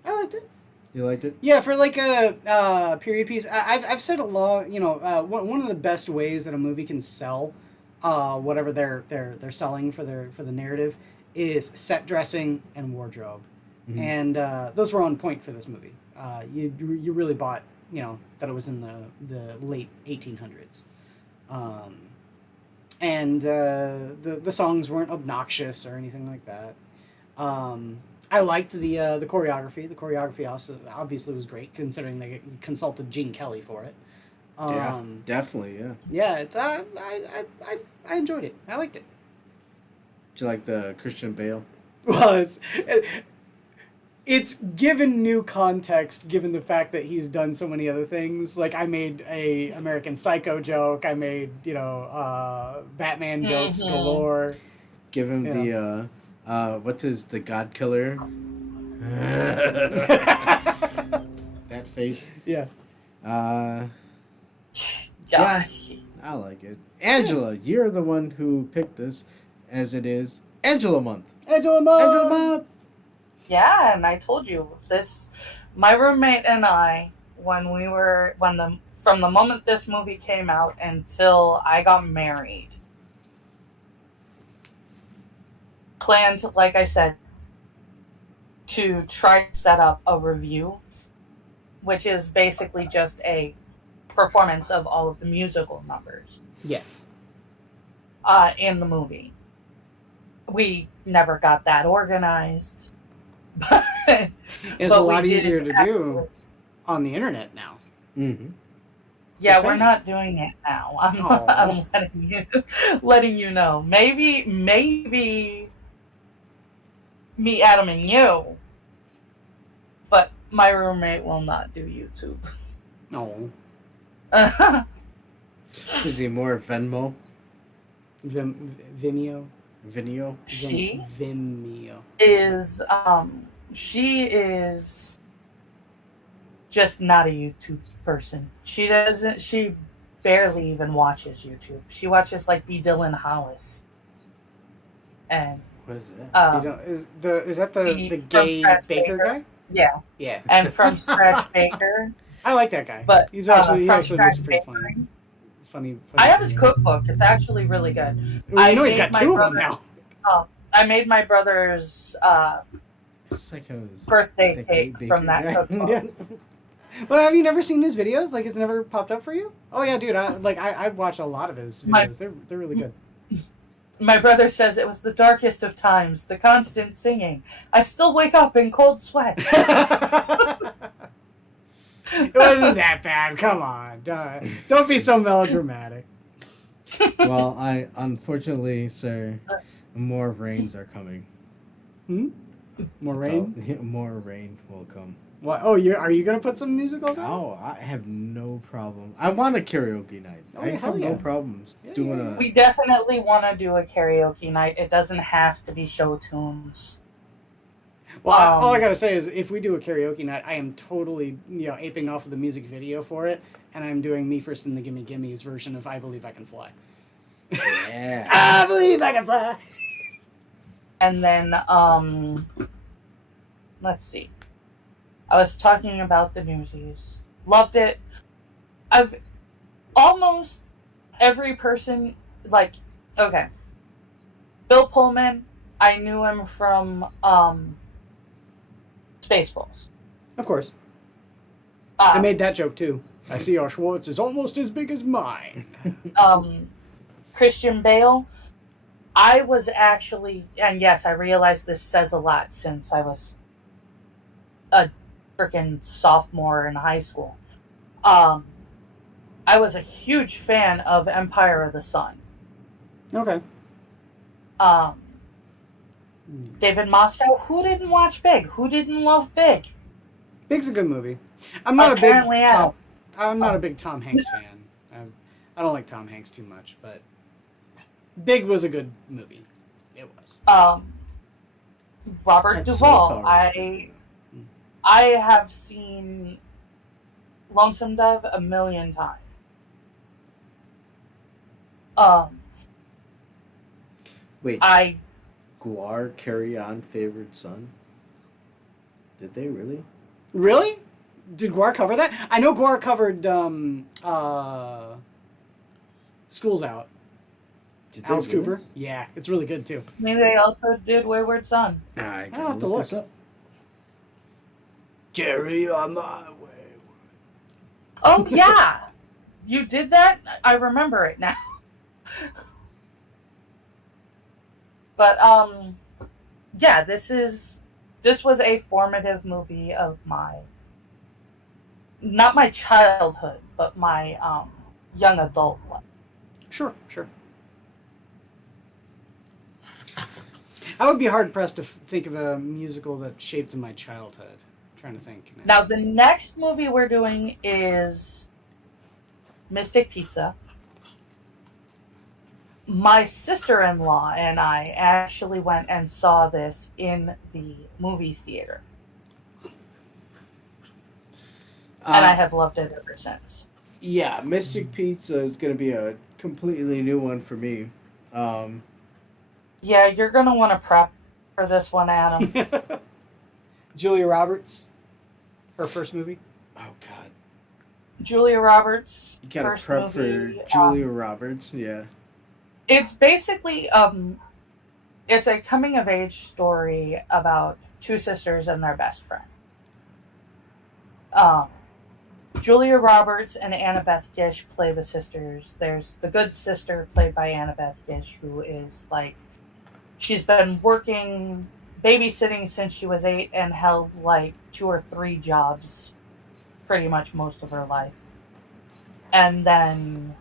I liked it. You liked it? Yeah, for like a period piece, I've said a lot. You know, one of the best ways that a movie can sell, whatever they're selling for the narrative, is set dressing and wardrobe, and those were on point for this movie. You really bought, you know, that it was in the late 1800s, and the songs weren't obnoxious or anything like that. I liked the choreography. The choreography also obviously was great, considering they consulted Gene Kelly for it. Yeah, definitely. Yeah. Yeah, it's, I enjoyed it. I liked it. Did you like the Christian Bale? Well, it's given new context, given the fact that he's done so many other things. Like, I made a American Psycho joke. I made, you know, Batman jokes galore. Give him the what's the God Killer? That face. Yeah. Yeah, I like it. Angela, you're the one who picked this, as it is Angela Month. Angela Month! Angela Month! Yeah, and I told you this. My roommate and I, from the moment this movie came out until I got married, planned, like I said, to try to set up a review, which is basically just a performance of all of the musical numbers. Yeah. In the movie. We never got that organized. It's a lot easier to do on the internet now. Mm-hmm. Yeah, we're not doing it now. I'm letting you know. Maybe me, Adam, and you, but my roommate will not do YouTube. No. Is he more Venmo? Vimeo? She Vimeo. She is just not a YouTube person. She barely even watches YouTube. She watches like B. Dylan Hollis. And What is that? Is that the from gay Scratch baker guy? yeah. Yeah. And from Scratch Baker. I like that guy. But he actually does Scratch some pretty Bakery. funny. I have his cookbook. It's actually really good. I know he's got two of them now. I made my brother's It's like his birthday cake from that guy. cookbook. Yeah. Well, have you never seen his videos? Like, it's never popped up for you? Oh yeah, dude. I've watched a lot of his videos. They're really good. My brother says it was the darkest of times, the constant singing. I still wake up in cold sweat. It wasn't that bad. Come on, don't be so melodramatic. Well, unfortunately, sir, more rains are coming. More That's rain. all. More rain will come. What? Oh, are you gonna put some musicals out? Oh, I have no problem. I want a karaoke night. Oh, I yeah, hell have no yeah. problems Yeah, doing yeah. a. We definitely want to do a karaoke night. It doesn't have to be show tunes. Well, all I gotta say is, if we do a karaoke night, I am totally, aping off of the music video for it, and I'm doing Me First and the Gimme Gimme's version of I Believe I Can Fly. Yeah. I believe I can fly. And then, let's see. I was talking about the Newsies. Loved it. I've almost every person, like, okay. Bill Pullman, I knew him from Spaceballs. Of course. I made that joke too. I see our Schwartz is almost as big as mine. Christian Bale, I was actually, and yes, I realize this says a lot since I was a freaking sophomore in high school. I was a huge fan of Empire of the Sun. Okay. David Moscow, who didn't watch Big? Who didn't love Big? Big's a good movie. I'm not Apparently, a big Tom Hanks fan. I don't like Tom Hanks too much, but Big was a good movie. It was. Robert Duvall. I have seen Lonesome Dove a million times. Wait. Guar Carry On favorite son? Did they really? Really? Did Guar cover that? I know Guar covered School's Out. Alice really? Cooper. Yeah, it's really good too. Maybe they also did Wayward Son. I I'll have to look. this up. Carry on my way. Oh yeah, you did that. I remember it now. But yeah, this was a formative movie of not my childhood, but my young adult life. Sure. I would be hard pressed to think of a musical that shaped my childhood. I'm trying to think. Now the next movie we're doing is Mystic Pizza. My sister-in-law and I actually went and saw this in the movie theater. And I have loved it ever since. Yeah, Mystic Pizza is going to be a completely new one for me. Yeah, you're going to want to prep for this one, Adam. Julia Roberts, her first movie. Oh, God. Julia Roberts' You got to first prep movie, for Julia Roberts, yeah. It's basically, it's a coming-of-age story about two sisters and their best friend. Julia Roberts and Annabeth Gish play the sisters. There's the good sister, played by Annabeth Gish, who is, like, she's been working, babysitting since she was 8 and held, like, 2 or 3 jobs pretty much most of her life. And then,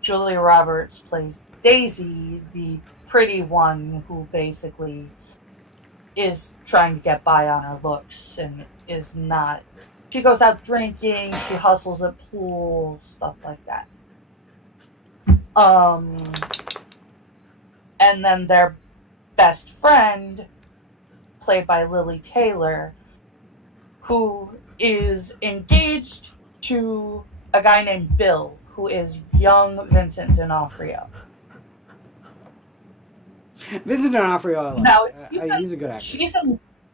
Julia Roberts plays Daisy, the pretty one who basically is trying to get by on her looks and is not. She goes out drinking, she hustles at pool, stuff like that. And then their best friend, played by Lily Taylor, who is engaged to a guy named Bill, who is young Vincent D'Onofrio. Vincent D'Onofrio, I like. Now, He's a good actor.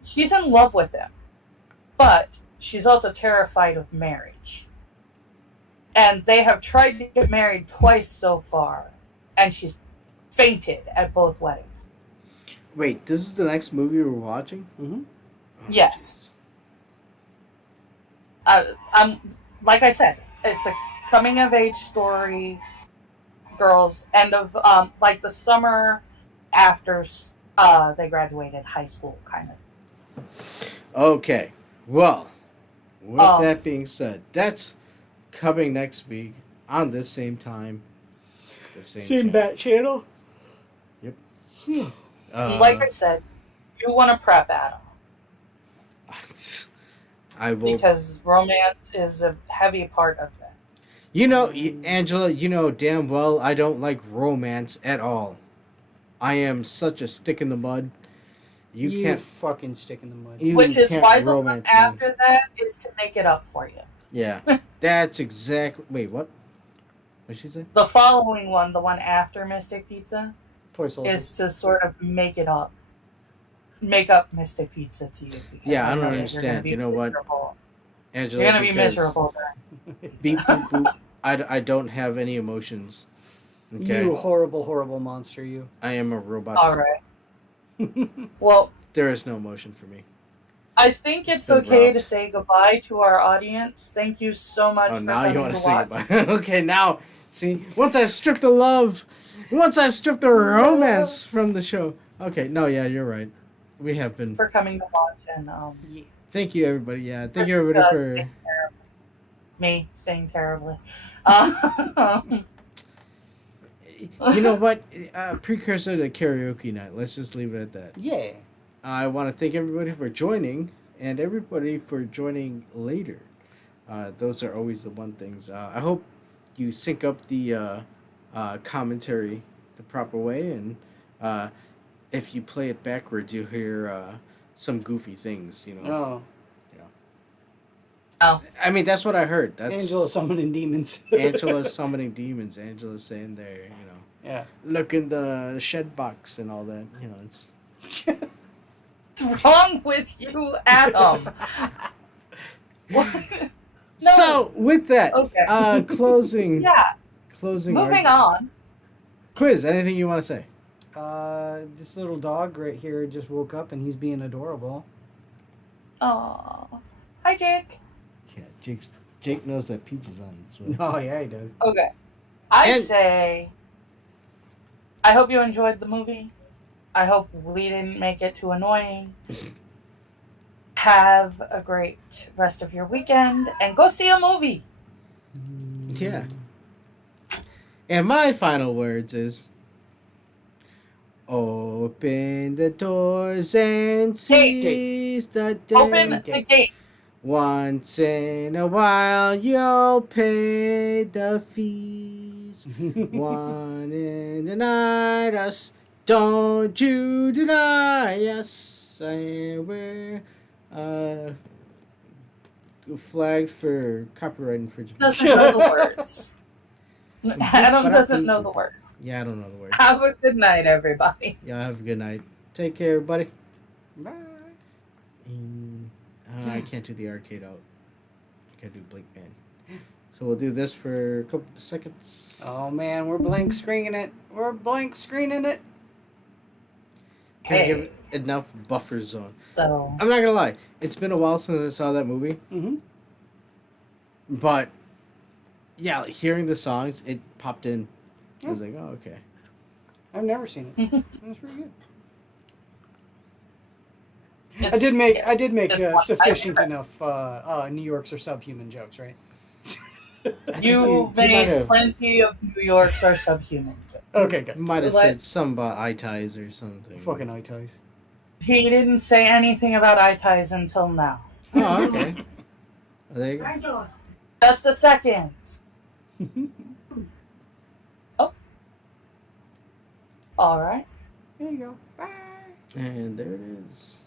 She's in love with him, but she's also terrified of marriage. And they have tried to get married twice so far, and she's fainted at both weddings. Wait, this is the next movie we're watching? Mm-hmm. Oh, Yes. I'm like I said, it's a coming of age story. Girls, end of like the summer after they graduated high school, kind of. Okay. Well, with that being said, that's coming next week on this same time. The same channel. Bat channel. Yep. Like I said, you want to prep, Adam. I will. Because romance is a heavy part of that. You know, Angela, you know damn well I don't like romance at all. I am such a stick in the mud. You can't. fucking stick in the mud. You Which is can't why the one romance me. after that is to make it up for you. Yeah, that's exactly. Wait, what? What'd she say? The following one, the one after Mystic Pizza, Toy soldiers. is to sort of make it up. Make up Mystic Pizza to you. Because Yeah, I don't know that understand. You know what, Angela? You're going to be because miserable then. Beep boop boop. I don't have any emotions. Okay, You horrible, horrible monster, you. I am a robot. All right. Well, There is no emotion for me. I think it's been okay robbed. to say goodbye to our audience. Thank you so much Oh, for now coming you want to to say watch. goodbye? Okay, now see. Once I've stripped the love, once I've stripped the romance from the show. Okay, no, yeah, you're right. We have been. For coming to watch and Thank you, everybody. Yeah, thank Just you, everybody, because for. me saying terribly. You know what? Precursor to karaoke night. Let's just leave it at that. Yeah. I want to thank everybody for joining and everybody for joining later. Those are always the one things. I hope you sync up the commentary the proper way, and if you play it backwards, you'll hear some goofy things. You know. Oh. Oh. I mean, that's what I heard. That's Angela summoning demons. Angela's summoning demons. Angela's saying there, Yeah. look in the shed box and all that. You know, it's. What's wrong with you, Adam? What? No. So with that, Okay. closing. Yeah. Closing. Moving on. Quiz. Anything you want to say? This little dog right here just woke up and he's being adorable. Oh. Hi, Jake. Yeah, Jake knows that pizza's on as well. Oh, yeah, he does. Okay. I And- say, I hope you enjoyed the movie. I hope we didn't make it too annoying. Have a great rest of your weekend and go see a movie. Yeah. And my final words is, open the doors and seize the day. Open the gate. Once in a while, you'll pay the fees. One in the night, us. Don't you deny us. I wear flagged for copyright infringement. Doesn't know the words. Adam doesn't know the words. Yeah, I don't know the word. Have a good night, everybody. Y'all have a good night. Take care, everybody. Bye. I can't do the arcade out. I can't do Blink Man. So we'll do this for a couple seconds. Oh, man, we're blank screening it. We're blank screening it. Can't give Hey. it enough buffer zone. So, I'm not gonna lie. It's been a while since I saw that movie. Mm-hmm. But yeah, like, hearing the songs, it popped in. I was like, oh, okay. I've never seen it. It was pretty good. it's- I did make It's one- sufficient I- enough New York's or subhuman jokes, right? I think You might made have, plenty of New York's are subhuman. Okay, good. might have Let- said something about eye ties or something. Fucking eye ties. He didn't say anything about eye ties until now. Oh, okay. There you go. Just a second. Oh. All right. There you go. Bye. And there it is.